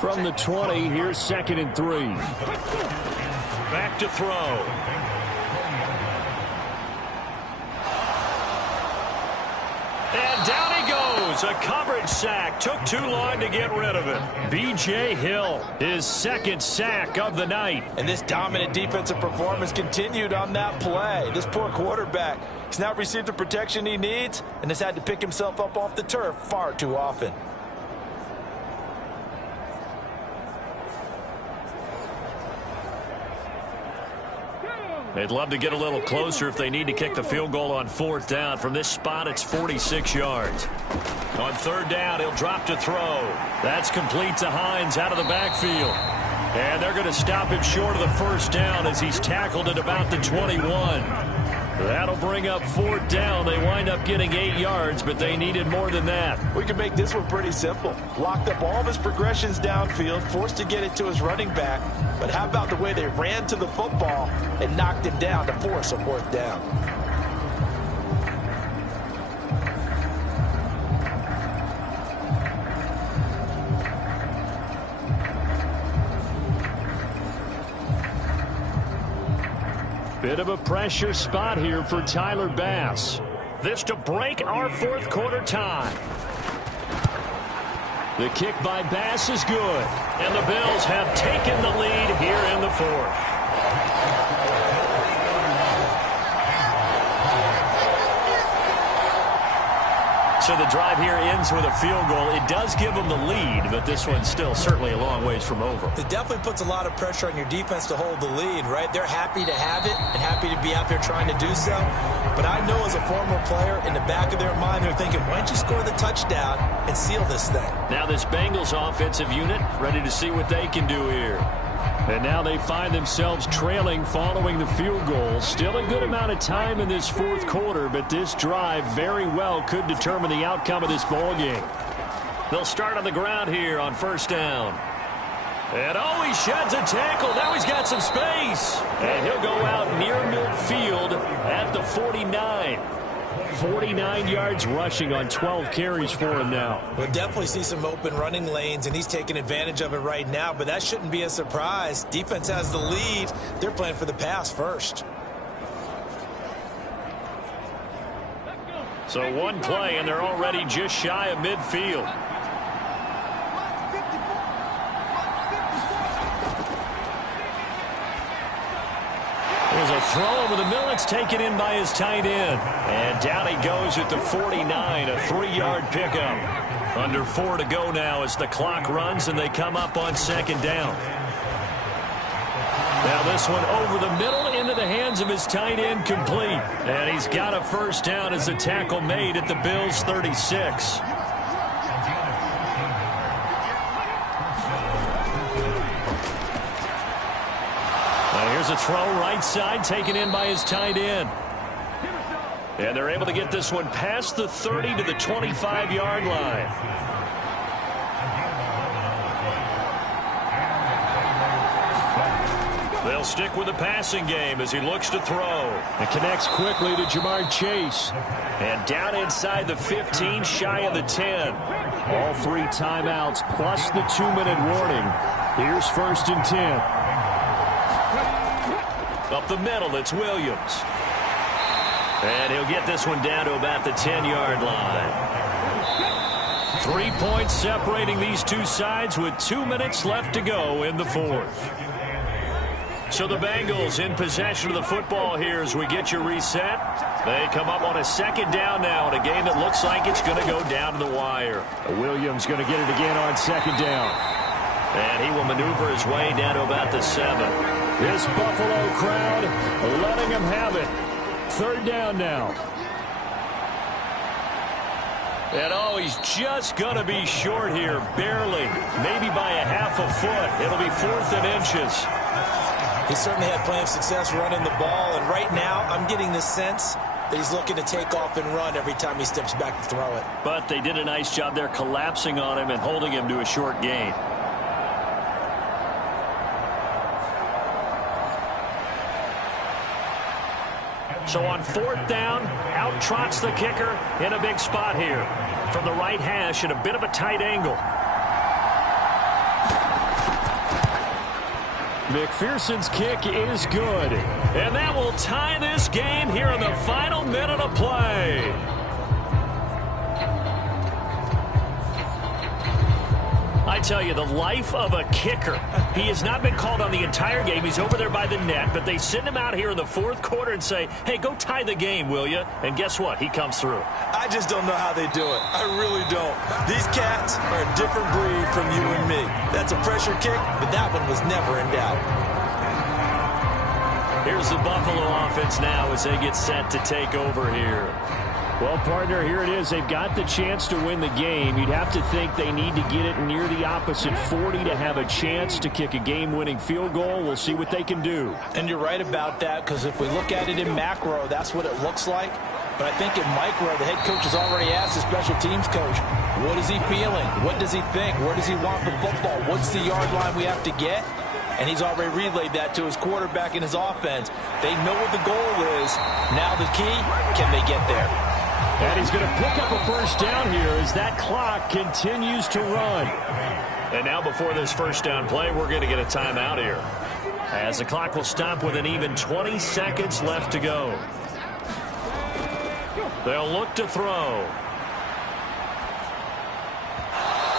From the 20, here's 2nd and 3. Back to throw. And down he goes. A coverage sack. Took too long to get rid of it. B.J. Hill, his 2nd sack of the night. And this dominant defensive performance continued on that play. This poor quarterback, he's not received the protection he needs and has had to pick himself up off the turf far too often. They'd love to get a little closer if they need to kick the field goal on 4th down. From this spot, it's 46 yards. On 3rd down, he'll drop to throw. That's complete to Hines out of the backfield. And they're going to stop him short of the 1st down as he's tackled at about the 21. That'll bring up 4th down. They wind up getting 8 yards, but they needed more than that. We can make this one pretty simple. Locked up all of his progressions downfield, forced to get it to his running back. But how about the way they ran to the football and knocked him down to force a 4th down? Bit of a pressure spot here for Tyler Bass. This to break our 4th quarter tie. The kick by Bass is good. And the Bills have taken the lead here in the 4th. So the drive here ends with a field goal. It does give them the lead, but this one's still certainly a long ways from over. It definitely puts a lot of pressure on your defense to hold the lead, right? They're happy to have it and happy to be out there trying to do so. But I know as a former player, in the back of their mind, they're thinking, why don't you score the touchdown and seal this thing? Now this Bengals offensive unit ready to see what they can do here. And now they find themselves trailing following the field goal. Still a good amount of time in this 4th quarter, but this drive very well could determine the outcome of this ball game. They'll start on the ground here on 1st down. And oh, he sheds a tackle. Now he's got some space. And he'll go out near midfield at the 49. 49 yards rushing on 12 carries for him now. We'll definitely see some open running lanes, and he's taking advantage of it right now, but that shouldn't be a surprise. Defense has the lead. They're playing for the pass first. So one play, and they're already just shy of midfield. There's a throw over the middle. It's taken in by his tight end. And down he goes at the 49, a 3-yard pickup. Under 4 to go now as the clock runs, and they come up on 2nd down. Now this one over the middle into the hands of his tight end, complete. And he's got a 1st down as a tackle made at the Bills' 36. Here's a throw right side, taken in by his tight end. And they're able to get this one past the 30 to the 25-yard line. They'll stick with the passing game as he looks to throw. It connects quickly to Jamar Chase. And down inside the 15, shy of the 10. All 3 timeouts plus the 2-minute warning. Here's 1st and 10. Up the middle, it's Williams. And he'll get this one down to about the 10-yard line. 3 points separating these two sides with 2 minutes left to go in the 4th. So the Bengals in possession of the football here as we get you reset. They come up on a 2nd down now in a game that looks like it's going to go down to the wire. Williams going to get it again on 2nd down. And he will maneuver his way down to about the 7. This Buffalo crowd letting him have it. 3rd down now. And oh, he's just going to be short here, barely. Maybe by a half a foot. It'll be 4th and inches. He certainly had plenty of success running the ball, and right now I'm getting the sense that he's looking to take off and run every time he steps back to throw it. But they did a nice job there collapsing on him and holding him to a short gain. So on 4th down, out trots the kicker in a big spot here. From the right hash at a bit of a tight angle. McPherson's kick is good. And that will tie this game here in the final minute of play. I tell you, the life of a kicker. He has not been called on the entire game. He's over there by the net, but they send him out here in the 4th quarter and say, hey, go tie the game, will you? And guess what? He comes through. I just don't know how they do it. I really don't. These cats are a different breed from you and me. That's a pressure kick, but that one was never in doubt. Here's the Buffalo offense now as they get set to take over here. Well, partner, here it is. They've got the chance to win the game. You'd have to think they need to get it near the opposite 40 to have a chance to kick a game-winning field goal. We'll see what they can do. And you're right about that, because if we look at it in macro, that's what it looks like. But I think in micro, the head coach has already asked the special teams coach, what is he feeling? What does he think? Where does he want the football? What's the yard line we have to get? And he's already relayed that to his quarterback and his offense. They know what the goal is. Now the key, can they get there? And he's going to pick up a first down here as that clock continues to run. And now before this first down play, we're going to get a timeout here, as the clock will stop with an even 20 seconds left to go. They'll look to throw.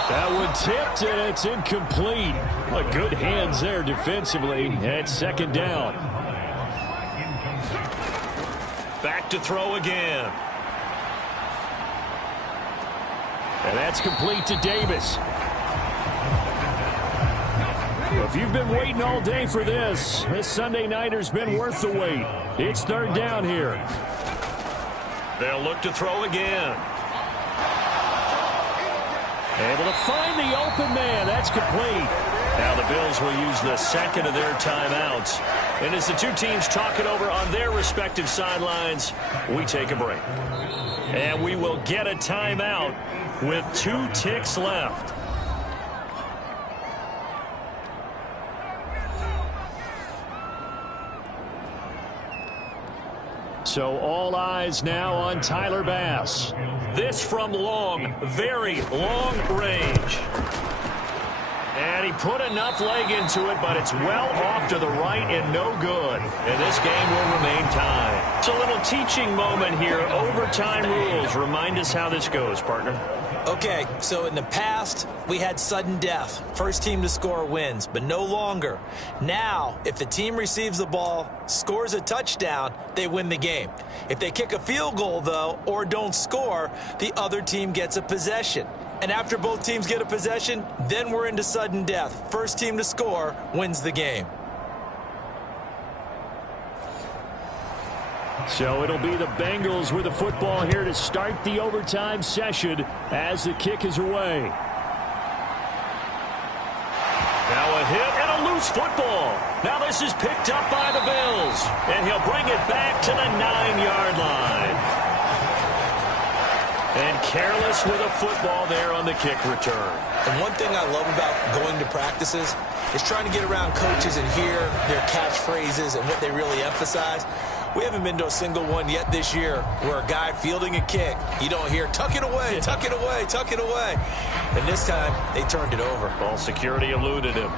That one tipped, and it's incomplete. Well, good hands there defensively. And it's second down. Back to throw again. And that's complete to Davis. Well, if you've been waiting all day for this Sunday nighter's been worth the wait. It's third down here. They'll look to throw again. Able to find the open man. That's complete. Now the Bills will use the second of their timeouts. And as the two teams talk it over on their respective sidelines, we take a break. And we will get a timeout with 2 ticks left. So all eyes now on Tyler Bass. This from long, very long range. And he put enough leg into it, but it's well off to the right and no good. And this game will remain tied. It's a little teaching moment here. Overtime rules. Remind us how this goes, partner. Okay, so in the past, we had sudden death. First team to score wins, but no longer. Now, if the team receives the ball, scores a touchdown, they win the game. If they kick a field goal, though, or don't score, the other team gets a possession. And after both teams get a possession, then we're into sudden death. First team to score wins the game. So it'll be the Bengals with the football here to start the overtime session as the kick is away. Now a hit and a loose football. Now this is picked up by the Bills. And he'll bring it back to the 9-yard line. And careless with a football there on the kick return. And one thing I love about going to practices is trying to get around coaches and hear their catchphrases and what they really emphasize. We haven't been to a single one yet this year where a guy fielding a kick, you don't hear, tuck it away, tuck it away, tuck it away. And this time, they turned it over. Ball security eluded him.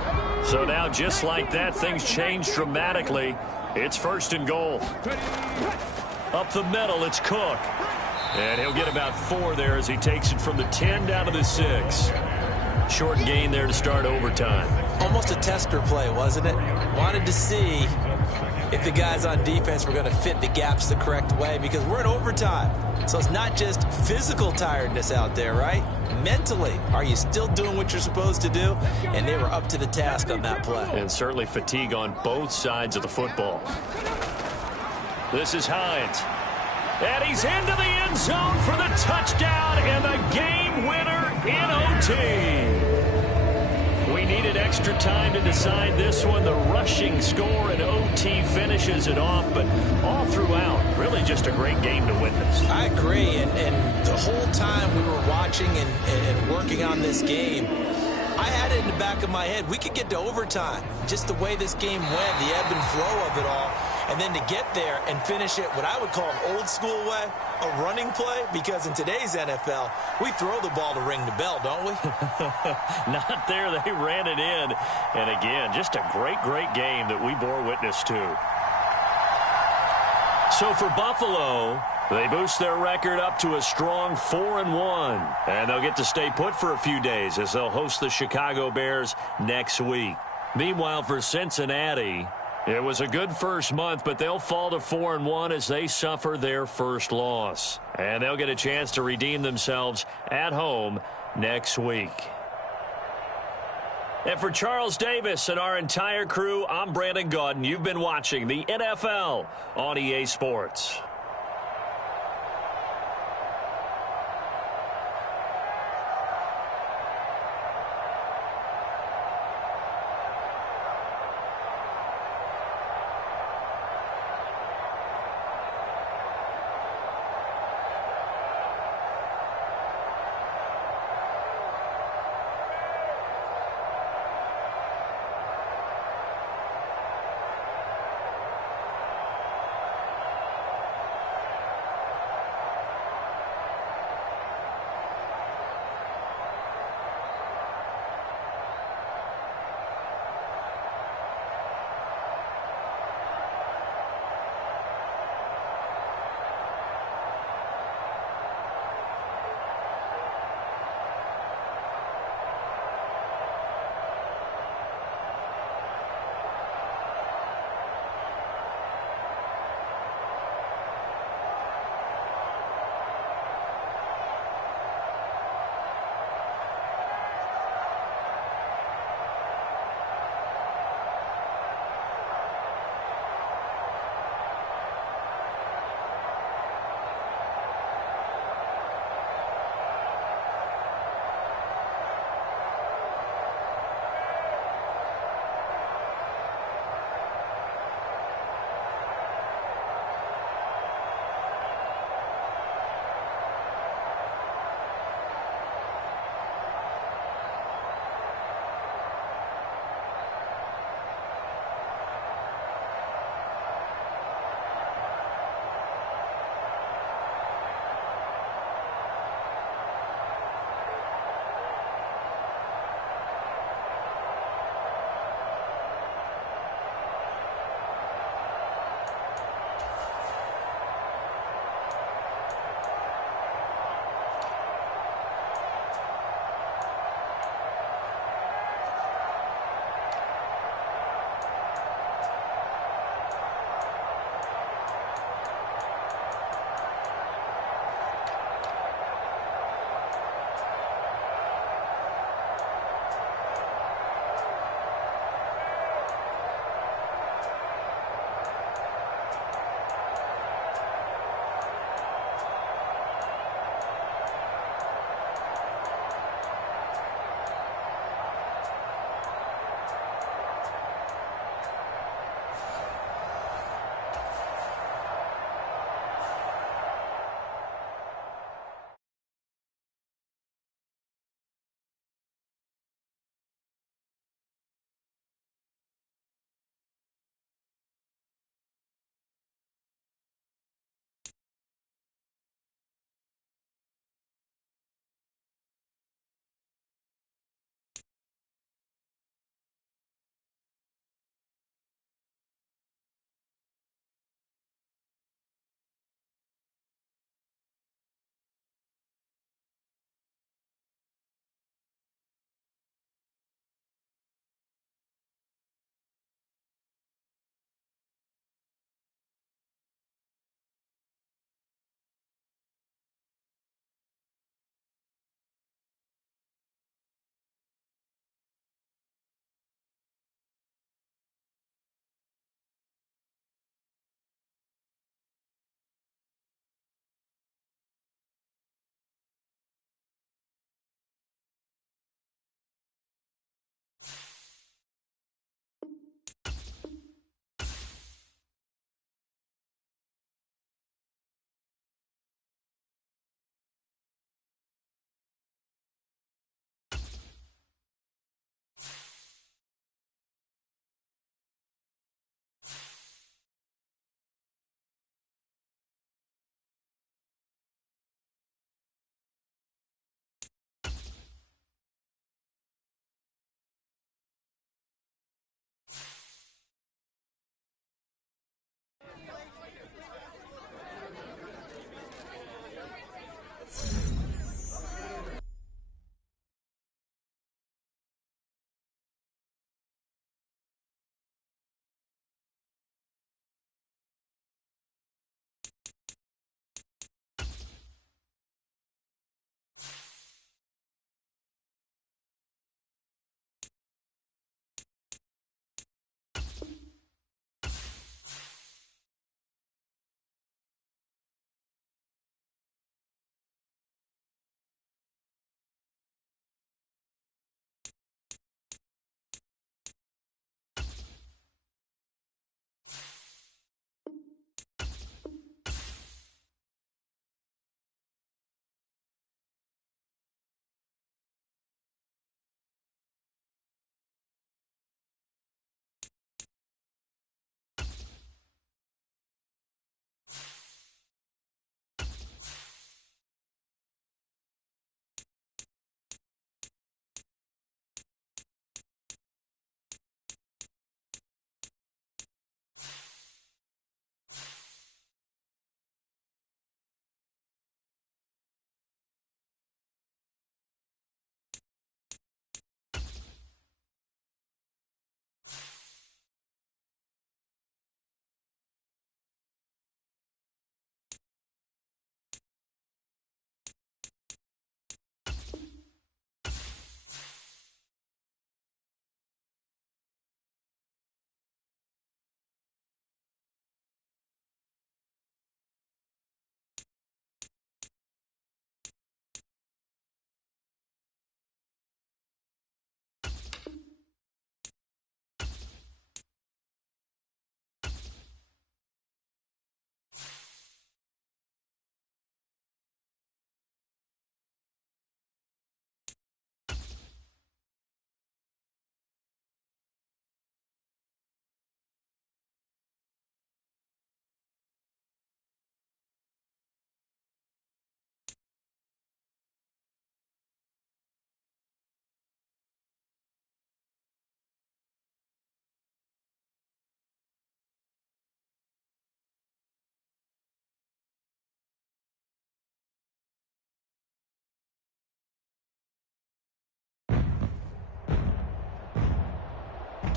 So now, just like that, things change dramatically. It's first and goal. Up the middle, it's Cook. And he'll get about 4 there as he takes it from the 10 down to the 6. Short gain there to start overtime. Almost a tester play, wasn't it? Wanted to see if the guys on defense were going to fit the gaps the correct way, because we're in overtime. So it's not just physical tiredness out there, right? Mentally, are you still doing what you're supposed to do? And they were up to the task on that play. And certainly fatigue on both sides of the football. This is Hines. And he's into the end zone for the touchdown and the game winner in OT. We needed extra time to decide this one. The rushing score in OT finishes it off, but all throughout, really just a great game to witness. I agree, and the whole time we were watching and working on this game, I had it in the back of my head. We could get to overtime. Just the way this game went, the ebb and flow of it all. And then to get there and finish it what I would call an old school way, a running play, because in today's NFL, we throw the ball to ring the bell, don't we? Not there. They ran it in. And again, just a great, great game that we bore witness to. So for Buffalo, they boost their record up to a strong 4-1. And they'll get to stay put for a few days as they'll host the Chicago Bears next week. Meanwhile, for Cincinnati, it was a good first month, but they'll fall to 4-1 as they suffer their first loss. And they'll get a chance to redeem themselves at home next week. And for Charles Davis and our entire crew, I'm Brandon Gaudin. You've been watching the NFL on EA Sports.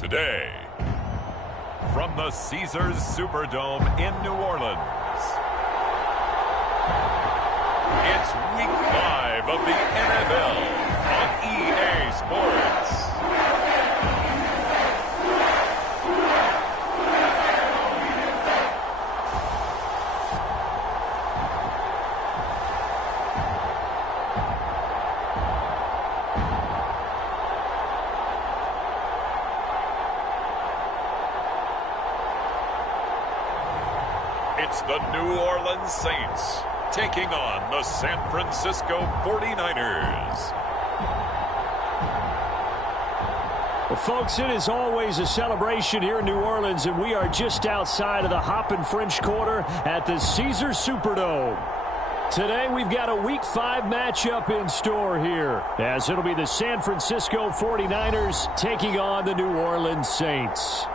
today, from the Caesars Superdome in New Orleans, it's Week 5 of the NFL on EA Sports. It's the New Orleans Saints taking on the San Francisco 49ers. Well, folks, it is always a celebration here in New Orleans, and we are just outside of the Hoppin' French Quarter at the Caesars Superdome. Today, we've got a Week 5 matchup in store here, as it'll be the San Francisco 49ers taking on the New Orleans Saints.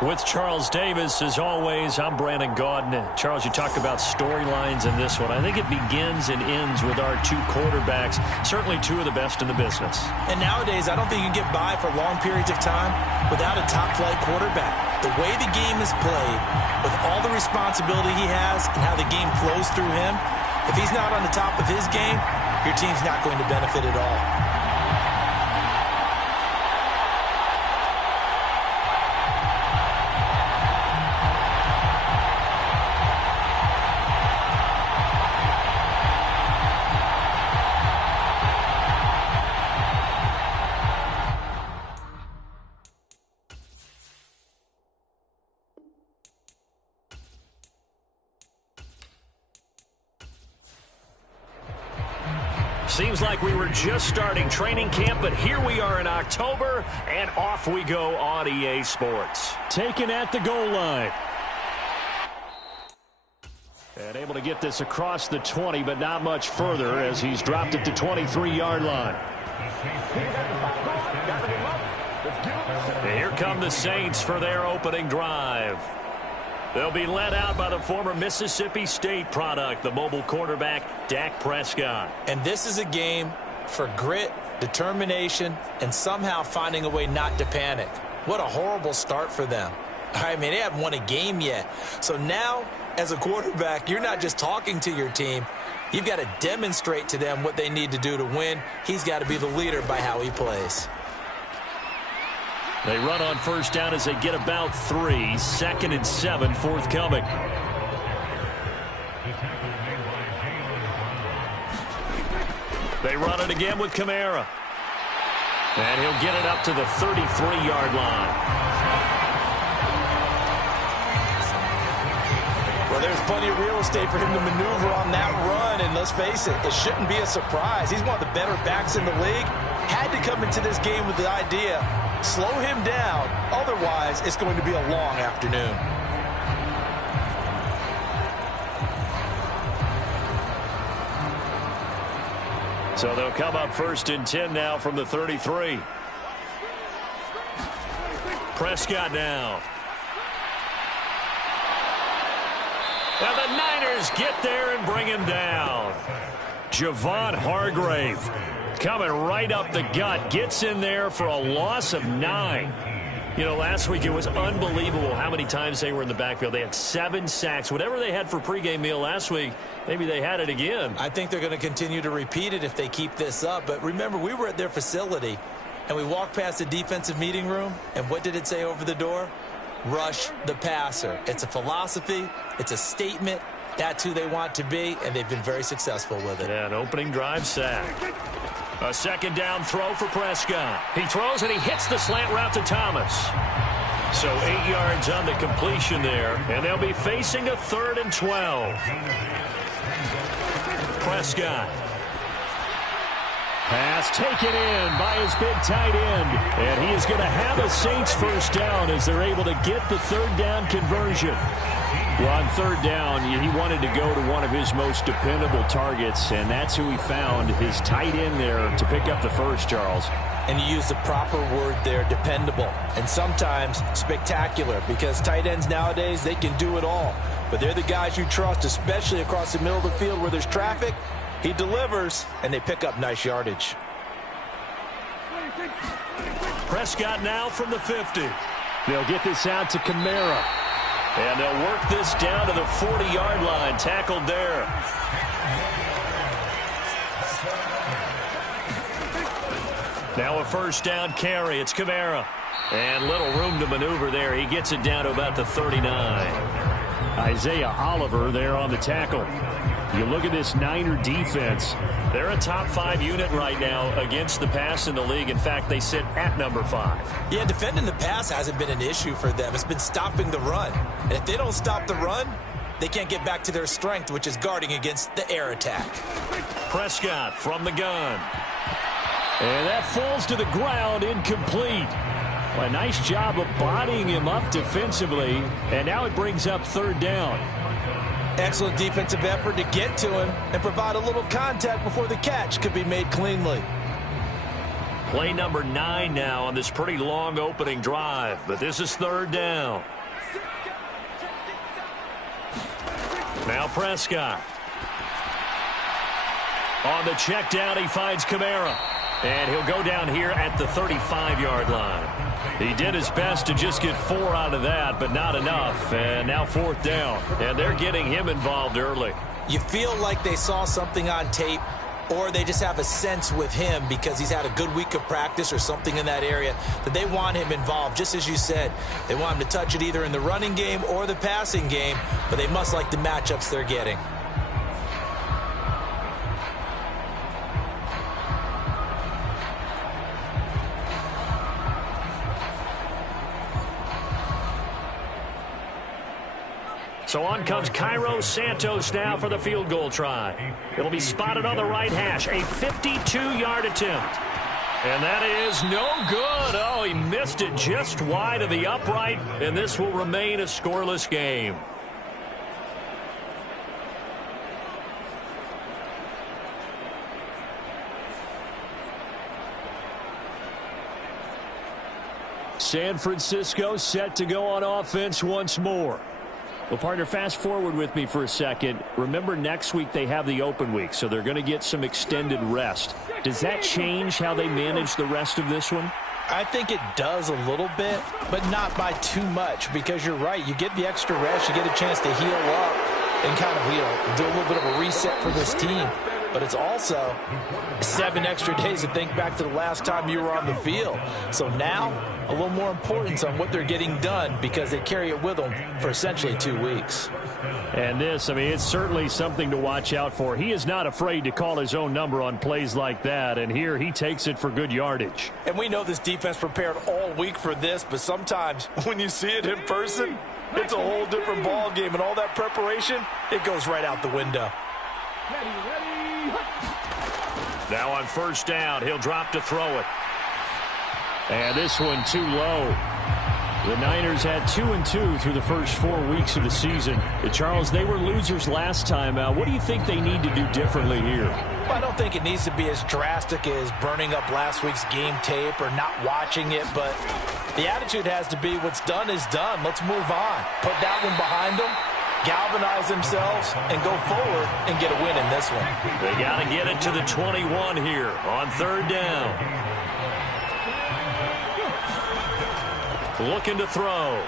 With Charles Davis, as always, I'm Brandon Gaudin. Charles, you talked about storylines in this one. I think it begins and ends with our two quarterbacks, certainly two of the best in the business. And nowadays, I don't think you can get by for long periods of time without a top-flight quarterback. The way the game is played, with all the responsibility he has and how the game flows through him, if he's not on the top of his game, your team's not going to benefit at all. Seems like we were just starting training camp, but here we are in October, and off we go on EA Sports. Taken at the goal line. And able to get this across the 20, but not much further as he's dropped it to 23-yard line. And here come the Saints for their opening drive. They'll be led out by the former Mississippi State product, the mobile quarterback, Dak Prescott. And this is a game for grit, determination, and somehow finding a way not to panic. What a horrible start for them. I mean, they haven't won a game yet. So now, as a quarterback, you're not just talking to your team. You've got to demonstrate to them what they need to do to win. He's got to be the leader by how he plays. They run on first down as they get about 3. 2nd and 7 forthcoming. They run it again with Kamara. And he'll get it up to the 33-yard line. Well, there's plenty of real estate for him to maneuver on that run, and let's face it, it shouldn't be a surprise. He's one of the better backs in the league. Had to come into this game with the idea, slow him down, otherwise it's going to be a long afternoon. So they'll come up 1st and 10 now from the 33. Prescott now. And the Niners get there and bring him down. Javon Hargrave coming right up the gut. Gets in there for a loss of 9. You know, last week it was unbelievable how many times they were in the backfield. They had 7 sacks. Whatever they had for pregame meal last week, maybe they had it again. I think they're going to continue to repeat it if they keep this up. But remember, we were at their facility, and we walked past the defensive meeting room, and what did it say over the door? Rush the passer. It's a philosophy. It's a statement. That's who they want to be, and they've been very successful with it. Yeah, an opening drive sack. A 2nd down throw for Prescott. He throws and he hits the slant route to Thomas. So 8 yards on the completion there, and they'll be facing a 3rd and 12. Prescott. Pass taken in by his big tight end. And he is going to have a Saints first down as they're able to get the 3rd down conversion. Well, on 3rd down, he wanted to go to one of his most dependable targets, and that's who he found, his tight end there, to pick up the first, Charles. And you use the proper word there, dependable, and sometimes spectacular, because tight ends nowadays, they can do it all. But they're the guys you trust, especially across the middle of the field where there's traffic. He delivers, and they pick up nice yardage. Prescott now from the 50. They'll get this out to Kamara. And they'll work this down to the 40-yard line. Tackled there. Now a first down carry. It's Kamara. And little room to maneuver there. He gets it down to about the 39. Isaiah Oliver there on the tackle. You look at this Niner defense. They're a top 5 unit right now against the pass in the league. In fact, they sit at number 5. Yeah, defending the pass hasn't been an issue for them. It's been stopping the run. And if they don't stop the run, they can't get back to their strength, which is guarding against the air attack. Prescott from the gun. And that falls to the ground, incomplete. Well, a nice job of bodying him up defensively. And now it brings up third down. Excellent defensive effort to get to him and provide a little contact before the catch could be made cleanly. Play number 9 now on this pretty long opening drive. But this is third down. Now Prescott. On the check down, he finds Kamara. And he'll go down here at the 35-yard line. He did his best to just get 4 out of that, but not enough. And now fourth down. And they're getting him involved early. You feel like they saw something on tape, or they just have a sense with him because he's had a good week of practice or something in that area that they want him involved. Just as you said, they want him to touch it either in the running game or the passing game, but they must like the matchups they're getting. So on comes Cairo Santos now for the field goal try. It'll be spotted on the right hash. A 52-yard attempt. And that is no good. Oh, he missed it just wide of the upright, and this will remain a scoreless game. San Francisco set to go on offense once more. Well, partner, fast forward with me for a second. Remember, next week they have the open week, so they're going to get some extended rest. Does that change how they manage the rest of this one? I think it does a little bit, but not by too much, because you're right. You get the extra rest. You get a chance to heal up and kind of, do a little bit of a reset for this team. But it's also 7 extra days to think back to the last time you were on the field. So now, a little more importance on what they're getting done because they carry it with them for essentially 2 weeks. And this, it's certainly something to watch out for. He is not afraid to call his own number on plays like that, and here he takes it for good yardage. And we know this defense prepared all week for this, but sometimes when you see it in person, it's a whole different ball game, and all that preparation, it goes right out the window. Now on first down, he'll drop to throw it. And this one too low. The Niners had 2-2 through the first 4 weeks of the season. Charles, they were losers last time out. What do you think they need to do differently here? Well, I don't think it needs to be as drastic as burning up last week's game tape or not watching it, but the attitude has to be what's done is done. Let's move on. Put that one behind them. Galvanize themselves and go forward and get a win in this one. They got to get it to the 21 here on third down. Looking to throw.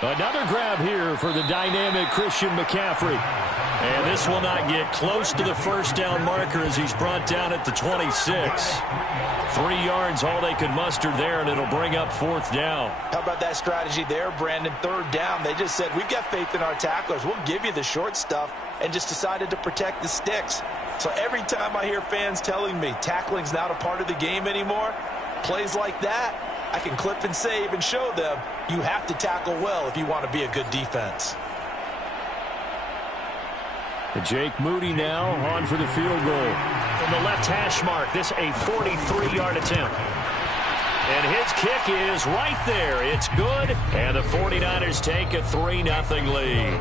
Another grab here for the dynamic Christian McCaffrey. And this will not get close to the first down marker as he's brought down at the 26. 3 yards, all they could muster there, and it'll bring up fourth down. How about that strategy there, Brandon? Third down, they just said, we've got faith in our tacklers. We'll give you the short stuff, and just decided to protect the sticks. So every time I hear fans telling me tackling's not a part of the game anymore, plays like that, I can clip and save and show them you have to tackle well if you want to be a good defense. Jake Moody now on for the field goal. From the left hash mark, this a 43-yard attempt. And his kick is right there. It's good. And the 49ers take a 3-0 lead.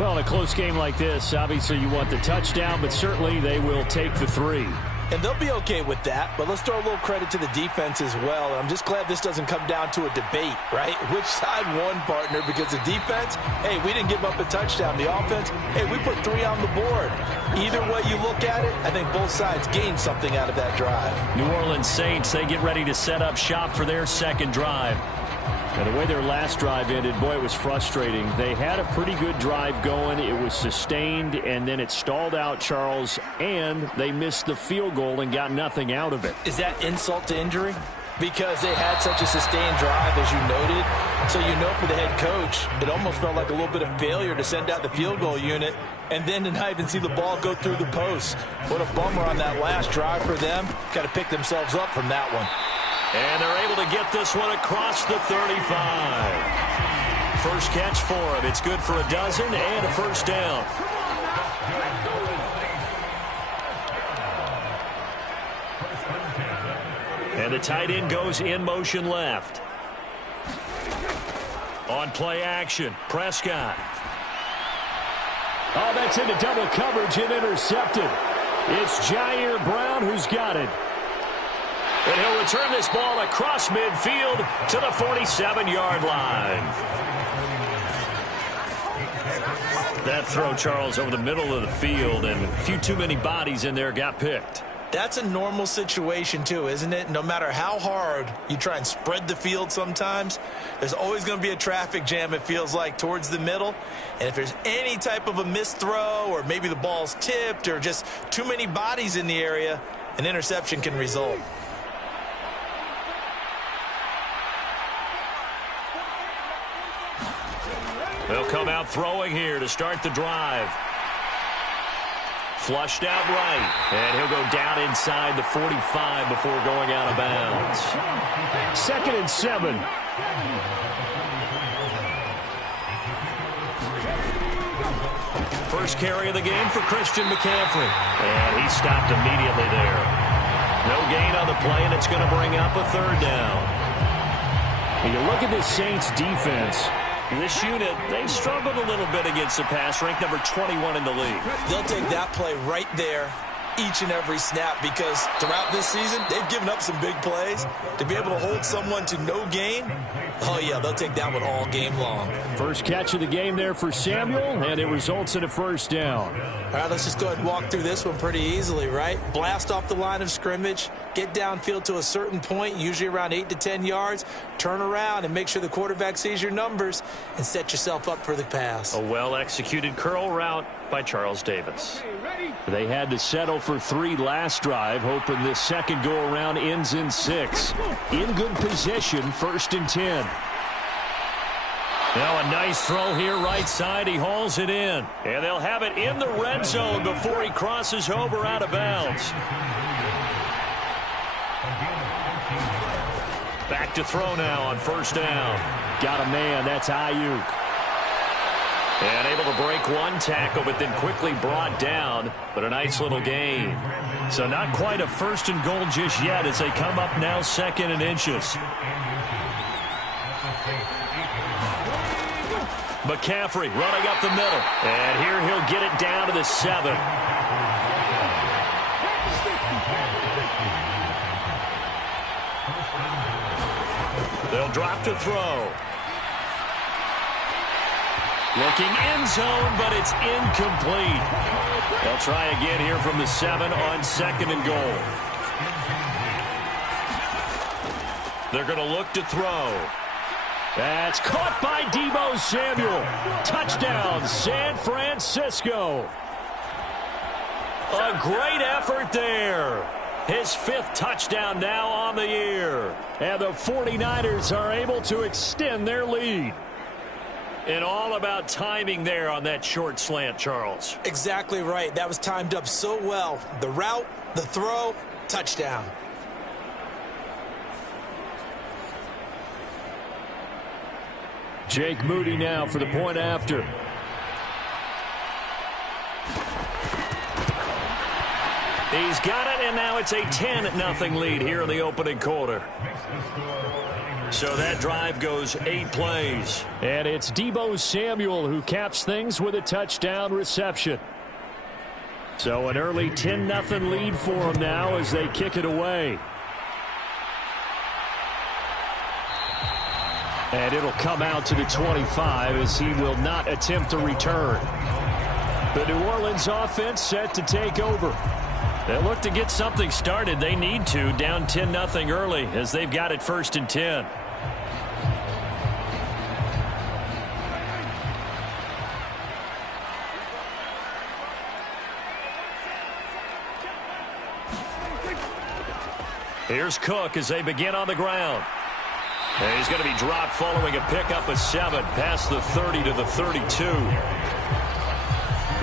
Well, in a close game like this, obviously you want the touchdown, but certainly they will take the 3. And they'll be okay with that, but let's throw a little credit to the defense as well. I'm just glad this doesn't come down to a debate, right? Which side won, partner? Because the defense, hey, we didn't give up a touchdown. The offense, hey, we put 3 on the board. Either way you look at it, I think both sides gained something out of that drive. New Orleans Saints, they get ready to set up shop for their second drive. And the way their last drive ended, boy, it was frustrating. They had a pretty good drive going. It was sustained, and then it stalled out, Charles, and they missed the field goal and got nothing out of it. Is that insult to injury? Because they had such a sustained drive, as you noted. So you know for the head coach, it almost felt like a little bit of failure to send out the field goal unit and then to not even see the ball go through the post. What a bummer on that last drive for them. Got to pick themselves up from that one. And they're able to get this one across the 35. First catch for him. It's good for a dozen and a first down. And the tight end goes in motion left. On play action, Prescott. Oh, that's into double coverage and intercepted. It's Jair Brown who's got it. And he'll return this ball across midfield to the 47-yard line. That throw, Charles, over the middle of the field, and a few too many bodies in there got picked. That's a normal situation, too, isn't it? No matter how hard you try and spread the field sometimes, there's always going to be a traffic jam, it feels like, towards the middle. And if there's any type of a missed throw or maybe the ball's tipped or just too many bodies in the area, an interception can result. They'll come out throwing here to start the drive. Flushed out right. And he'll go down inside the 45 before going out of bounds. 2nd and 7. First carry of the game for Christian McCaffrey. And he stopped immediately there. No gain on the play, and it's going to bring up a 3rd down. And you look at this Saints defense. This unit, they've struggled a little bit against the pass, ranked number 21 in the league. They'll take that play right there each and every snap because throughout this season, they've given up some big plays. To be able to hold someone to no gain, oh, yeah, they'll take that one all game long. First catch of the game there for Samuel, and it results in a first down. All right, let's just go ahead and walk through this one pretty easily, right? Blast off the line of scrimmage, get downfield to a certain point, usually around 8 to 10 yards, turn around and make sure the quarterback sees your numbers and set yourself up for the pass. A well-executed curl route by Charles Davis. They had to settle for 3 last drive, hoping this second go-around ends in 6. In good position, 1st and 10. Now a nice throw here right side. He hauls it in. And they'll have it in the red zone before he crosses over out of bounds. Back to throw now on 1st down. Got a man. That's Ayuk. And able to break one tackle, but then quickly brought down. But a nice little gain. So not quite a 1st and goal just yet as they come up now 2nd and inches. McCaffrey running up the middle. And here he'll get it down to the 7. They'll drop to throw. Looking end zone, but it's incomplete. They'll try again here from the 7 on 2nd and goal. They're going to look to throw. That's caught by Deebo Samuel. Touchdown, San Francisco. A great effort there. His 5th touchdown now on the year. And the 49ers are able to extend their lead. And all about timing there on that short slant, Charles. Exactly right. That was timed up so well. The route, the throw, touchdown. Jake Moody now for the point after. He's got it, and now it's a 10-0 lead here in the opening quarter. So that drive goes 8 plays. And it's Deebo Samuel who caps things with a touchdown reception. So an early 10-0 lead for them now as they kick it away. And it'll come out to the 25 as he will not attempt to return. The New Orleans offense set to take over. They look to get something started. They need to, down 10-0 early as they've got it 1st and 10. Here's Cook as they begin on the ground. And he's going to be dropped following a pickup of 7 past the 30 to the 32.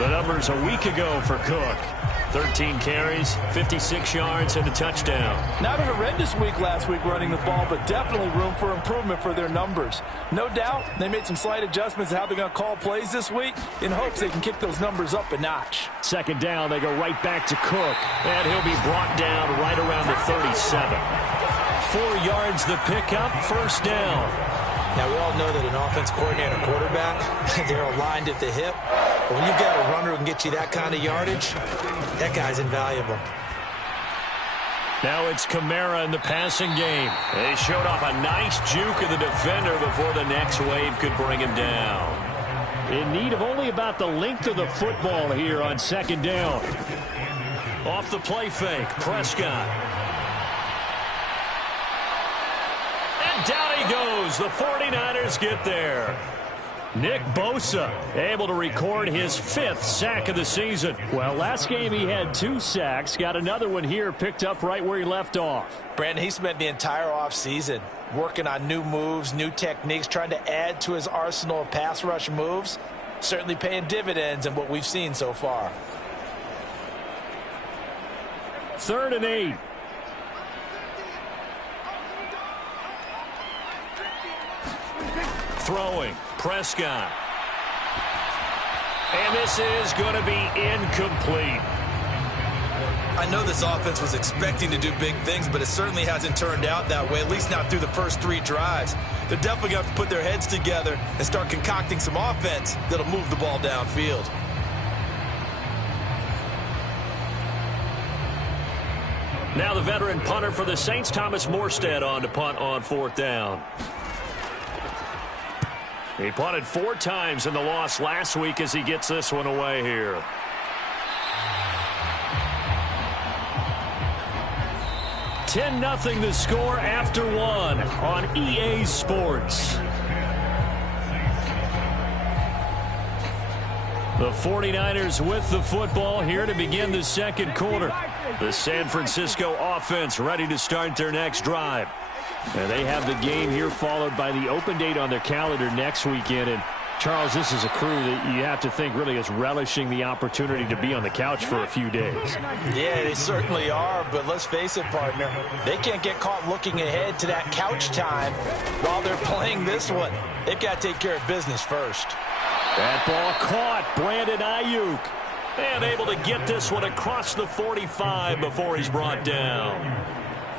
The numbers a week ago for Cook. 13 carries, 56 yards, and a touchdown. Not a horrendous week last week running the ball, but definitely room for improvement for their numbers. No doubt they made some slight adjustments to how they're going to call plays this week in hopes they can kick those numbers up a notch. 2nd down, they go right back to Cook, and he'll be brought down right around the 37. 4 yards the pickup, 1st down. Now, we all know that an offense coordinator and a quarterback, they're aligned at the hip. But when you've got a runner who can get you that kind of yardage, that guy's invaluable. Now it's Kamara in the passing game. They showed off a nice juke of the defender before the next wave could bring him down. In need of only about the length of the football here on 2nd down. Off the play fake, Prescott. Down he goes. The 49ers get there. Nick Bosa able to record his 5th sack of the season. Well, last game he had 2 sacks. Got another one here picked up right where he left off. Brandon, he spent the entire offseason working on new moves, new techniques, trying to add to his arsenal of pass rush moves. Certainly paying dividends in what we've seen so far. 3rd and 8. Throwing, Prescott. And this is going to be incomplete. I know this offense was expecting to do big things, but it certainly hasn't turned out that way, at least not through the first 3 drives. They're definitely going to have to put their heads together and start concocting some offense that'll move the ball downfield. Now the veteran punter for the Saints, Thomas Morstead, on to punt on 4th down. He punted 4 times in the loss last week as he gets this one away here. $10-0 the score after 1 on EA Sports. The 49ers with the football here to begin the 2nd quarter. The San Francisco offense ready to start their next drive. And they have the game here followed by the open date on their calendar next weekend. And, Charles, this is a crew that you have to think really is relishing the opportunity to be on the couch for a few days. Yeah, they certainly are, but let's face it, partner. They can't get caught looking ahead to that couch time while they're playing this one. They've got to take care of business first. That ball caught. Brandon Ayuk. And able to get this one across the 45 before he's brought down.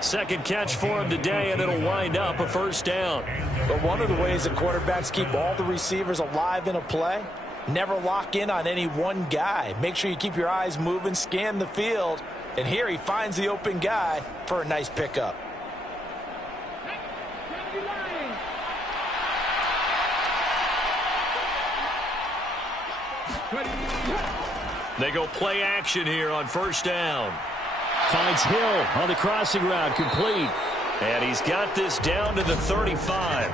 2nd catch for him today, and it'll wind up a 1st down. But one of the ways that quarterbacks keep all the receivers alive in a play, never lock in on any one guy. Make sure you keep your eyes moving, scan the field, and here he finds the open guy for a nice pickup. They go play action here on 1st down. Finds Hill on the crossing route, complete. And he's got this down to the 35.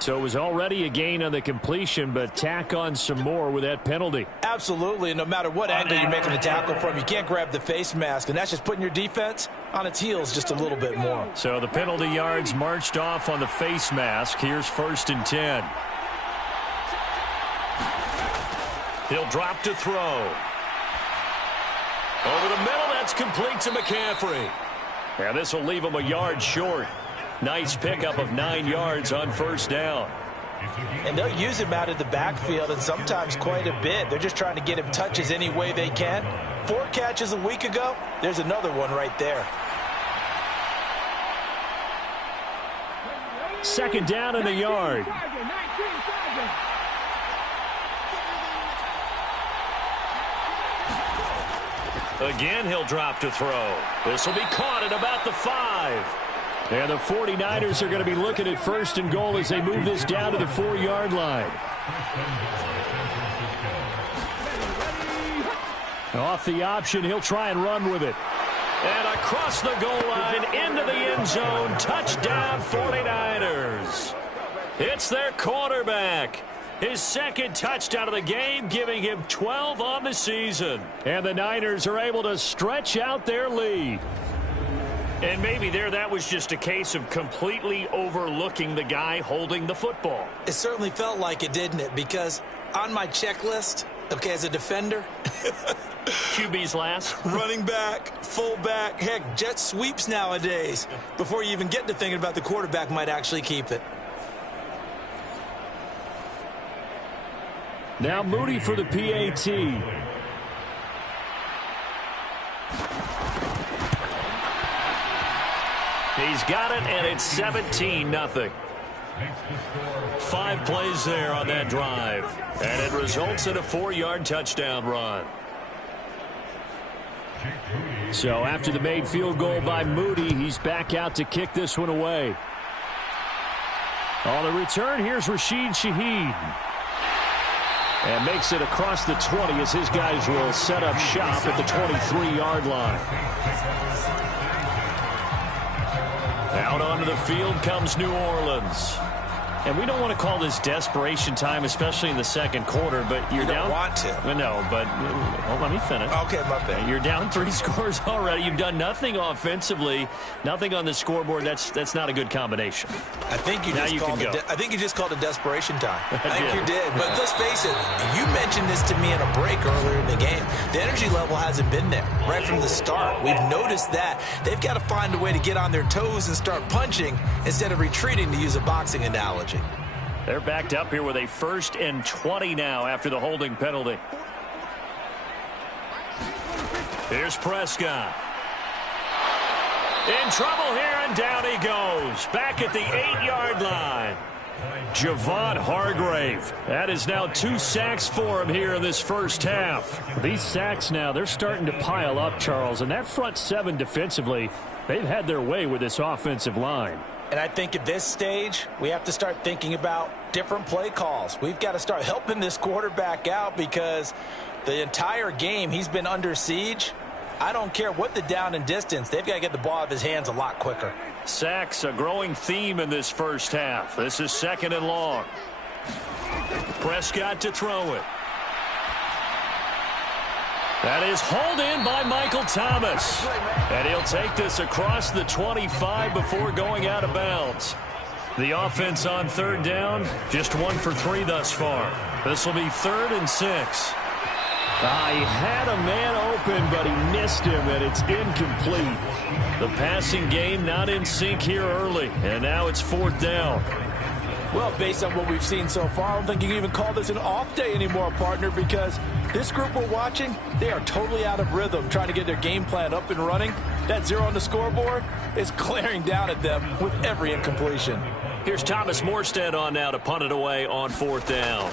So it was already a gain on the completion, but tack on some more with that penalty. Absolutely, and no matter what angle you're making the tackle from, you can't grab the face mask, and that's just putting your defense on its heels just a little bit more. So the penalty yards marched off on the face mask. Here's 1st and 10. He'll drop to throw. Over the middle, that's complete to McCaffrey. And this will leave him a yard short. Nice pickup of 9 yards on 1st down. And they'll use him out of the backfield, and sometimes quite a bit. They're just trying to get him touches any way they can. 4 catches a week ago. There's another one right there. Second down in the yard. Again, he'll drop to throw. This will be caught at about the 5. And the 49ers are going to be looking at first and goal as they move this down to the 4-yard line. Off the option, he'll try and run with it. And across the goal line, into the end zone, touchdown 49ers. It's their quarterback. His second touchdown of the game, giving him 12 on the season. And the Niners are able to stretch out their lead. And maybe that was just a case of completely overlooking the guy holding the football. It certainly felt like it, didn't it? Because on my checklist, okay, as a defender, QB's last. running back, fullback, heck, jet sweeps nowadays. Before you even get to thinking about the quarterback might actually keep it. Now Moody for the PAT. He's got it, and it's 17-0. 5 plays there on that drive, and it results in a 4-yard touchdown run. So after the made field goal by Moody, he's back out to kick this one away. On the return, here's Rashid Shaheed. And makes it across the 20 as his guys will set up shop at the 23-yard line. Out onto the field comes New Orleans. And we don't want to call this desperation time, especially in the second quarter, but you're down. You don't want to. No, but well, let me finish. Okay, my bad. You're down 3 scores already. You've done nothing offensively, nothing on the scoreboard. That's not a good combination. I think you just called it desperation time. I think you did. But let's face it, you mentioned this to me in a break earlier in the game. The energy level hasn't been there right from the start. We've noticed that. They've got to find a way to get on their toes and start punching instead of retreating, to use a boxing analogy. They're backed up here with a 1st and 20 now after the holding penalty. Here's Prescott. In trouble here, and down he goes. Back at the 8-yard line. Javon Hargrave. That is now 2 sacks for him here in this first half. These sacks now, they're starting to pile up, Charles. And that front 7 defensively, they've had their way with this offensive line. And I think at this stage, we have to start thinking about different play calls. We've got to start helping this quarterback out because the entire game he's been under siege. I don't care what the down and distance. They've got to get the ball out of his hands a lot quicker. Sacks, a growing theme in this first half. This is 2nd and long. Prescott to throw it. That is hauled in by Michael Thomas. And he'll take this across the 25 before going out of bounds. The offense on 3rd down, just 1 for 3 thus far. This will be 3rd and 6. He had a man open, but he missed him, and it's incomplete. The passing game not in sync here early, and now it's 4th down. Well, based on what we've seen so far, I don't think you can even call this an off day anymore, partner, because this group we're watching, they are totally out of rhythm trying to get their game plan up and running. That 0 on the scoreboard is glaring down at them with every incompletion. Here's Thomas Morstead on now to punt it away on 4th down.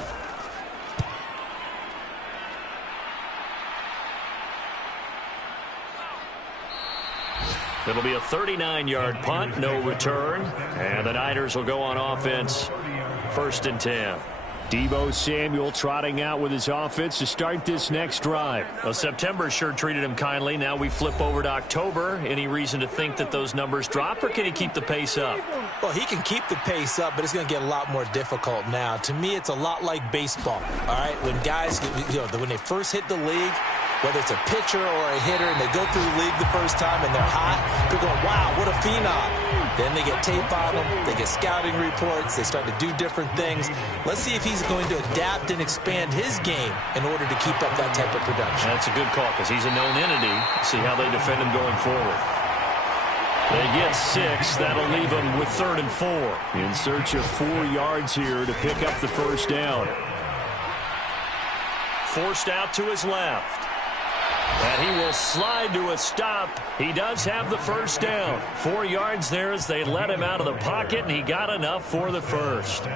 It'll be a 39-yard punt, no return. And the Niners will go on offense, 1st and 10. Deebo Samuel trotting out with his offense to start this next drive. Well, September sure treated him kindly. Now we flip over to October. Any reason to think that those numbers drop, or can he keep the pace up? Well, he can keep the pace up, but it's going to get a lot more difficult now. To me, it's a lot like baseball, all right? When guys, when they first hit the league, whether it's a pitcher or a hitter, and they go through the league the first time and they're hot, they're going, wow, what a phenom. Then they get tape on them, they get scouting reports, they start to do different things. Let's see if he's going to adapt and expand his game in order to keep up that type of production. That's a good call because he's a known entity. See how they defend him going forward. They get 6. That'll leave them with 3rd and 4. In search of 4 yards here to pick up the first down. Forced out to his left. And he will slide to a stop. He does have the first down. 4 yards there as they let him out of the pocket, and he got enough for the first.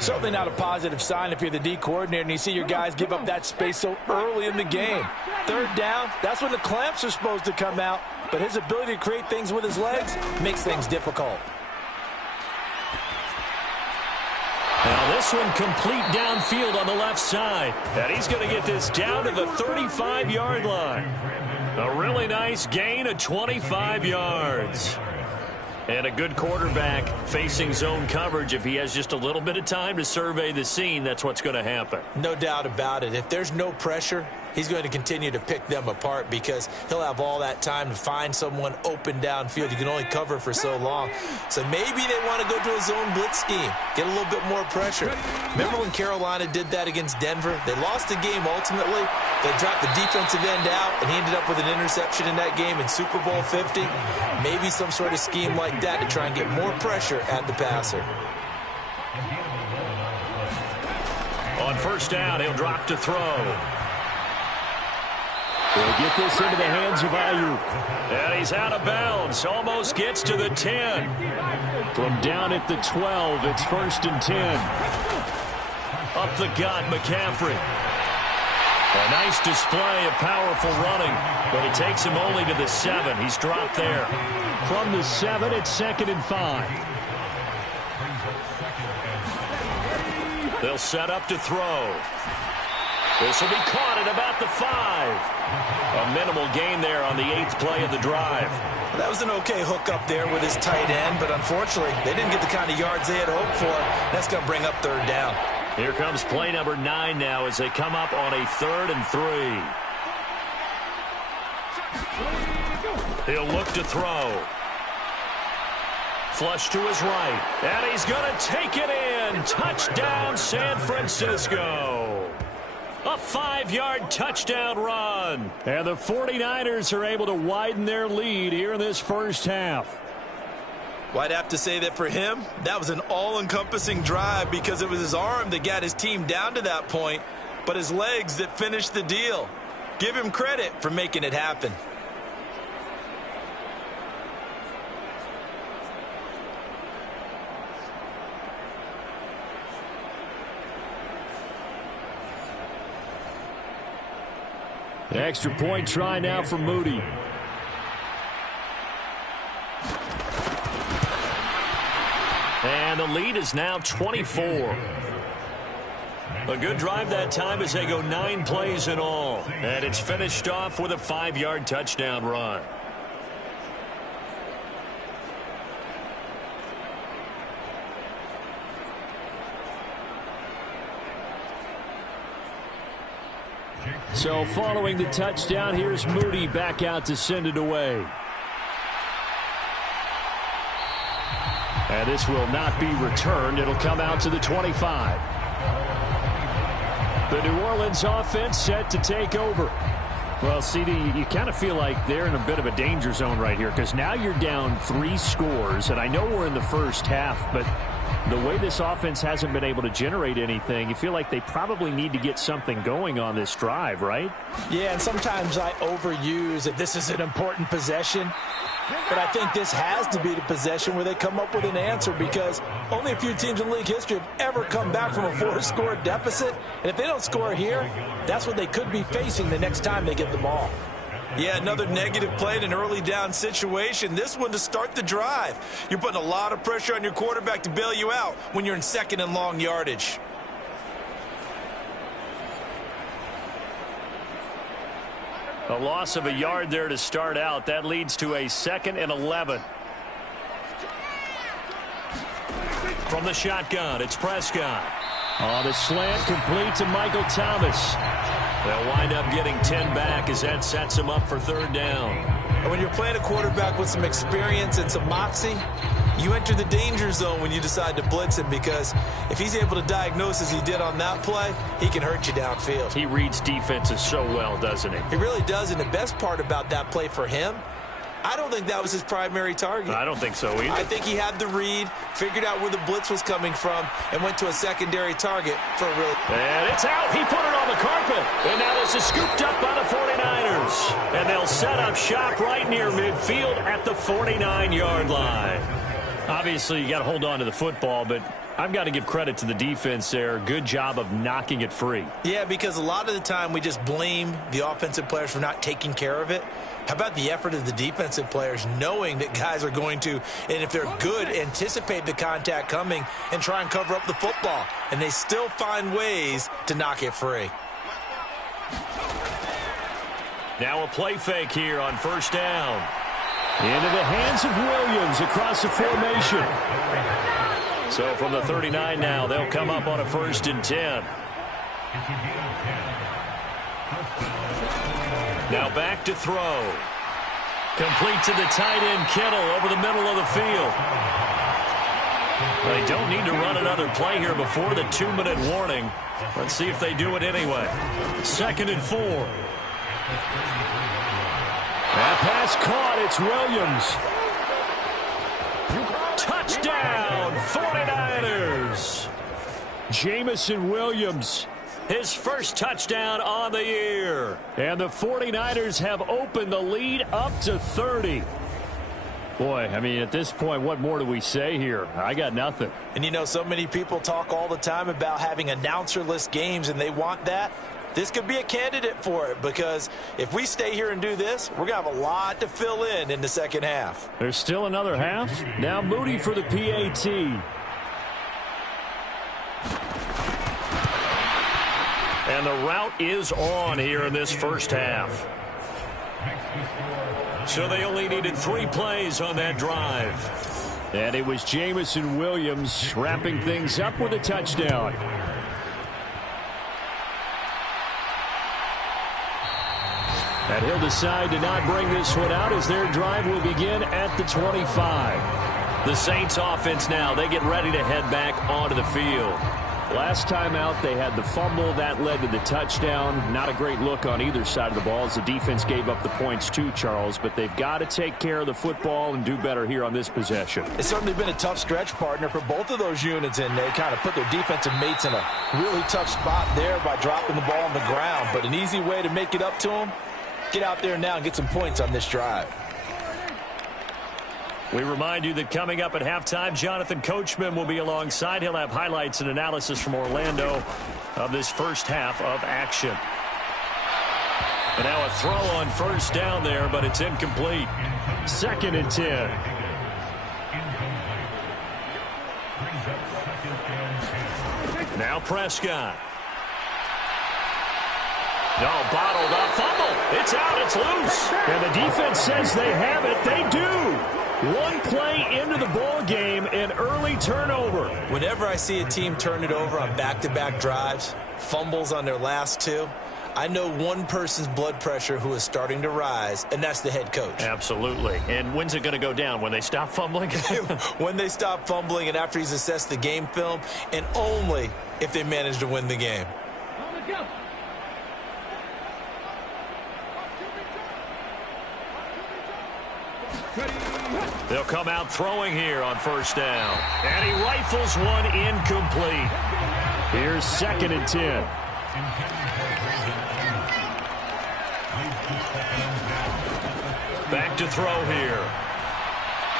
Certainly not a positive sign if you're the D coordinator and you see your guys give up that space so early in the game. 3rd down, that's when the clamps are supposed to come out, but his ability to create things with his legs makes things difficult. Now this one complete downfield on the left side. And he's going to get this down to the 35-yard line. A really nice gain of 25 yards. And a good quarterback facing zone coverage. If he has just a little bit of time to survey the scene, that's what's going to happen. No doubt about it. If there's no pressure, he's going to continue to pick them apart because he'll have all that time to find someone open downfield. You can only cover for so long. So maybe they want to go to a zone blitz scheme, get a little bit more pressure. Remember when Carolina did that against Denver? They lost the game ultimately. They dropped the defensive end out, and he ended up with an interception in that game in Super Bowl 50. Maybe some sort of scheme like that to try and get more pressure at the passer. On first down, he'll drop to throw. They'll get this into the hands of Ayuk. And he's out of bounds. Almost gets to the 10. From down at the 12, it's 1st and 10. Up the gut, McCaffrey. A nice display of powerful running, but it takes him only to the 7. He's dropped there. From the 7, it's 2nd and 5. They'll set up to throw. This will be caught at about the 5. A minimal gain there on the 8th play of the drive. Well, that was an okay hook up there with his tight end, but unfortunately, they didn't get the kind of yards they had hoped for. That's going to bring up 3rd down. Here comes play number 9 now as they come up on a 3rd and 3. He'll look to throw. Flush to his right. And he's going to take it in. Touchdown, San Francisco. A 5-yard touchdown run. And the 49ers are able to widen their lead here in this first half. Well, I'd have to say that for him, that was an all-encompassing drive because it was his arm that got his team down to that point, but his legs that finished the deal. Give him credit for making it happen. The extra point try now for Moody. And the lead is now 24. A good drive that time as they go 9 plays in all. And it's finished off with a 5-yard touchdown run. So following the touchdown, here's Moody back out to send it away. And this will not be returned. It'll come out to the 25. The New Orleans offense set to take over. Well, CD, you kind of feel like they're in a bit of a danger zone right here because now you're down 3 scores, and I know we're in the first half, but the way this offense hasn't been able to generate anything, you feel like they probably need to get something going on this drive, right? Yeah, and sometimes I overuse that this is an important possession. But I think this has to be the possession where they come up with an answer because only a few teams in league history have ever come back from a 4-score deficit. And if they don't score here, that's what they could be facing the next time they get the ball. Yeah, another negative play in an early down situation. This one to start the drive. You're putting a lot of pressure on your quarterback to bail you out when you're in 2nd and long yardage. A loss of a yard there to start out. That leads to a 2nd and 11. From the shotgun, it's Prescott. On the slant, complete to Michael Thomas. They'll wind up getting 10 back as that sets him up for 3rd down. And when you're playing a quarterback with some experience and some moxie, you enter the danger zone when you decide to blitz him because if he's able to diagnose as he did on that play, he can hurt you downfield. He reads defenses so well, doesn't he? He really does, and the best part about that play for him I don't think that was his primary target. I don't think so either. I think he had the read, figured out where the blitz was coming from, and went to a secondary target for a really... And it's out. He put it on the carpet. And now this is scooped up by the 49ers. And they'll set up shop right near midfield at the 49-yard line. Obviously, you got to hold on to the football, but I've got to give credit to the defense there. Good job of knocking it free. Yeah, because a lot of the time we just blame the offensive players for not taking care of it. How about the effort of the defensive players knowing that guys are going to, and if they're good, anticipate the contact coming and try and cover up the football. And they still find ways to knock it free. Now a play fake here on first down. Into the hands of Williams across the formation. So from the 39 now, they'll come up on a 1st and 10. Now back to throw. Complete to the tight end, Kittle, over the middle of the field. They don't need to run another play here before the 2-minute warning. Let's see if they do it anyway. 2nd and 4. That pass caught. It's Williams. Touchdown, 49ers. Jamison Williams, his first touchdown on the year. And the 49ers have opened the lead up to 30. Boy, I mean, at this point, what more do we say here? I got nothing. And, you know, so many people talk all the time about having announcer-less games, and they want that. This could be a candidate for it, because if we stay here and do this, we're going to have a lot to fill in the second half. There's still another half. Now Moody for the PAT. And the route is on here in this first half. So they only needed 3 plays on that drive. And it was Jamison Williams wrapping things up with a touchdown. And he'll decide to not bring this one out as their drive will begin at the 25. The Saints offense now, they get ready to head back onto the field. Last time out, they had the fumble. That led to the touchdown. Not a great look on either side of the ball as the defense gave up the points too, Charles. But they've got to take care of the football and do better here on this possession. It's certainly been a tough stretch, partner, for both of those units, and they kind of put their defensive mates in a really tough spot there by dropping the ball on the ground. But an easy way to make it up to them, get out there now and get some points on this drive. We remind you that coming up at halftime, Jonathan Coachman will be alongside. He'll have highlights and analysis from Orlando of this first half of action. And now a throw on first down there, but it's incomplete. 2nd and 10. Now Prescott. No, bottled up, fumble. It's out, it's loose. And the defense says they have it. They do. One play into the ball game, an early turnover. Whenever I see a team turn it over on back-to-back drives, fumbles on their last 2, I know one person's blood pressure who is starting to rise, and that's the head coach. Absolutely. And when's it going to go down? When they stop fumbling? When they stop fumbling and after he's assessed the game film, and only if they manage to win the game. They'll come out throwing here on first down. And he rifles one incomplete. Here's 2nd and 10. Back to throw here.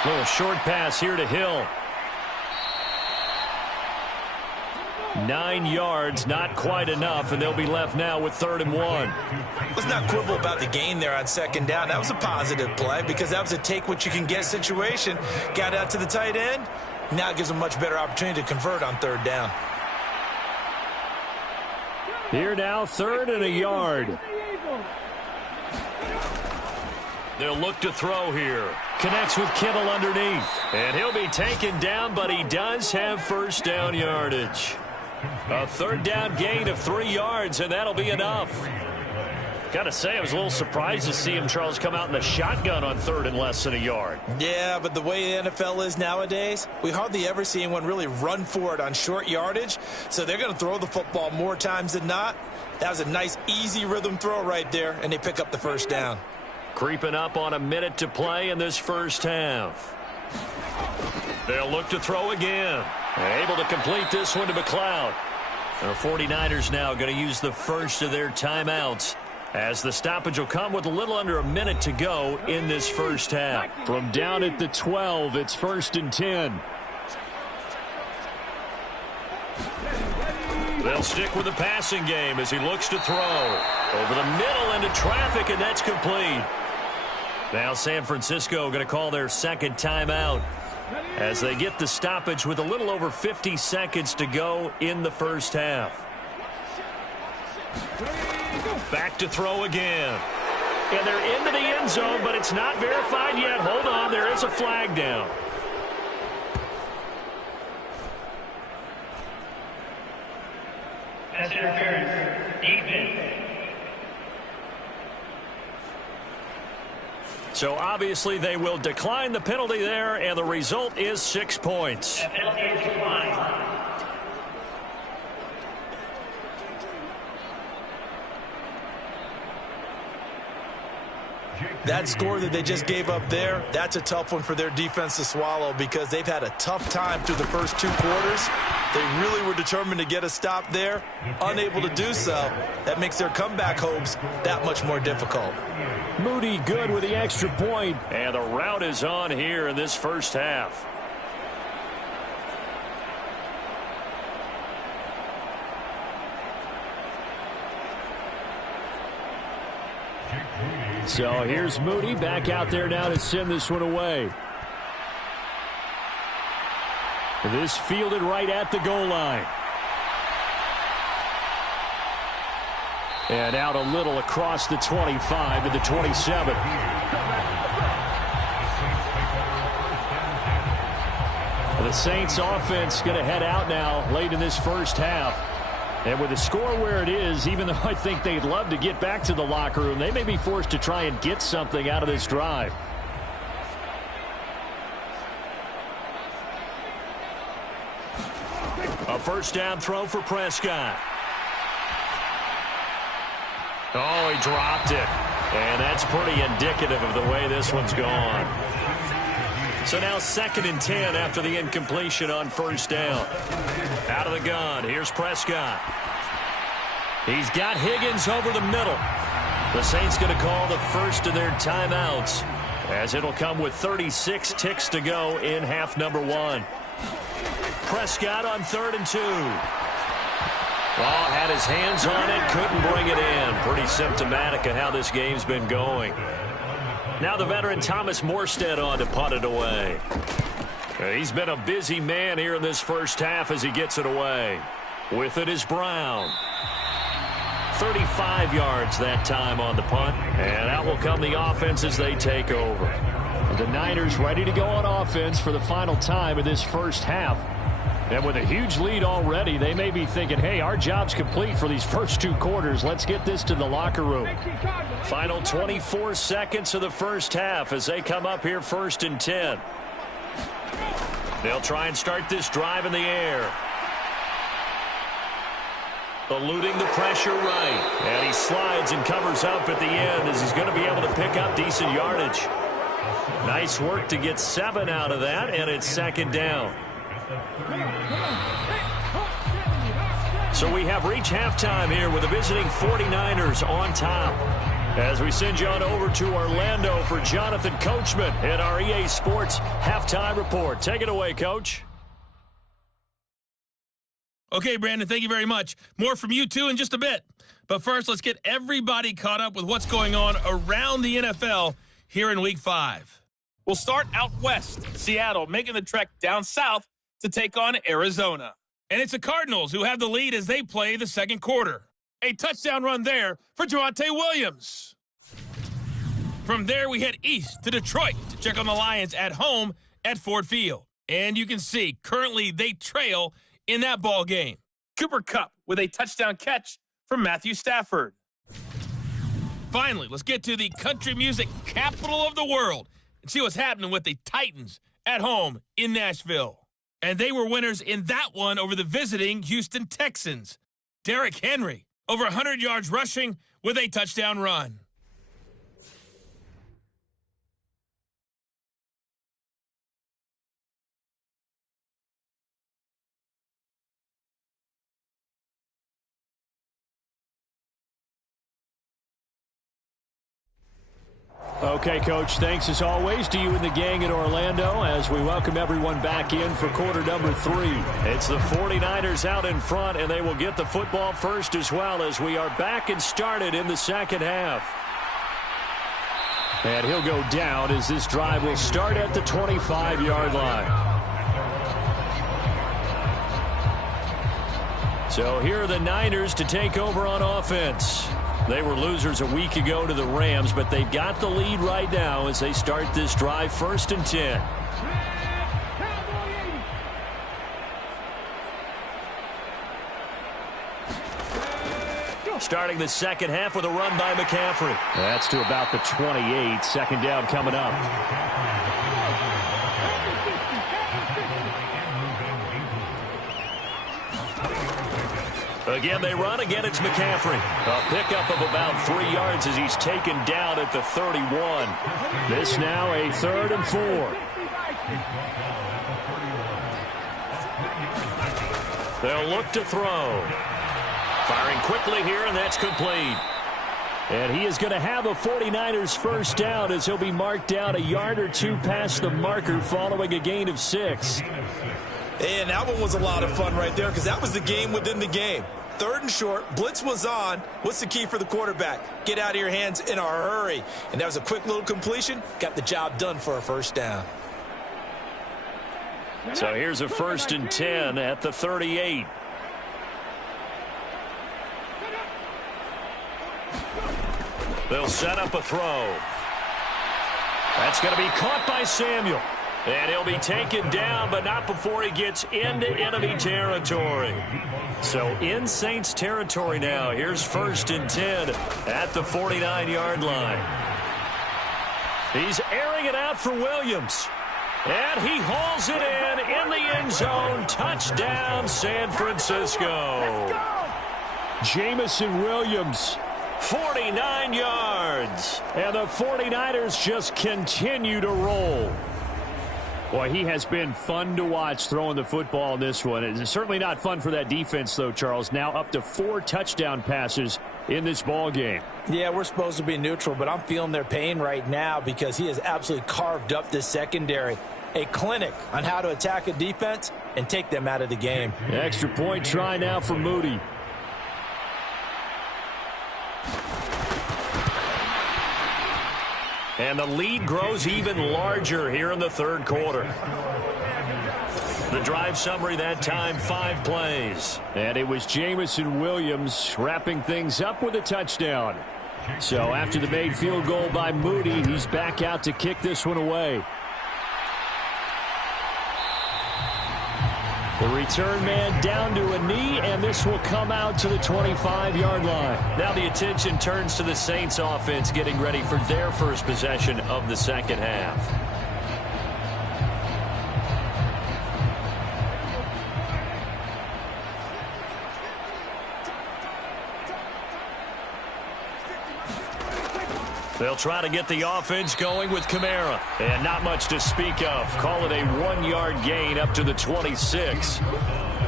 Little short pass here to Hill. 9 yards, not quite enough, and they'll be left now with 3rd and 1. Let's not quibble about the gain there on 2nd down. That was a positive play because that was a take-what-you-can-get situation. Got out to the tight end. Now it gives them a much better opportunity to convert on 3rd down. Here now, 3rd and a yard. They'll look to throw here. Connects with Kittle underneath. And he'll be taken down, but he does have first down yardage. A 3rd down gain of 3 yards, and that'll be enough. Got to say, I was a little surprised to see him, Charles, come out in the shotgun on 3rd and less than a yard. Yeah, but the way the NFL is nowadays, we hardly ever see anyone really run for it on short yardage. So they're going to throw the football more times than not. That was a nice, easy rhythm throw right there, and they pick up the first down. Creeping up on a minute to play in this first half. They'll look to throw again. Able to complete this one to McLeod. The 49ers now going to use the first of their timeouts, as the stoppage will come with a little under a minute to go in this first half. From down at the 12, it's 1st and 10. They'll stick with the passing game as he looks to throw. Over the middle into traffic, and that's complete. Now San Francisco going to call their second timeout as they get the stoppage with a little over 50 seconds to go in the first half. Back to throw again. And they're into the end zone, but it's not verified yet. Hold on, there is a flag down. Pass interference. Defense. So obviously they will decline the penalty there, and the result is 6 points. That penalty is declined. That score that they just gave up there, that's a tough one for their defense to swallow because they've had a tough time through the first 2 quarters. They really were determined to get a stop there, unable to do so. That makes their comeback hopes that much more difficult. Moody good with the extra point. And the route is on here in this first half. So here's Moody back out there now to send this one away. This fielded right at the goal line. And out a little across the 25 to the 27. The Saints offense going to head out now late in this first half. And with the score where it is, even though I think they'd love to get back to the locker room, they may be forced to try and get something out of this drive. A first down throw for Prescott. Oh, he dropped it. And that's pretty indicative of the way this one's gone. So now 2nd and 10 after the incompletion on first down. Out of the gun, here's Prescott. He's got Higgins over the middle. The Saints going to call the first of their timeouts, as it'll come with 36 ticks to go in half number 1. Prescott on 3rd and 2. Oh, had his hands on it, couldn't bring it in. Pretty symptomatic of how this game's been going. Now the veteran Thomas Morstead on to punt it away. He's been a busy man here in this first half as he gets it away. With it is Brown. 35 yards that time on the punt. And out will come the offense as they take over. The Niners ready to go on offense for the final time of this first half. And with a huge lead already, they may be thinking, hey, our job's complete for these first 2 quarters. Let's get this to the locker room. Final 24 seconds of the first half as they come up here 1st and 10. They'll try and start this drive in the air. Eluding the pressure right. And he slides and covers up at the end as he's going to be able to pick up decent yardage. Nice work to get 7 out of that, and it's 2nd down. So we have reached halftime here with the visiting 49ers on top. As we send you on over to Orlando for Jonathan Coachman in our EA Sports Halftime Report. Take it away, Coach. Okay, Brandon, thank you very much. More from you, too, in just a bit. But first, let's get everybody caught up with what's going on around the NFL here in Week 5. We'll start out west, Seattle making the trek down south to take on Arizona. And it's the Cardinals who have the lead as they play the second quarter. A touchdown run there for Javonte Williams. From there, we head east to Detroit to check on the Lions at home at Ford Field. And you can see, currently they trail in that ball game. Cooper Kupp with a touchdown catch from Matthew Stafford. Finally, let's get to the country music capital of the world and see what's happening with the Titans at home in Nashville. And they were winners in that one over the visiting Houston Texans. Derrick Henry, over 100 yards rushing with a touchdown run. Okay, Coach, thanks as always to you and the gang in Orlando as we welcome everyone back in for quarter number 3. It's the 49ers out in front, and they will get the football first as well as we are back and started in the second half. And he'll go down as this drive will start at the 25-yard line. So here are the Niners to take over on offense. They were losers a week ago to the Rams, but they've got the lead right now as they start this drive 1st and 10. Starting the second half with a run by McCaffrey. That's to about the 28. Second down coming up. Again, they run. Again, it's McCaffrey. A pickup of about 3 yards as he's taken down at the 31. This now a 3rd and 4. They'll look to throw. Firing quickly here, and that's complete. And he is going to have a 49ers first down as he'll be marked down a yard or 2 past the marker following a gain of 6. And that one was a lot of fun right there because that was the game within the game. 3rd and short, blitz was on. What's the key for the quarterback? Get out of your hands in a hurry. And that was a quick little completion. Got the job done for a first down. So here's a 1st and 10 at the 38. They'll set up a throw. That's going to be caught by Samuel. And he'll be taken down, but not before he gets into enemy territory. So in Saints territory now. Here's 1st and 10 at the 49-yard line. He's airing it out for Williams. And he hauls it in the end zone. Touchdown, San Francisco. Jamison Williams. 49 yards. And the 49ers just continue to roll. Boy, he has been fun to watch throwing the football in this one. It's certainly not fun for that defense, though, Charles. Now up to 4 touchdown passes in this ball game. Yeah, we're supposed to be neutral, but I'm feeling their pain right now because he has absolutely carved up this secondary. A clinic on how to attack a defense and take them out of the game. Extra point try now for Moody. And the lead grows even larger here in the 3rd quarter. The drive summary that time, 5 plays. And it was Jamison Williams wrapping things up with a touchdown. So after the made field goal by Moody, he's back out to kick this one away. The return man down to a knee, and this will come out to the 25-yard line. Now the attention turns to the Saints offense getting ready for their first possession of the second half. They'll try to get the offense going with Kamara. And not much to speak of. Call it a 1-yard gain up to the 26.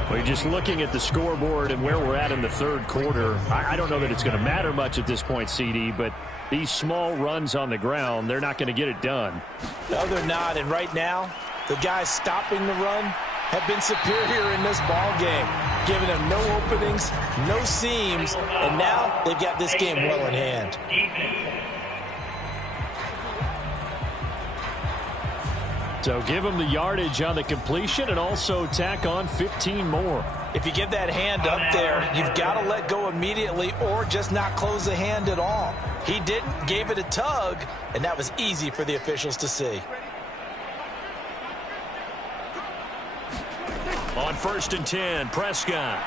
We're just looking at the scoreboard and where we're at in the 3rd quarter. I don't know that it's going to matter much at this point, CD, but these small runs on the ground, they're not going to get it done. No, they're not. And right now, the guys stopping the run have been superior in this ball game, giving them no openings, no seams, and now they've got this game well in hand. So give him the yardage on the completion and also tack on 15 more. If you give that hand up there, you've got to let go immediately or just not close the hand at all. He didn't, gave it a tug, and that was easy for the officials to see. On 1st and 10, Prescott.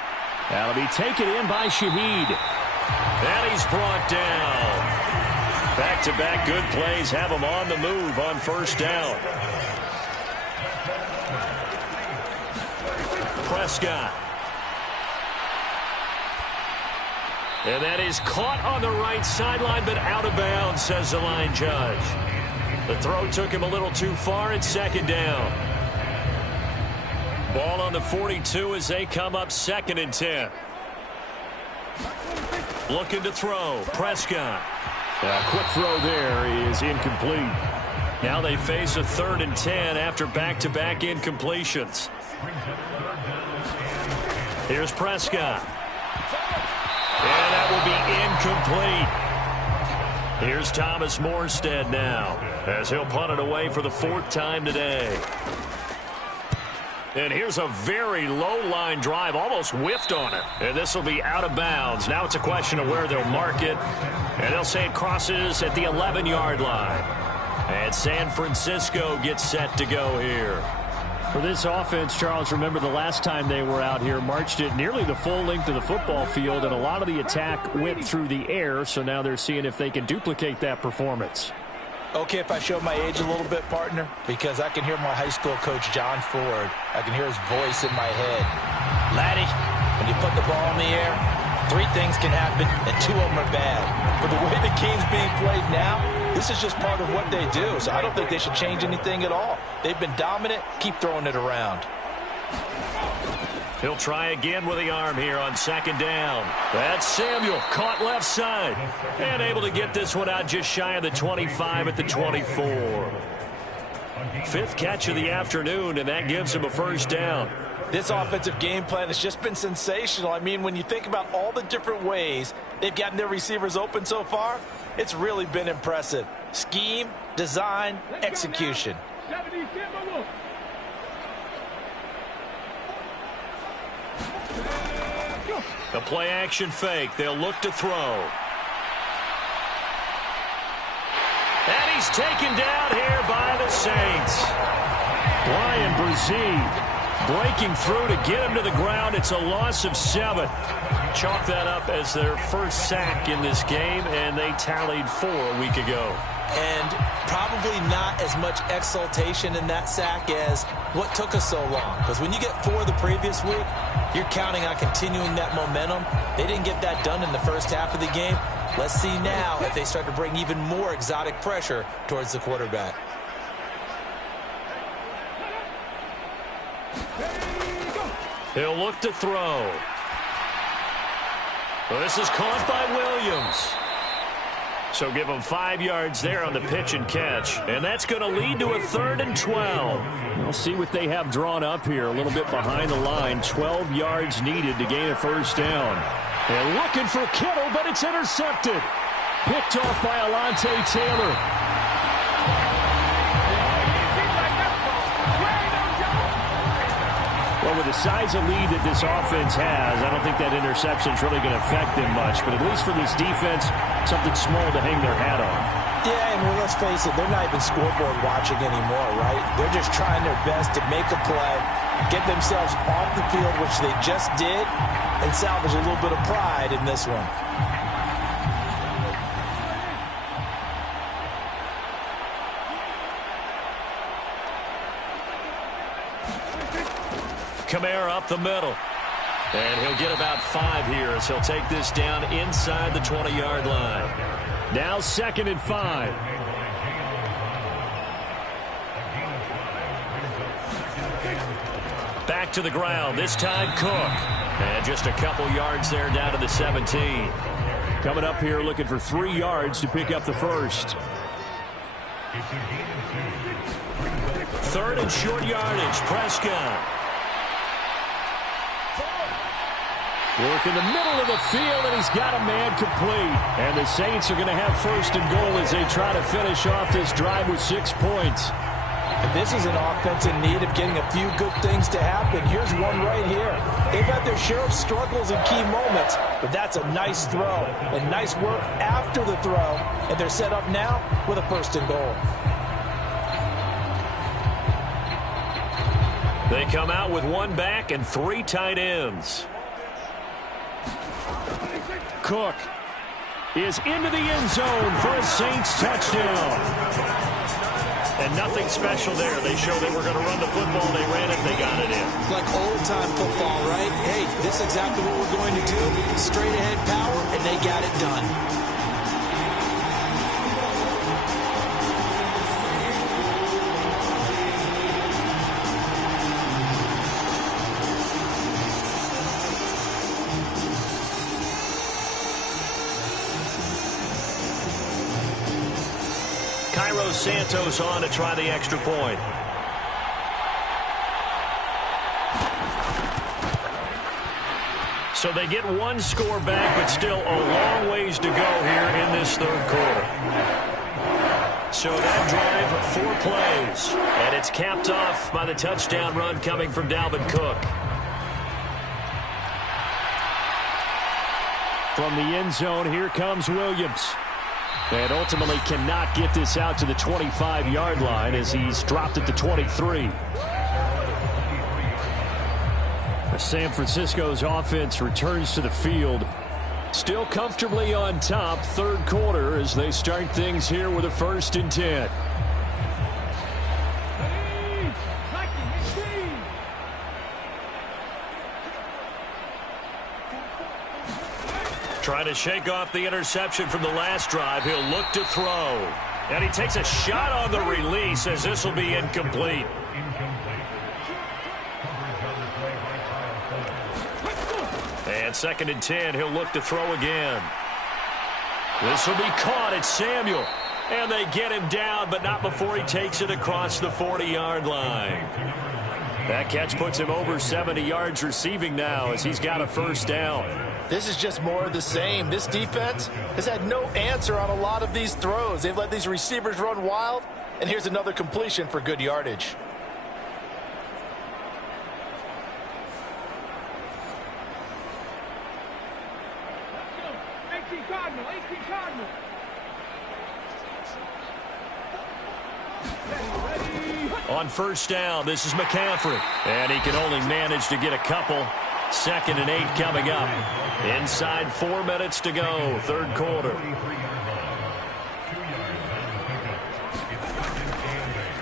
That'll be taken in by Shaheed. And he's brought down. Back-to-back good plays have him on the move on 1st down. Prescott. And that is caught on the right sideline, but out of bounds, says the line judge. The throw took him a little too far. It's 2nd down. Ball on the 42 as they come up 2nd and 10. Looking to throw. Prescott. A quick throw there is incomplete. Now they face a 3rd and 10 after back-to-back incompletions. Here's Prescott. And that will be incomplete. Here's Thomas Morstead now as he'll punt it away for the 4th time today. And here's a very low-line drive, almost whiffed on it. And this will be out of bounds. Now it's a question of where they'll mark it. And they'll say it crosses at the 11-yard line. And San Francisco gets set to go here. For this offense, Charles, remember the last time they were out here, marched it nearly the full length of the football field, and a lot of the attack went through the air, so now they're seeing if they can duplicate that performance. Okay, if I show my age a little bit, partner, because I can hear my high school coach, John Ford. I can hear his voice in my head. Laddie, when you put the ball in the air, 3 things can happen, and 2 of them are bad. For the way the game's being played now, this is just part of what they do, so I don't think they should change anything at all. They've been dominant. Keep throwing it around. He'll try again with the arm here on 2nd down. That's Samuel, caught left side. And able to get this one out just shy of the 25 at the 24. 5th catch of the afternoon, and that gives him a 1st down. This offensive game plan has just been sensational. I mean, when you think about all the different ways they've gotten their receivers open so far, it's really been impressive. Scheme, design, execution. The play-action fake. They'll look to throw. And he's taken down here by the Saints. Brian Brzee breaking through to get him to the ground. It's a loss of 7. Chalk that up as their 1st sack in this game, and they tallied 4 a week ago. And probably not as much exultation in that sack as what took us so long. Because when you get 4 the previous week, you're counting on continuing that momentum. They didn't get that done in the first half of the game. Let's see now if they start to bring even more exotic pressure towards the quarterback. He'll look to throw. Well, this is caught by Williams. So give him 5 yards there on the pitch and catch. And that's going to lead to a 3rd and 12. We'll see what they have drawn up here. A little bit behind the line. 12 yards needed to gain a 1st down. And looking for Kittle, but it's intercepted. Picked off by Alontae Taylor. Well, with the size of lead that this offense has, I don't think that interception is really going to affect them much. But at least for this defense, something small to hang their hat on. Yeah, and let's face it, they're not even scoreboard watching anymore, right? They're just trying their best to make a play, get themselves off the field, which they just did, and salvage a little bit of pride in this one. Kamara up the middle. And he'll get about 5 here as he'll take this down inside the 20-yard line. Now 2nd and 5. Back to the ground, this time Cook. And just a couple yards there down to the 17. Coming up here looking for 3 yards to pick up the 1st. 3rd and short yardage, Prescott. Work in the middle of the field, and he's got a man complete. And the Saints are going to have 1st and goal as they try to finish off this drive with 6 points. And this is an offense in need of getting a few good things to happen. Here's one right here. They've had their share of struggles in key moments, but that's a nice throw and nice work after the throw. And they're set up now with a 1st and goal. They come out with 1 back and 3 tight ends. Cook is into the end zone for a Saints touchdown. And nothing special there. They showed they were going to run the football. They ran it. They got it in. Like old-time football, right? Hey, this is exactly what we're going to do. Straight-ahead power, and they got it done. Cairo Santos on to try the extra point. So they get one score back, but still a long ways to go here in this third quarter. So that drive, 4 plays, and it's capped off by the touchdown run coming from Dalvin Cook. From the end zone, here comes Williams. And ultimately cannot get this out to the 25-yard line as he's dropped at the 23. San Francisco's offense returns to the field. Still comfortably on top, third quarter, as they start things here with a 1st and 10. Trying to shake off the interception from the last drive. He'll look to throw. And he takes a shot on the release as this will be incomplete. And 2nd and 10, he'll look to throw again. This will be caught. It's Samuel. And they get him down, but not before he takes it across the 40-yard line. That catch puts him over 70 yards receiving now as he's got a 1st down. This is just more of the same. This defense has had no answer on a lot of these throws. They've let these receivers run wild, and here's another completion for good yardage. On 1st down, this is McCaffrey. And he can only manage to get a couple. 2nd and 8 coming up. Inside 4 minutes to go, third quarter.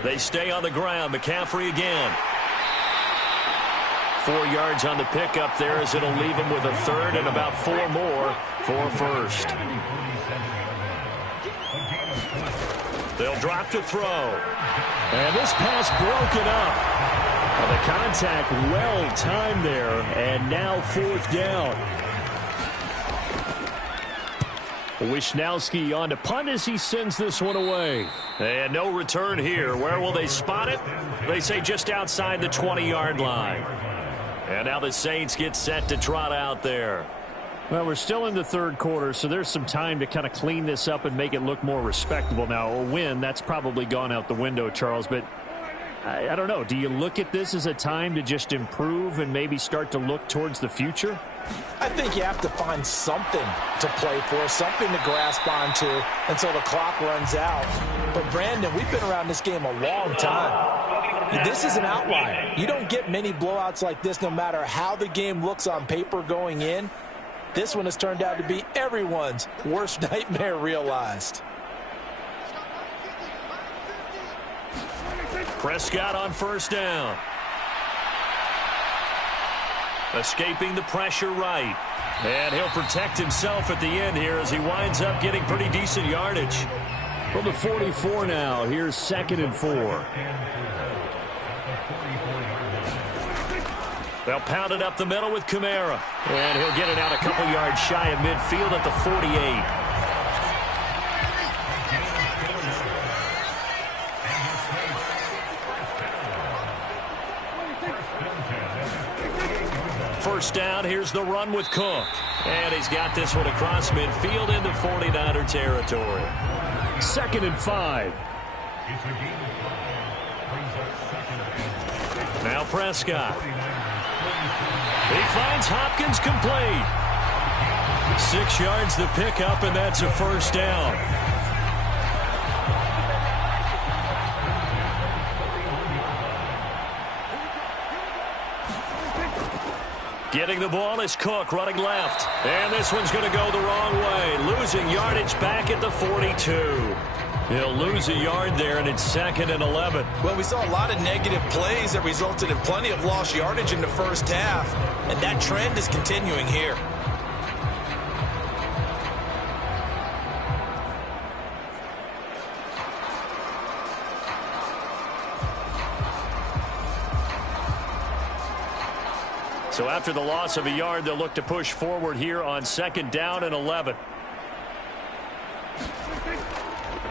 They stay on the ground. McCaffrey again. 4 yards on the pickup there as it'll leave him with a 3rd and about 4 more for 1st. They'll drop to throw. And this pass broken up. The contact well timed there, and now 4th down. Wisnowski on to punt as he sends this one away. And no return here. Where will they spot it? They say just outside the 20-yard line. And now the Saints get set to trot out there. Well, we're still in the third quarter, so there's some time to kind of clean this up and make it look more respectable. Now, a win, that's probably gone out the window, Charles, but I don't know. Do you look at this as a time to just improve and maybe start to look towards the future? I think you have to find something to play for, something to grasp onto until the clock runs out. But, Brandon, we've been around this game a long time. This is an outlier. You don't get many blowouts like this no matter how the game looks on paper going in. This one has turned out to be everyone's worst nightmare realized. Prescott on 1st down. Escaping the pressure right. And he'll protect himself at the end here as he winds up getting pretty decent yardage. From the 44 now, here's 2nd and 4. They'll pound it up the middle with Kamara. And he'll get it out a couple yards shy of midfield at the 48. First down, here's the run with Cook. And he's got this one across midfield into 49er territory. 2nd and 5. Now Prescott. He finds Hopkins complete. 6 yards the pickup, and that's a 1st down. Getting the ball is Cook running left. And this one's going to go the wrong way. Losing yardage back at the 42. He'll lose a yard there, and it's 2nd and 11. Well, we saw a lot of negative plays that resulted in plenty of lost yardage in the first half. And that trend is continuing here. So after the loss of a yard, they'll look to push forward here on 2nd down and 11.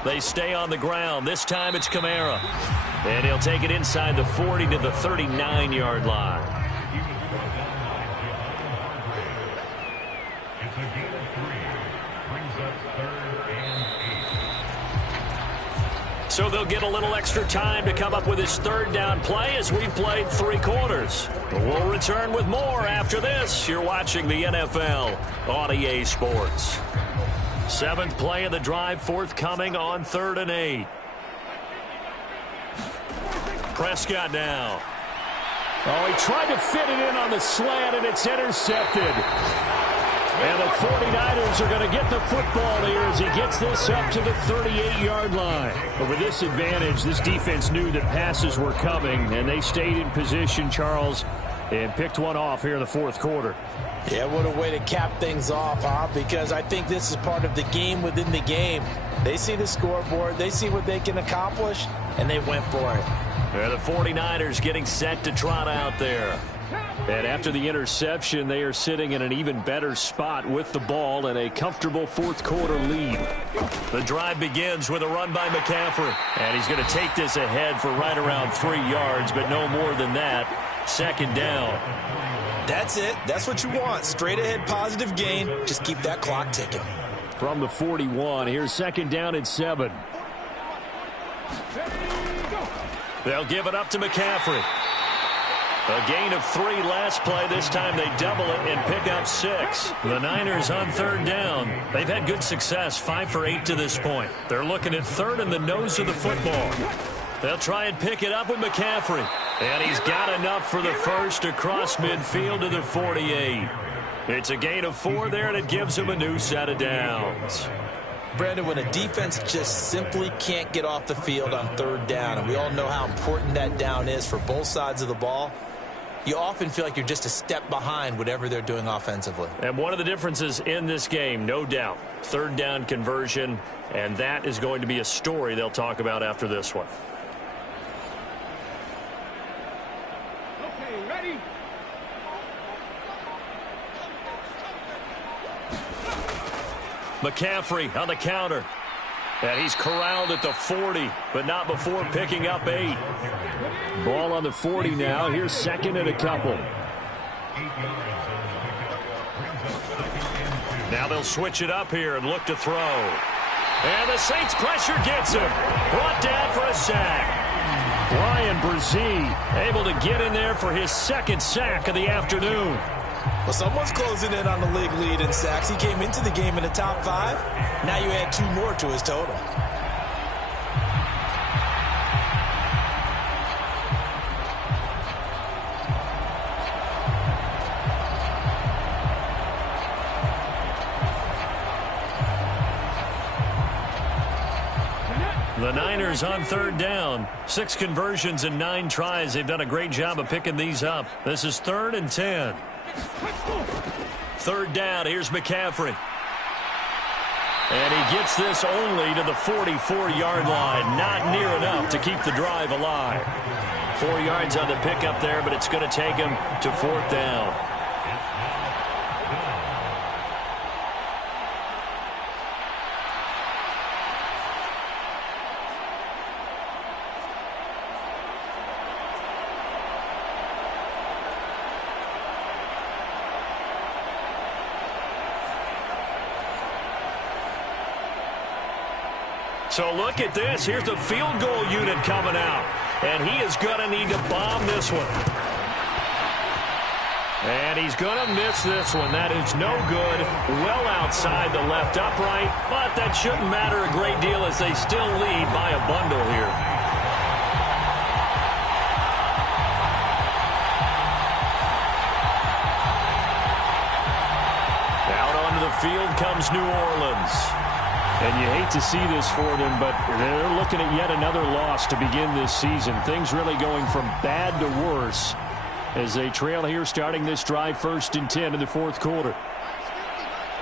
They stay on the ground. This time it's Kamara. And he'll take it inside the 40 to the 39-yard line. So they'll get a little extra time to come up with his third down play as we've played 3 quarters. We'll return with more after this. You're watching the NFL on EA Sports. 7th play of the drive, forthcoming on 3rd and 8. Prescott now. Oh, he tried to fit it in on the slant, and it's intercepted. And the 49ers are going to get the football here as he gets this up to the 38-yard line. But with this advantage, this defense knew that passes were coming, and they stayed in position, Charles, and picked one off here in the 4th quarter. Yeah, what a way to cap things off, huh? Because I think this is part of the game within the game. They see the scoreboard, they see what they can accomplish, and they went for it. And the 49ers getting set to trot out there. And after the interception, they are sitting in an even better spot with the ball and a comfortable 4th quarter lead. The drive begins with a run by McCaffrey. And he's going to take this ahead for right around 3 yards, but no more than that. 2nd down. That's it. That's what you want. Straight ahead positive gain. Just keep that clock ticking. From the 41, here's 2nd down and 7. They'll give it up to McCaffrey. A gain of 3 last play. This time they double it and pick up 6. The Niners on 3rd down. They've had good success, 5 for 8 to this point. They're looking at 3rd and the nose of the football. They'll try and pick it up with McCaffrey. And he's got enough for the first across midfield to the 48. It's a gain of 4 there, and it gives him a new set of downs. Brandon, when a defense just simply can't get off the field on 3rd down, and we all know how important that down is for both sides of the ball, you often feel like you're just a step behind whatever they're doing offensively. And one of the differences in this game, no doubt, 3rd down conversion, and that is going to be a story they'll talk about after this one. Okay, ready? McCaffrey on the counter. And he's corralled at the 40, but not before picking up 8. Ball on the 40 now. Here's 2nd and a couple. Now they'll switch it up here and look to throw. And the Saints pressure gets him. Brought down for a sack. Brian Brzee able to get in there for his 2nd sack of the afternoon. Well, someone's closing in on the league lead in sacks. He came into the game in the top 5. Now you add 2 more to his total. The Niners on 3rd down. 6 conversions and 9 tries. They've done a great job of picking these up. This is 3rd and 10. 3rd down. Here's McCaffrey. And he gets this only to the 44-yard line. Not near enough to keep the drive alive. 4 yards on the pickup there, but it's going to take him to 4th down. So look at this. Here's the field goal unit coming out. And he is going to need to bomb this one. And he's going to miss this one. That is no good. Well outside the left upright. But that shouldn't matter a great deal as they still lead by a bundle here. Out onto the field comes New Orleans. And you hate to see this for them, but they're looking at yet another loss to begin this season. Things really going from bad to worse as they trail here starting this drive 1st and 10 in the 4th quarter.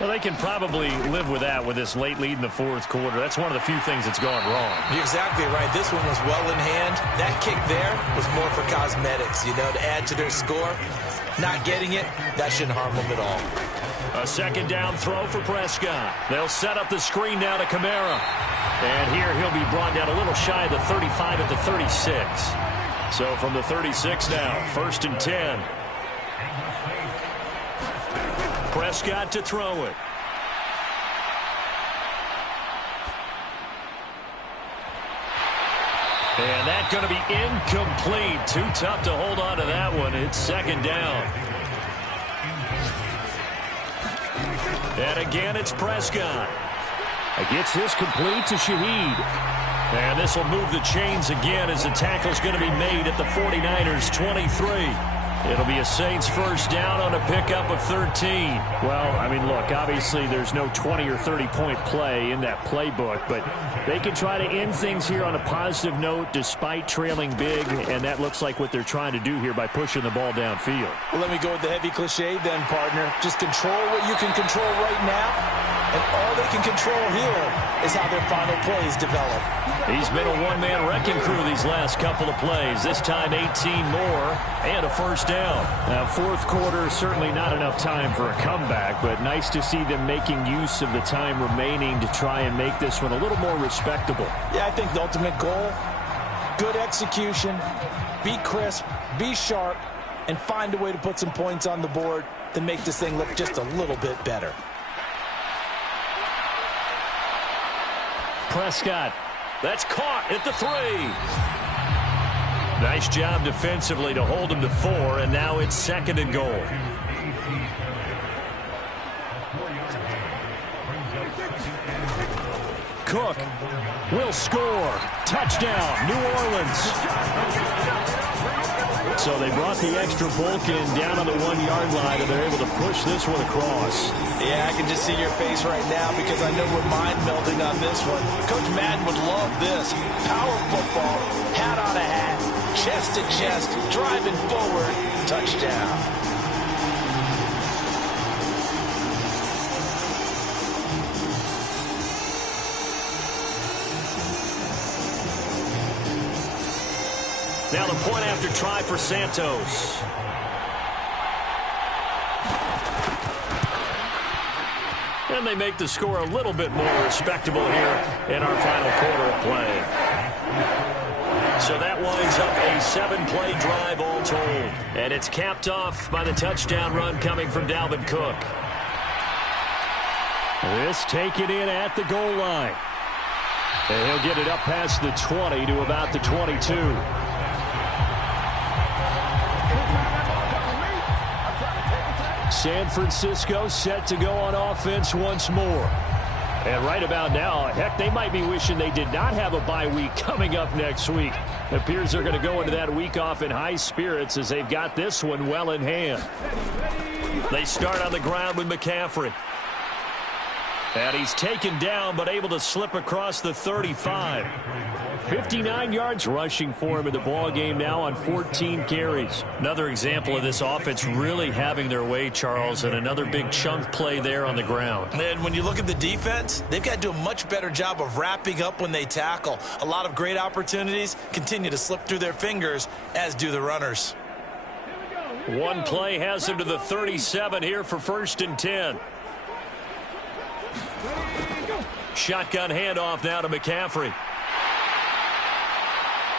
Well, they can probably live with that with this late lead in the 4th quarter. That's one of the few things that's gone wrong. You're exactly right. This one was well in hand. That kick there was more for cosmetics, to add to their score. Not getting it, that shouldn't harm them at all. A 2nd down throw for Prescott. They'll set up the screen now to Kamara. And here he'll be brought down a little shy of the 35 at the 36. So from the 36 now, 1st and 10. Prescott to throw it. And that's going to be incomplete. Too tough to hold on to that one. It's 2nd down. And again, it's Prescott. Gets this complete to Shaheed. And this will move the chains again as the tackle's going to be made at the 49ers' 23. It'll be a Saints 1st down on a pickup of 13. Well, I mean, look, obviously there's no 20 or 30-point play in that playbook, but they can try to end things here on a positive note despite trailing big, and that looks like what they're trying to do here by pushing the ball downfield. Well, let me go with the heavy cliche then, partner. Just control what you can control right now, and all they can control here is how their final plays develop. He's been a one-man wrecking crew these last couple of plays. This time 18 more and a 1st down. Now, 4th quarter, certainly not enough time for a comeback, but nice to see them making use of the time remaining to try and make this one a little more respectable. Yeah, I think the ultimate goal, good execution, be crisp, be sharp, and find a way to put some points on the board to make this thing look just a little bit better. Prescott, that's caught at the 3. Nice job defensively to hold him to 4, and now it's 2nd and goal. Cook will score. Touchdown, New Orleans. So they brought the extra bulk in down on the 1-yard line, and they're able to push this one across. Yeah, I can just see your face right now because I know we're mind melding on this one. Coach Madden would love this. Power football, hat on a hat, chest to chest, driving forward, touchdown. Now the point after try for Santos. And they make the score a little bit more respectable here in our final quarter of play. So that winds up a 7-play drive all told. And it's capped off by the touchdown run coming from Dalvin Cook. This taken in at the goal line. And he'll get it up past the 20 to about the 22. San Francisco set to go on offense once more. And right about now, heck, they might be wishing they did not have a bye week coming up next week. It appears they're going to go into that week off in high spirits as they've got this one well in hand. They start on the ground with McCaffrey. And he's taken down but able to slip across the 35. 59 yards rushing for him in the ball game now on 14 carries. Another example of this offense really having their way, Charles, and another big chunk play there on the ground. And when you look at the defense, they've got to do a much better job of wrapping up when they tackle. A lot of great opportunities continue to slip through their fingers, as do the runners. One play has him to the 37 here for 1st and 10. Shotgun handoff now to McCaffrey.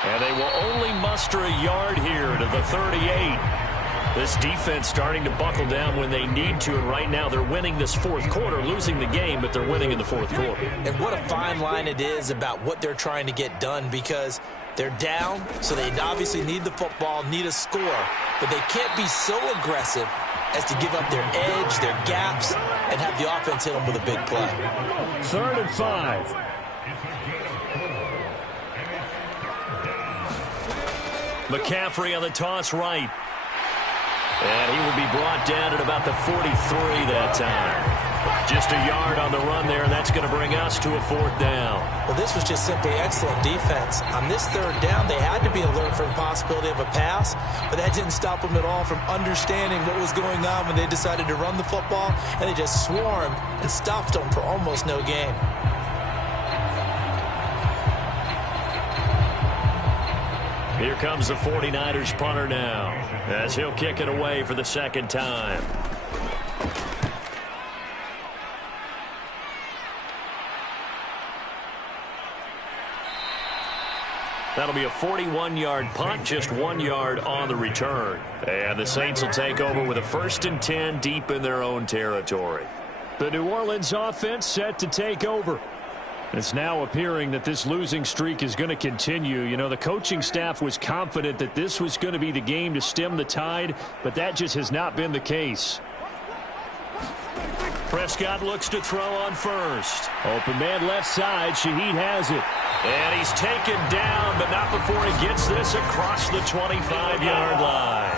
And they will only muster a yard here to the 38. This defense starting to buckle down when they need to, and right now they're winning this 4th quarter, losing the game, but they're winning in the 4th quarter. And what a fine line it is about what they're trying to get done, because they're down, so they obviously need the football, need a score, but they can't be so aggressive as to give up their edge, their gaps, and have the offense hit them with a big play. 3rd and 5. McCaffrey on the toss right. And he will be brought down at about the 43 that time. Just a yard on the run there, and that's going to bring us to a 4th down. Well, this was just simply excellent defense. On this 3rd down, they had to be alert for the possibility of a pass, but that didn't stop them at all from understanding what was going on when they decided to run the football, and they just swarmed and stopped them for almost no gain. Here comes the 49ers punter now, as he'll kick it away for the 2nd time. That'll be a 41-yard punt, just 1 yard on the return. And the Saints will take over with a 1st and 10 deep in their own territory. The New Orleans offense set to take over. It's now appearing that this losing streak is going to continue. You know, the coaching staff was confident that this was going to be the game to stem the tide, but that just has not been the case. Prescott looks to throw on first. Open man left side. Shaheed has it. And he's taken down, but not before he gets this across the 25-yard line.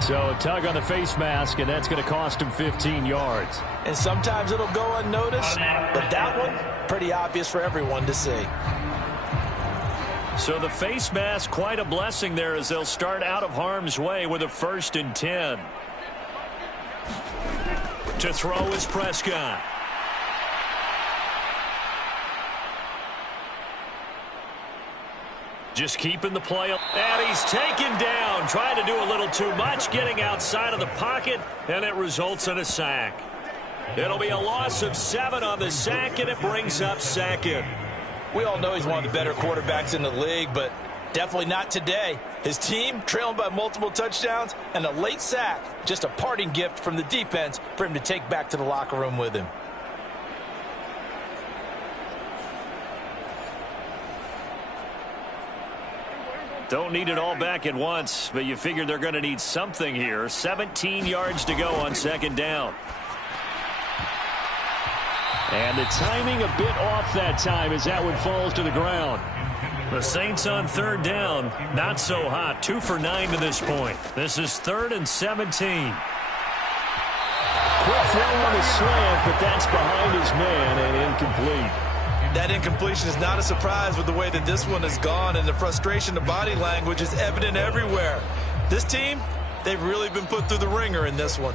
So a tug on the face mask, and that's going to cost him 15 yards. And sometimes it'll go unnoticed, but that one, pretty obvious for everyone to see. So the face mask, quite a blessing there as they'll start out of harm's way with a 1st and 10. To throw is Prescott. Just keeping the play up. And he's taken down, trying to do a little too much, getting outside of the pocket, and it results in a sack. It'll be a loss of 7 on the sack, and it brings up 2nd. We all know he's one of the better quarterbacks in the league, but definitely not today. His team trailing by multiple touchdowns and a late sack. Just a parting gift from the defense for him to take back to the locker room with him. Don't need it all back at once, but you figure they're going to need something here. 17 yards to go on 2nd down. And the timing a bit off that time as that one falls to the ground. The Saints on 3rd down, not so hot. 2 for 9 to this point. This is 3rd and 17. Quick throw on the slant, but that's behind his man and incomplete. That incompletion is not a surprise with the way that this one has gone, and the frustration, the body language is evident everywhere. This team, they've really been put through the ringer in this one.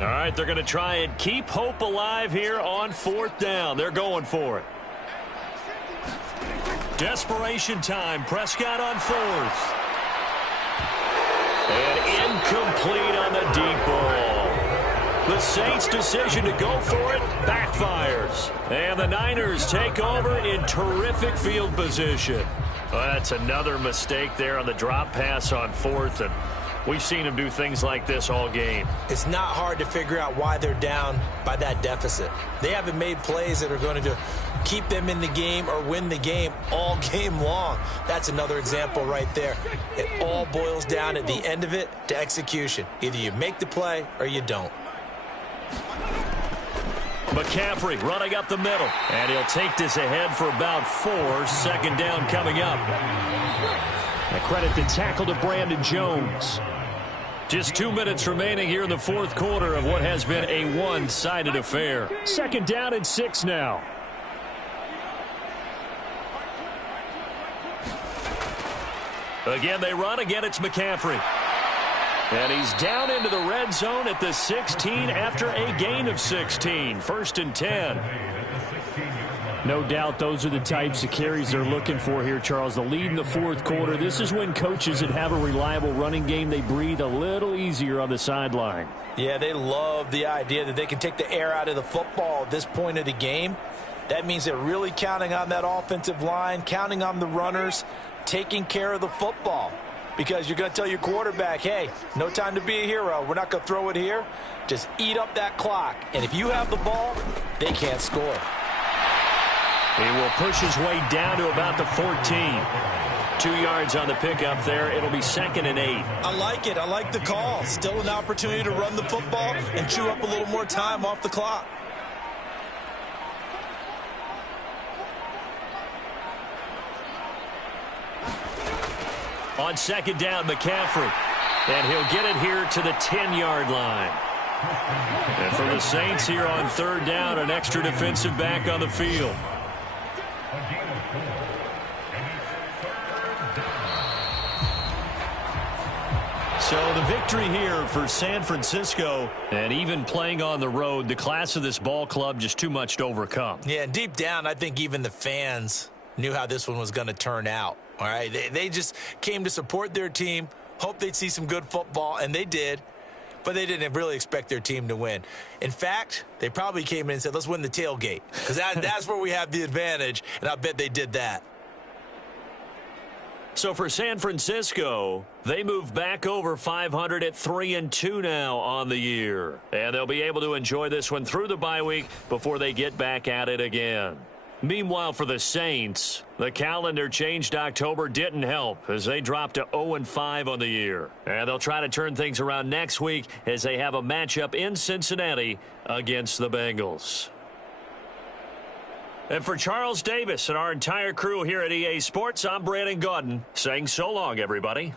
All right, they're going to try and keep hope alive here on 4th down. They're going for it. Desperation time. Prescott on 4th. And incomplete on the deep ball. The Saints' decision to go for it backfires. And the Niners take over in terrific field position. Well, that's another mistake there on the drop pass on 4th, and we've seen them do things like this all game. It's not hard to figure out why they're down by that deficit. They haven't made plays that are going to keep them in the game or win the game all game long. That's another example right there. It all boils down at the end of it to execution. Either you make the play or you don't. McCaffrey running up the middle, and he'll take this ahead for about 4. 2nd down coming up. And credit the tackle to Brandon Jones. Just 2 minutes remaining here in the 4th quarter of what has been a one-sided affair. 2nd down and 6 now. Again, they run. Again, it's McCaffrey. And he's down into the red zone at the 16 after a gain of 16. 1st and 10. No doubt those are the types of carries they're looking for here, Charles. The lead in the 4th quarter. This is when coaches that have a reliable running game, they breathe a little easier on the sideline. Yeah, they love the idea that they can take the air out of the football at this point of the game. That means they're really counting on that offensive line, counting on the runners, taking care of the football. Because you're going to tell your quarterback, hey, no time to be a hero. We're not going to throw it here. Just eat up that clock. And if you have the ball, they can't score. He will push his way down to about the 14. 2 yards on the pickup there. It'll be 2nd and 8. I like it. I like the call. Still an opportunity to run the football and chew up a little more time off the clock. On 2nd down, McCaffrey. And he'll get it here to the 10-yard line. And for the Saints here on 3rd down, an extra defensive back on the field. So the victory here for San Francisco, and even playing on the road, the class of this ball club just too much to overcome. Yeah, deep down, I think even the fans knew how this one was going to turn out. All right, they just came to support their team, hoped they'd see some good football, and they did. but they didn't really expect their team to win. In fact, they probably came in and said, let's win the tailgate, because that's where we have the advantage, and I bet they did that. So for San Francisco, they move back over 500 at 3-2 now on the year. And they'll be able to enjoy this one through the bye week before they get back at it again. Meanwhile, for the Saints, the calendar changed October didn't help as they dropped to 0-5 on the year. And they'll try to turn things around next week as they have a matchup in Cincinnati against the Bengals. And for Charles Davis and our entire crew here at EA Sports, I'm Brandon Gaudin saying so long, everybody.